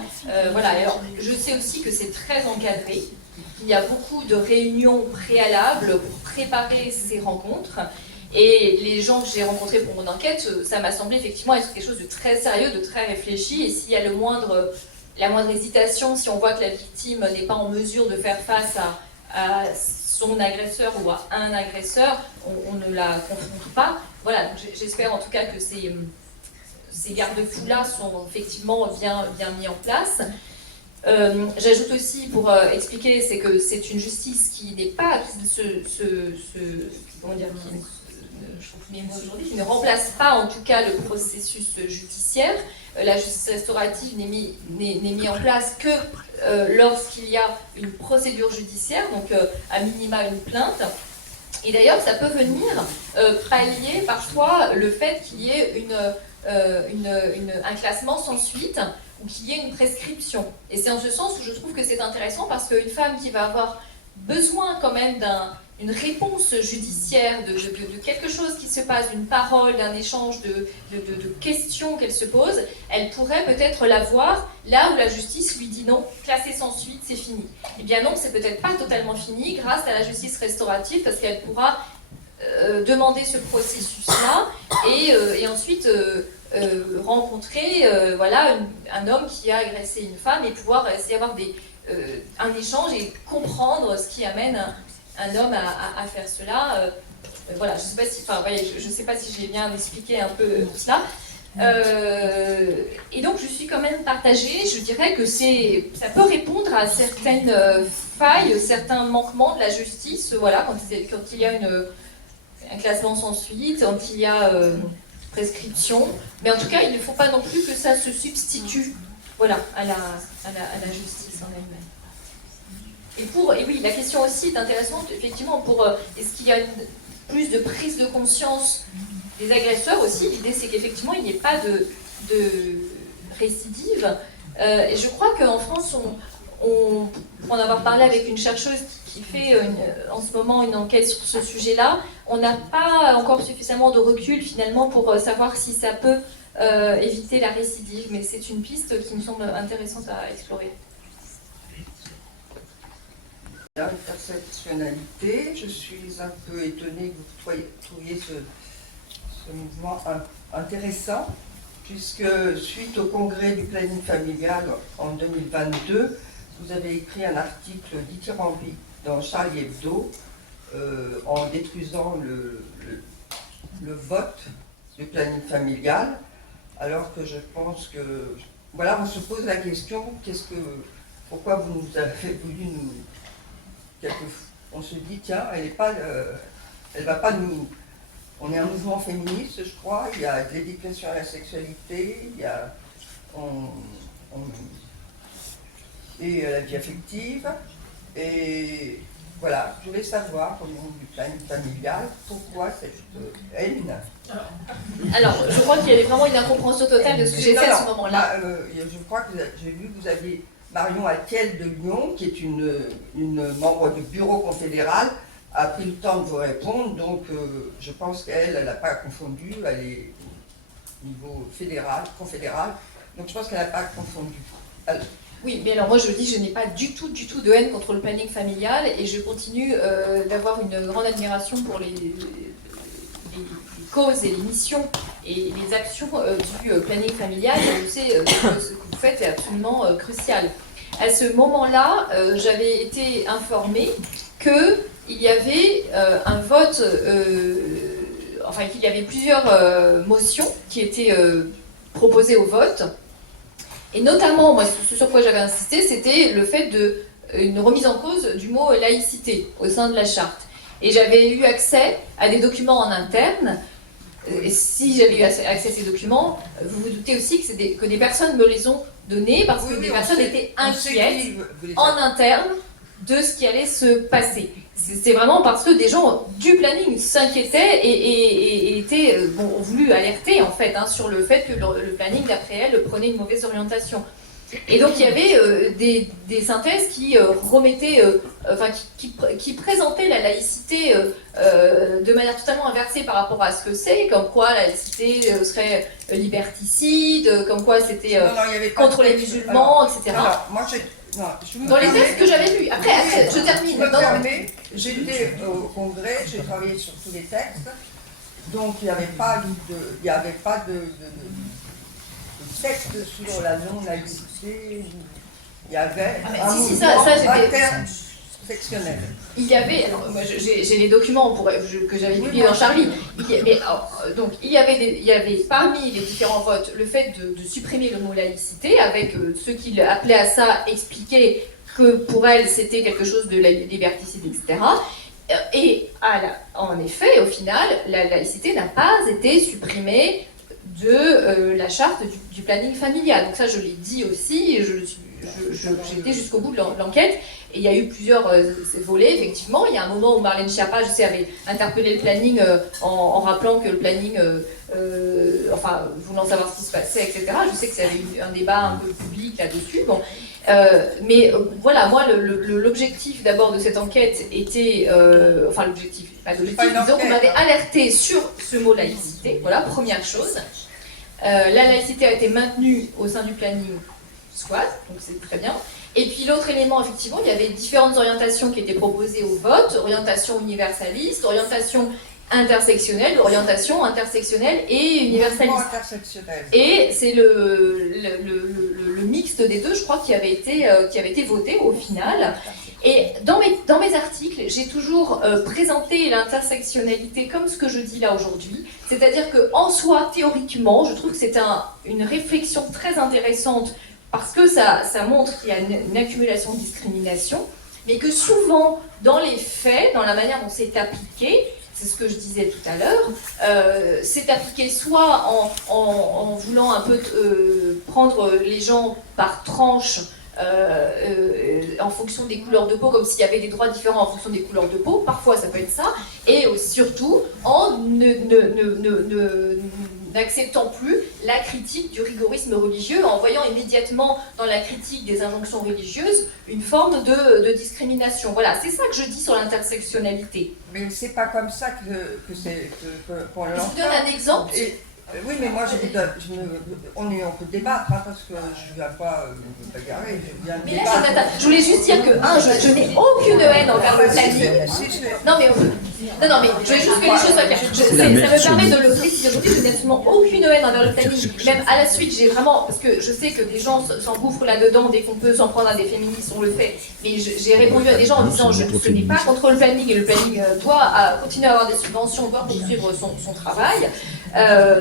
Alors, je sais aussi que c'est très encadré. Il y a beaucoup de réunions préalables pour préparer ces rencontres. Et les gens que j'ai rencontrés pour mon enquête, ça m'a semblé effectivement être quelque chose de très sérieux, de très réfléchi. Et s'il y a la moindre hésitation, si on voit que la victime n'est pas en mesure de faire face à son agresseur ou à un agresseur, on ne la confronte pas. Voilà, donc j'espère en tout cas que ces garde-fous-là sont effectivement bien mis en place. J'ajoute aussi, pour expliquer, c'est que c'est une justice qui n'est pas, qui je trouve mes mots aujourd'hui, qui ne remplace pas en tout cas le processus judiciaire. La justice restaurative n'est mise en place que lorsqu'il y a une procédure judiciaire, donc à minima une plainte. Et d'ailleurs, ça peut venir pallier parfois le fait qu'il y ait un classement sans suite ou qu'il y ait une prescription. Et c'est en ce sens où je trouve que c'est intéressant parce qu'une femme qui va avoir besoin quand même d'une réponse judiciaire, de quelque chose qui se passe, d'une parole, d'un échange de questions qu'elle se pose, elle pourrait peut-être l'avoir là où la justice lui dit non, classé sans suite, c'est fini. Eh bien non, c'est peut-être pas totalement fini grâce à la justice restaurative parce qu'elle pourra demander ce processus-là et ensuite rencontrer voilà, un homme qui a agressé une femme et pouvoir essayer d'avoir un échange et comprendre ce qui amène un homme à faire cela. Voilà, je ne sais pas si j'ai bien expliqué un peu tout cela. Et donc je suis quand même partagée, je dirais que ça peut répondre à certaines failles, certains manquements de la justice, voilà, quand il y a un classement sans suite, quand il y a prescription, mais en tout cas il ne faut pas non plus que ça se substitue, voilà, à la justice en elle-même. Et oui, la question aussi est intéressante, effectivement, est-ce qu'il y a plus de prise de conscience des agresseurs aussi. L'idée, c'est qu'effectivement, il n'y ait pas de récidive. Et je crois qu'en France, pour en avoir parlé avec une chercheuse qui fait en ce moment une enquête sur ce sujet-là, on n'a pas encore suffisamment de recul, finalement, pour savoir si ça peut éviter la récidive. Mais c'est une piste qui me semble intéressante à explorer. Intersectionnalité, je suis un peu étonnée que vous trouviez ce mouvement intéressant, puisque suite au congrès du planning familial en 2022, vous avez écrit un article dithyrambique dans Charlie Hebdo en détruisant le vote du planning familial, alors que je pense que, voilà, on se pose la question, pourquoi vous nous avez voulu nous... On se dit, tiens, elle va pas nous... On est un mouvement féministe, je crois, il y a de l'éducation à la sexualité, il y a... et à la vie affective, et voilà, je voulais savoir, au niveau du planning familial, pourquoi cette haine. Alors, je crois qu'il y avait vraiment une incompréhension totale de ce que j'ai fait à ce moment-là. Je crois que j'ai vu que vous aviez... Marion Attiel de Lyon, qui est une membre du bureau confédéral, a pris le temps de vous répondre, donc je pense qu'elle n'a pas confondu, elle est au niveau confédéral, donc je pense qu'elle n'a pas confondu. Oui, mais alors moi je dis, je n'ai pas du tout de haine contre le planning familial et je continue d'avoir une grande admiration pour les causes et les missions et les actions du planning familial. Et je sais que ce que vous faites est absolument crucial. À ce moment-là, j'avais été informée qu'il y avait un vote, qu'il y avait plusieurs motions qui étaient proposées au vote. Et notamment, moi, ce sur quoi j'avais insisté, c'était le fait d'une remise en cause du mot laïcité au sein de la charte. Et j'avais eu accès à des documents en interne. Et si j'avais eu accès à ces documents, vous vous doutez aussi que des personnes me les ont donnés parce que des personnes étaient inquiètes en interne de ce qui allait se passer. C'est vraiment parce que des gens du planning s'inquiétaient et ont voulu alerter en fait sur le fait que le planning d'après elle prenait une mauvaise orientation. Et donc il y avait des synthèses qui remettaient, qui présentaient la laïcité de manière totalement inversée par rapport à ce que c'est, comme quoi la laïcité serait liberticide, comme quoi c'était contre les musulmans, etc. Alors, moi, dans les textes que j'avais lus. Après, je termine. J'étais au congrès, j'ai travaillé sur tous les textes, donc il n'y avait pas de texte sur la non-laïcité, il y avait un mouvement intersectionnel. Il y avait, alors moi j'ai les documents que j'avais publiés dans Charlie, il y avait parmi les différents votes le fait de supprimer le mot laïcité, avec ceux qui appelaient à ça expliquer que pour elle c'était quelque chose de liberticide, etc. Et en effet, au final, la laïcité n'a pas été supprimée de la charte du planning familial. Donc ça, je l'ai dit aussi, j'ai été jusqu'au bout de l'enquête, et il y a eu plusieurs volets, effectivement. Il y a un moment où Marlène Schiappa, je sais, avait interpellé le planning en rappelant que le planning, enfin, voulant savoir ce qui se passait, etc. Je sais que ça avait eu un débat un peu public là-dessus. Bon. Mais voilà, moi, l'objectif d'abord de cette enquête était, enfin l'objectif, disons qu'on m'avait alerté sur ce mot laïcité, voilà, première chose. La laïcité a été maintenue au sein du planning SWAT, donc c'est très bien. Et puis l'autre élément, effectivement, il y avait différentes orientations qui étaient proposées au vote, orientation universaliste, orientation intersectionnelle, orientation intersectionnelle et universaliste. Et c'est le mixte des deux, je crois, qui avait été voté au final. Et dans mes articles, j'ai toujours présenté l'intersectionnalité comme ce que je dis là aujourd'hui, c'est-à-dire qu'en soi, théoriquement, je trouve que c'est une réflexion très intéressante parce que ça montre qu'il y a une accumulation de discrimination, mais que souvent, dans les faits, dans la manière dont c'est appliqué, c'est ce que je disais tout à l'heure, c'est appliqué soit en voulant un peu prendre les gens par tranche, en fonction des couleurs de peau, comme s'il y avait des droits différents en fonction des couleurs de peau, parfois ça peut être ça, et surtout en n'acceptant plus la critique du rigorisme religieux, en voyant immédiatement dans la critique des injonctions religieuses une forme de discrimination. Voilà, c'est ça que je dis sur l'intersectionnalité. Mais c'est pas comme ça qu'on l'entend. Je vous donne un exemple. Oui, mais moi, on peut débattre, hein, parce que je ne viens pas me bagarrer, je viens mais là, débattre. je voulais juste dire que, je n'ai aucune haine envers le planning. Non, mais je voulais juste que les choses soient claires. Ça me permet de le préciser aujourd'hui, je n'ai absolument aucune haine envers le planning. Même à la suite, j'ai vraiment, parce que je sais que des gens s'engouffrent là-dedans, dès qu'on peut s'en prendre à des féministes, on le fait. Mais j'ai répondu à des gens en disant, ce n'est pas contre le planning, et le planning doit continuer à avoir des subventions, doit poursuivre son travail.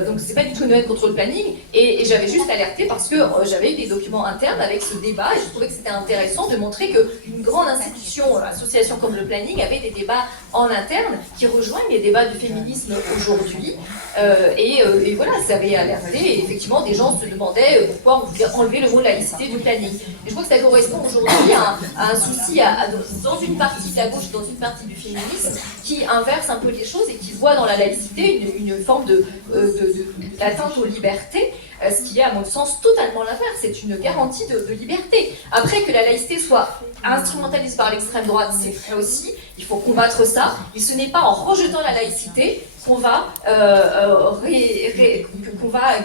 Donc c'est pas du tout une haine contre le planning, et j'avais juste alerté parce que j'avais eu des documents internes avec ce débat, et je trouvais que c'était intéressant de montrer qu'une grande institution, association comme le planning, avait des débats en interne qui rejoignent les débats du féminisme aujourd'hui, et voilà, ça avait alerté, et effectivement des gens se demandaient pourquoi on voulait enlever le mot laïcité du planning. Et je crois que ça correspond aujourd'hui à un souci dans une partie de la gauche, dans une partie du féminisme, qui inverse un peu les choses et qui voit dans la laïcité une forme d'atteinte aux libertés, ce qui est à mon sens totalement l'inverse, c'est une garantie de liberté. Après que la laïcité soit instrumentalisée par l'extrême droite, c'est vrai aussi, il faut combattre ça, et ce n'est pas en rejetant la laïcité qu'on va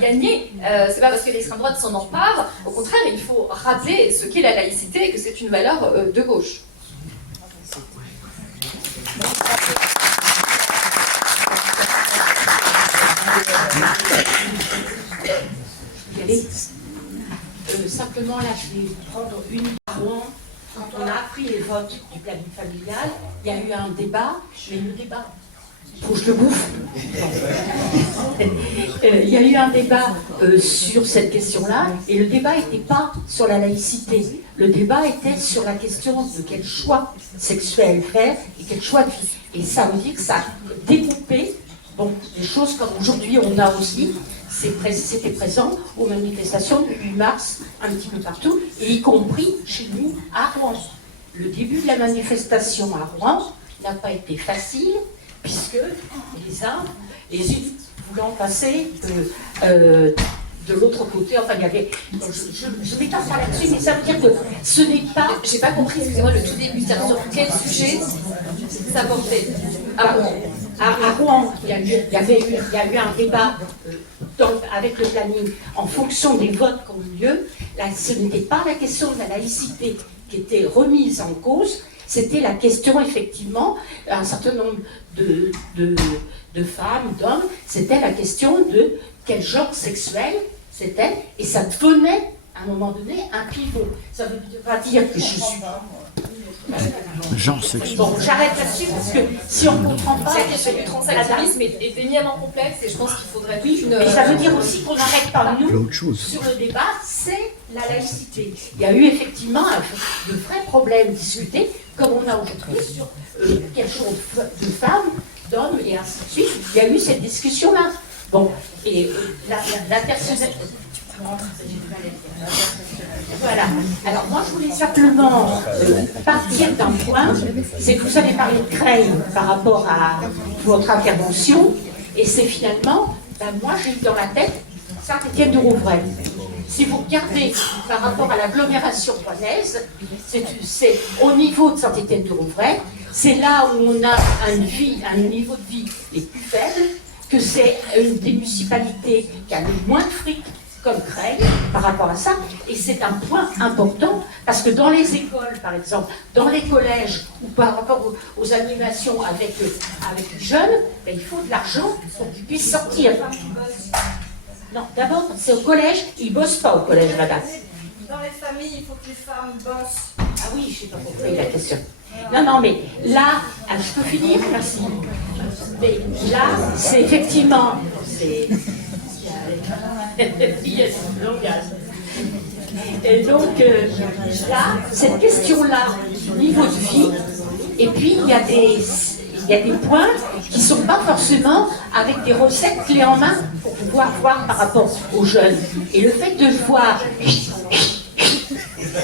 gagner. C'est pas parce que l'extrême droite s'en empare, au contraire, il faut rappeler ce qu'est la laïcité et que c'est une valeur de gauche. Simplement, là, je vais prendre une Rouen. Quand on a appris les votes du planning familial, il y a eu un débat, mais le débat, faut que je le bouffe. Il y a eu un débat sur cette question-là, et le débat n'était pas sur la laïcité. Le débat était sur la question de quel choix sexuel faire et quel choix de vie. Et ça veut dire que ça a découpé des choses comme aujourd'hui on a aussi. C'était présent aux manifestations du 8 mars, un petit peu partout, et y compris chez nous à Rouen. Le début de la manifestation à Rouen n'a pas été facile, puisque les uns, voulant passer de l'autre côté, enfin il y avait... Je vais pas faire là-dessus, mais ça veut dire que ce n'est pas... J'ai pas compris, excusez-moi, le tout début, c'est-à-dire sur quel sujet ça portait à Rouen. À Rouen, il y a eu un débat avec le planning en fonction des votes qui ont eu lieu. Là, ce n'était pas la question de la laïcité qui était remise en cause, c'était la question, effectivement, un certain nombre de femmes, d'hommes, c'était la question de quel genre sexuel c'était, et ça devenait, à un moment donné, un pivot. Ça ne veut pas dire que je suis... Genre sexuel. Bon, j'arrête là-dessus parce que si on ne comprend pas... La question du transactivisme est éminemment complexe et je pense qu'il faudrait une... Mais ça veut dire aussi qu'on n'arrête pas, nous, L'autre chose. sur le débat, c'est la laïcité. Il y a eu effectivement de vrais problèmes discutés, comme on a aujourd'hui sur quel genre de femmes, d'hommes et ainsi de suite. Il y a eu cette discussion-là. Bon, et l'intersectionnalité... Voilà. Alors moi, je voulais simplement partir d'un point, c'est que vous avez parlé de Creil par rapport à votre intervention, et c'est finalement, moi j'ai eu dans la tête Saint-Étienne-du-Rouvray. Si vous regardez par rapport à l'agglomération rouennaise, c'est au niveau de Saint-Étienne-du-Rouvray, c'est là où on a un niveau de vie les plus faibles, que c'est une des municipalités qui a le moins de fric comme Creil par rapport à ça, et c'est un point important, parce que dans les écoles, par exemple, dans les collèges, ou par rapport aux animations avec les jeunes, ben, il faut de l'argent pour qu'ils puissent sortir. Non, d'abord, c'est au collège, ils ne bossent pas au collège, madame. Dans les familles, il faut que les femmes bossent. Ah oui, je n'ai pas compris la question. Non, mais là, je peux finir, merci. Mais là, c'est effectivement... Il y a du langage. Et donc, là, cette question-là, niveau de vie, et puis il y a des points qui ne sont pas forcément avec des recettes clés en main pour pouvoir voir par rapport aux jeunes. Et le fait de voir...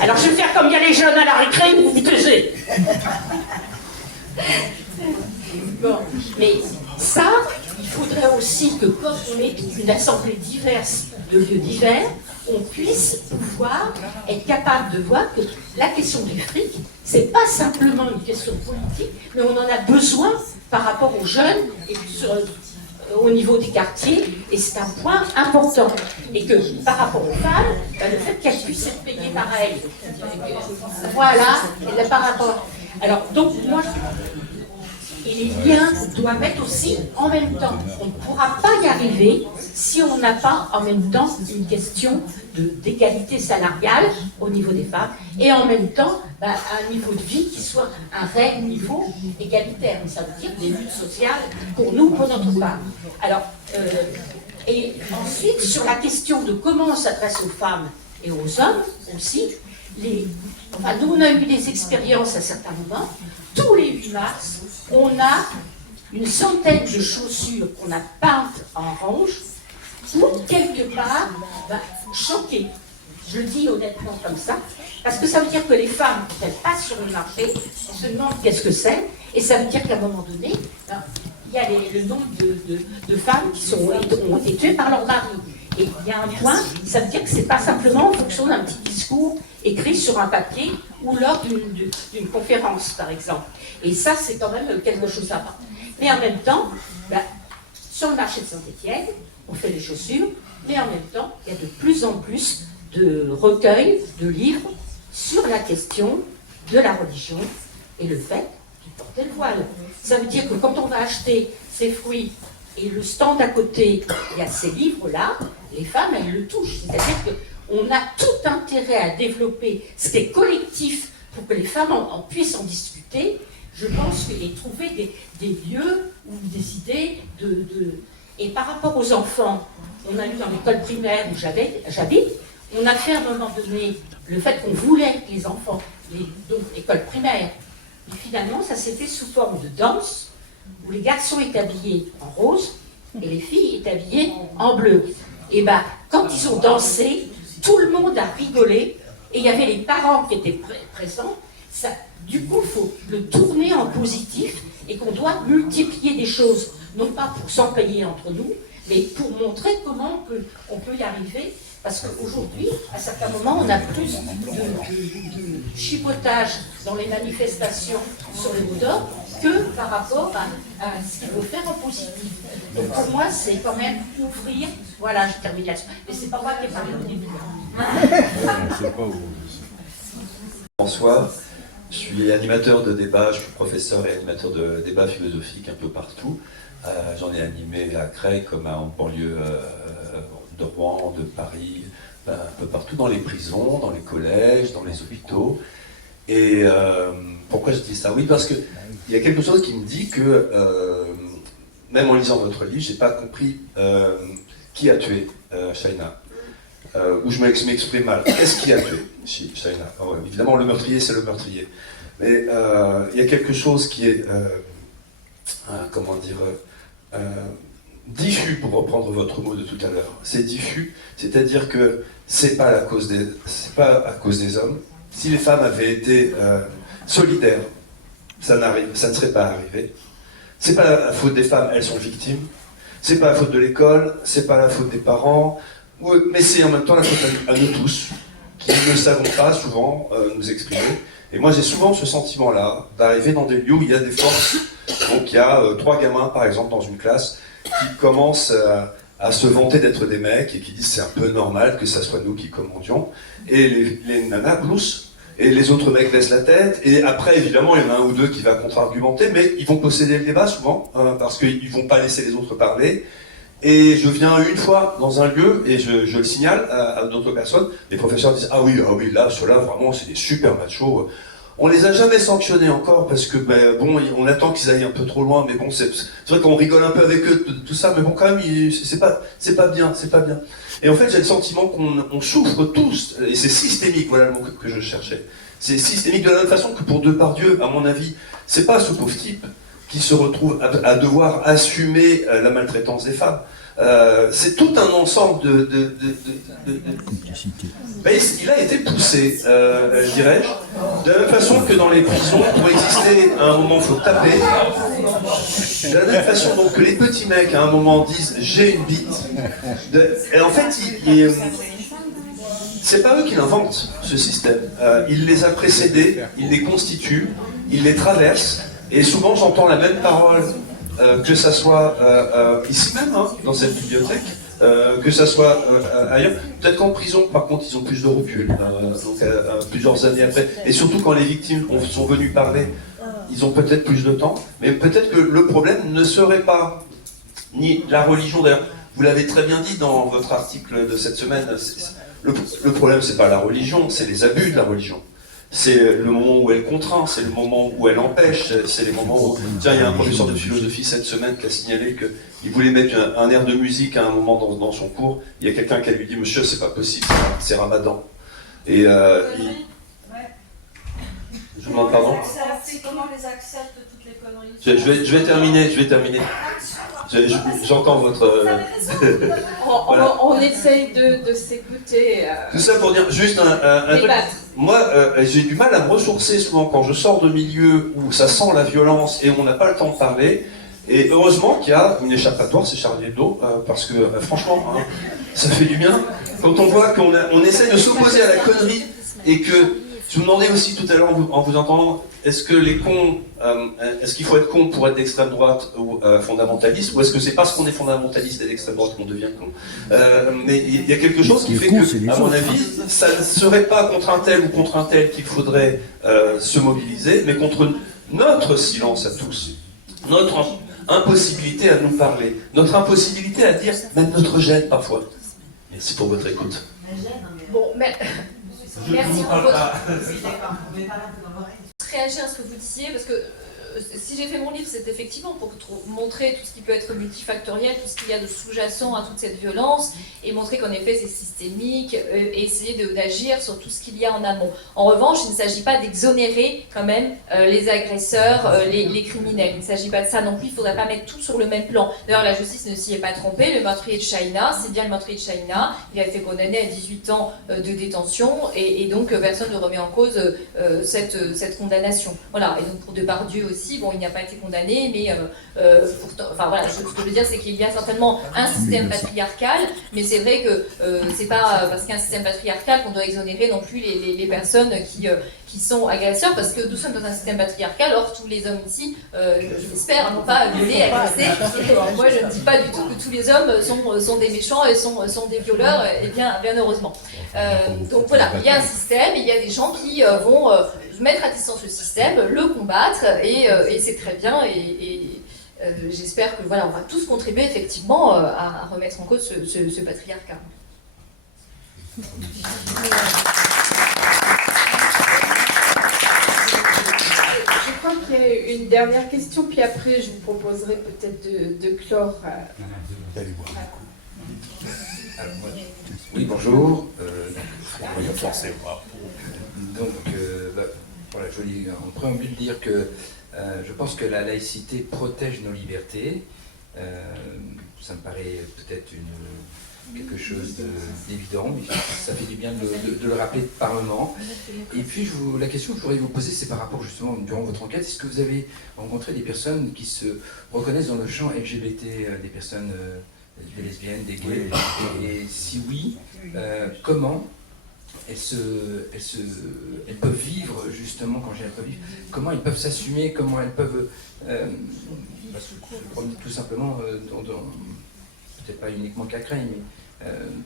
Alors je vais faire comme il y a les jeunes à la récré, vous vous taisez. Bon, mais ça, il faudrait aussi que quand on est une assemblée diverse de lieux divers, on puisse pouvoir être capable de voir que la question du fric, c'est pas simplement une question politique, mais on en a besoin par rapport aux jeunes et au niveau des quartiers, et c'est un point important. Et que par rapport aux femmes, le fait qu'elles puissent être payées pareil, voilà, et là, par rapport... Alors, donc, moi, et les liens doivent être aussi en même temps. On ne pourra pas y arriver si on n'a pas en même temps une question d'égalité salariale au niveau des femmes et en même temps un niveau de vie qui soit un réel niveau égalitaire. Ça veut dire des luttes sociales pour nous, pour notre part. Alors, et ensuite, sur la question de comment on s'adresse aux femmes et aux hommes aussi, nous on a eu des expériences à certains moments. Tous les 8 mars, on a une centaine de chaussures qu'on a peintes en rouge pour quelque part choquer. Je le dis honnêtement comme ça, parce que ça veut dire que les femmes, quand elles passent sur le marché, elles se demandent qu'est-ce que c'est, et ça veut dire qu'à un moment donné, il y a le nombre de femmes qui ont été tuées par leur mari. Et il y a un point, ça veut dire que ce n'est pas simplement en fonction d'un petit discours écrit sur un papier ou lors d'une conférence, par exemple. Et ça, c'est quand même quelque chose à voir. Mais en même temps, sur le marché de Saint-Étienne, on fait des chaussures, mais en même temps, il y a de plus en plus de recueils, de livres sur la question de la religion et le fait de porter le voile. Ça veut dire que quand on va acheter ses fruits et le stand à côté, il y a ces livres-là, les femmes, elles le touchent. C'est-à-dire qu'on a tout intérêt à développer ce qui est collectif pour que les femmes en puissent en discuter. Je pense et trouver des lieux ou des idées Et par rapport aux enfants, on a eu dans l'école primaire où j'habite, on a fait à un moment donné le fait qu'on voulait que les enfants, donc l'école primaire, et finalement ça s'est fait sous forme de danse, où les garçons étaient habillés en rose et les filles étaient habillées en bleu. Et quand ils ont dansé, tout le monde a rigolé, et il y avait les parents qui étaient présents. Du coup, il faut le tourner en positif, et qu'on doit multiplier des choses, non pas pour s'empayer entre nous, mais pour montrer comment on peut y arriver. Parce qu'aujourd'hui, à certains moments, on a plus de chipotage dans les manifestations sur les mots d'ordre que par rapport à ce qu'il faut faire en positif. Donc pour moi, c'est quand même ouvrir. Voilà, je termine là-dessus. Mais c'est pas moi qui ai parlé au début. Bonsoir, je suis animateur de débat, je suis professeur et animateur de débat philosophique un peu partout. J'en ai animé à Creil comme en banlieue de Rouen, de Paris, un peu partout, dans les prisons, dans les collèges, dans les hôpitaux. Et pourquoi je dis ça? Oui, parce qu'il y a quelque chose qui me dit que, même en lisant votre livre, j'ai pas compris qui a tué Shaina. Ou je m'exprime mal. Qu'est-ce qui a tué Shaina? Évidemment, le meurtrier, c'est le meurtrier. Mais il y a quelque chose qui est, comment dire, diffus, pour reprendre votre mot de tout à l'heure. C'est diffus, c'est-à-dire que c'est pas à cause des hommes. Si les femmes avaient été solidaires, ça ne serait pas arrivé. C'est pas la faute des femmes, elles sont victimes. C'est pas la faute de l'école, c'est pas la faute des parents, mais c'est en même temps la faute à nous tous, qui ne savons pas souvent nous exprimer. Et moi j'ai souvent ce sentiment-là, d'arriver dans des lieux où il y a des forces. Donc il y a 3 gamins par exemple dans une classe qui commencent à se vanter d'être des mecs et qui disent c'est un peu normal que ça soit nous qui commandions. Et les nanas gloussent. Et les autres mecs baissent la tête, et après, évidemment, il y en a un ou deux qui va contre-argumenter, mais ils vont posséder le débat souvent, parce qu'ils ne vont pas laisser les autres parler. Et je viens une fois dans un lieu, et je le signale à d'autres personnes, les professeurs disent « Ah oui, là, ceux-là, vraiment, c'est des super machos. » On les a jamais sanctionnés encore, parce que, bon, on attend qu'ils aillent un peu trop loin, mais bon, c'est vrai qu'on rigole un peu avec eux, tout ça, mais bon, quand même, c'est pas bien. Et en fait, j'ai le sentiment qu'on souffre tous, et c'est systémique, voilà le mot que je cherchais. C'est systémique de la même façon que pour Depardieu, à mon avis, c'est pas ce pauvre type qui se retrouve à devoir assumer la maltraitance des femmes. C'est tout un ensemble mais il a été poussé, dirais-je, de la même façon que dans les prisons, pour exister, à un moment, il faut taper. De la même façon donc, que les petits mecs, à un moment, disent « j'ai une bite ». Et en fait, c'est pas eux qui l'inventent, ce système. Il les a précédés, il les constitue, il les traverse, et souvent j'entends la même parole, que ça soit ici même, dans cette bibliothèque, que ça soit ailleurs. Peut-être qu'en prison, par contre, ils ont plus de recul, donc plusieurs années après. Et surtout quand les victimes sont venues parler, ils ont peut-être plus de temps. Mais peut-être que le problème ne serait pas ni la religion. D'ailleurs, vous l'avez très bien dit dans votre article de cette semaine. Le problème, c'est pas la religion, c'est les abus de la religion. C'est le moment où elle contraint, c'est le moment où elle empêche, c'est les moments où... Tiens, il y a un professeur de philosophie cette semaine qui a signalé qu'il voulait mettre un air de musique à un moment dans son cours. Il y a quelqu'un qui lui dit « Monsieur, c'est pas possible, c'est Ramadan ». Et je vous demande pardon. Comment les acceptent toutes les conneries? Je vais terminer. J'entends votre... Voilà. On essaye de s'écouter. Tout ça pour dire juste un truc. Moi, j'ai du mal à me ressourcer souvent quand je sors de milieux où ça sent la violence et on n'a pas le temps de parler. Et heureusement qu'il y a une échappatoire, c'est Charlie Hebdo, parce que franchement, ça fait du bien. Quand on voit qu'on essaie de s'opposer à la connerie et que... Je vous demandais aussi tout à l'heure en vous entendant, est-ce qu'il faut être con pour être d'extrême droite ou fondamentaliste, ou est-ce que c'est parce qu'on est fondamentaliste et d'extrême droite qu'on devient con? Mais il y a quelque chose qui fait que, à mon avis, ça ne serait pas contre un tel ou contre un tel qu'il faudrait se mobiliser, mais contre notre silence à tous, notre impossibilité à nous parler, notre impossibilité à dire même notre gêne parfois. Merci pour votre écoute. Bon, mais... Merci pour votre... Réagir à ce que vous disiez, parce que si j'ai fait mon livre, c'est effectivement pour montrer tout ce qui peut être multifactoriel, tout ce qu'il y a de sous-jacent à toute cette violence, et montrer qu'en effet c'est systémique, et essayer d'agir sur tout ce qu'il y a en amont. En revanche, il ne s'agit pas d'exonérer quand même les agresseurs, les criminels. Il ne s'agit pas de ça non plus, il ne faudrait pas mettre tout sur le même plan. D'ailleurs, la justice ne s'y est pas trompée, le meurtrier de Shaina, c'est bien le meurtrier de Shaina, il a été condamné à 18 ans de détention, et donc personne ne remet en cause cette condamnation. Voilà, et donc pour Depardieu aussi, bon, il n'a pas été condamné, mais enfin voilà, ce que je veux dire, c'est qu'il y a certainement un système patriarcal, mais c'est vrai que c'est pas parce qu'il y a un système patriarcal qu'on doit exonérer non plus les personnes qui sont agresseurs, parce que nous sommes dans un système patriarcal, or tous les hommes ici, je l'espère, n'ont pas violé, agressé. Moi, je ne dis pas du tout que tous les hommes sont des méchants et sont des violeurs, et bien heureusement. Donc voilà, il y a un système, et il y a des gens qui vont mettre à distance le système, le combattre, et c'est très bien, et j'espère que voilà, on va tous contribuer effectivement à remettre en cause ce patriarcat. qu'il y ait une dernière question, puis après je vous proposerai peut-être de clore. Alors, oui, bonjour. Donc, voilà, je voulais en préambule dire que je pense que la laïcité protège nos libertés. Ça me paraît peut-être quelque chose d'évident, mais ça fait du bien de le rappeler parlement. Et puis la question que je voudrais vous poser, c'est par rapport justement, durant votre enquête, est-ce que vous avez rencontré des personnes qui se reconnaissent dans le champ LGBT, des personnes, des lesbiennes, des gays, et si oui, comment elles peuvent vivre justement, quand j'ai elles peuvent vivre, comment elles peuvent s'assumer, comment elles peuvent tout simplement peut-être pas uniquement qu'à Creil, mais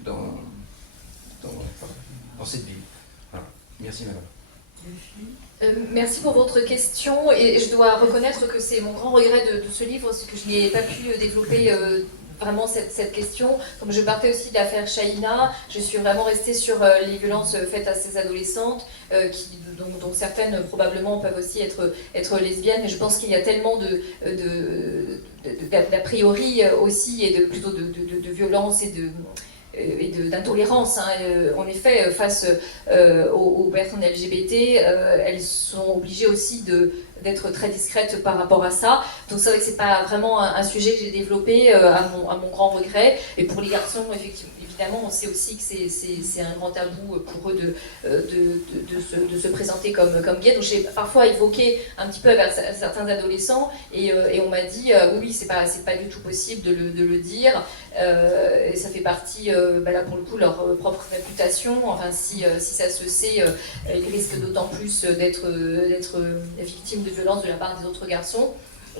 dans cette vie. Voilà. Merci madame. Merci pour votre question, et je dois reconnaître que c'est mon grand regret de ce livre, c'est que je n'ai pas pu développer vraiment cette question. Comme je partais aussi de l'affaire Shaina, je suis vraiment restée sur les violences faites à ces adolescentes, dont certaines probablement peuvent aussi être lesbiennes, mais je pense qu'il y a tellement d'a priori aussi, et plutôt de violence et d'intolérance. En effet, face aux personnes LGBT, elles sont obligées aussi d'être très discrètes par rapport à ça. Donc c'est vrai que c'est pas vraiment un sujet que j'ai développé à mon grand regret. Et pour les garçons, évidemment, on sait aussi que c'est un grand tabou pour eux de se présenter comme gay. Donc j'ai parfois évoqué un petit peu avec certains adolescents, et on m'a dit oui, c'est pas du tout possible de le dire. Et ça fait partie, là pour le coup, leur propre réputation. Enfin, si ça se sait, ils risquent d'autant plus d'être victimes de violences de la part des autres garçons.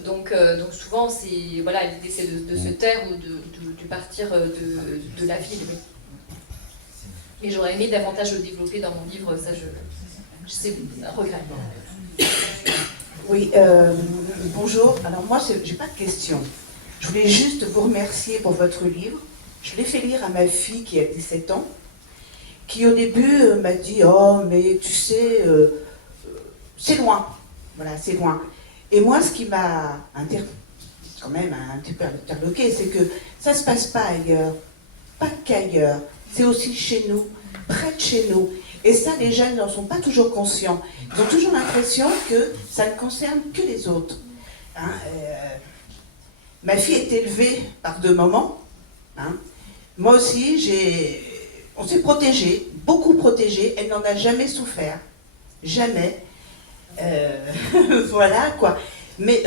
Donc souvent, l'idée c'est de se taire ou de partir de la ville. Mais j'aurais aimé davantage le développer dans mon livre, ça c'est un regret. Oui, bonjour. Alors moi, j'ai pas de questions. Je voulais juste vous remercier pour votre livre. Je l'ai fait lire à ma fille qui a 17 ans, qui au début m'a dit « Oh, mais tu sais, c'est loin. » Voilà, c'est loin. Et moi, ce qui m'a quand même un petit peu interloqué, c'est que ça se passe pas ailleurs, pas qu'ailleurs. C'est aussi chez nous, près de chez nous. Et ça, les jeunes n'en sont pas toujours conscients. Ils ont toujours l'impression que ça ne concerne que les autres. Ma fille est élevée par 2 mamans. Moi aussi, on s'est protégés, beaucoup protégés. Elle n'en a jamais souffert. Jamais. Voilà, quoi. Mais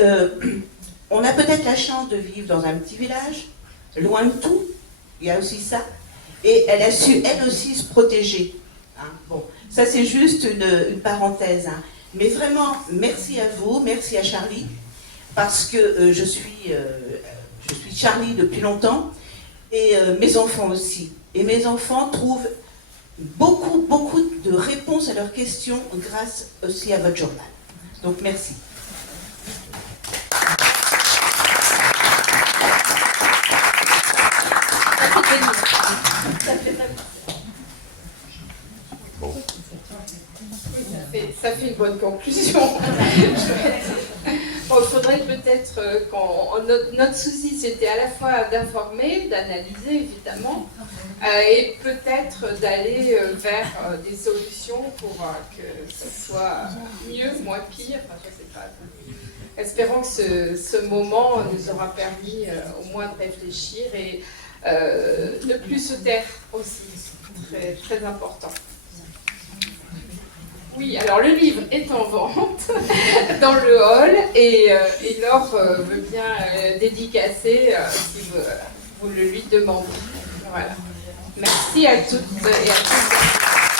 on a peut-être la chance de vivre dans un petit village, loin de tout. Il y a aussi ça. Et elle a su, elle aussi, se protéger. Bon, ça c'est juste une parenthèse. Mais vraiment, merci à vous, merci à Charlie, parce que je suis Charlie depuis longtemps, et mes enfants aussi. Et mes enfants trouvent beaucoup de réponses à leurs questions grâce aussi à votre journal. Donc merci. Bon. Ça fait une bonne conclusion. Bon, il faudrait peut-être notre souci, c'était à la fois d'informer, d'analyser évidemment, et peut-être d'aller vers des solutions pour que ce soit mieux, moins pire. Enfin, je sais pas. Espérons que ce moment nous aura permis au moins de réfléchir et de plus se taire aussi. Très, très important. Oui, alors le livre est en vente dans le hall et Laure veut bien dédicacer si vous le lui demandez. Voilà. Merci à toutes et à tous.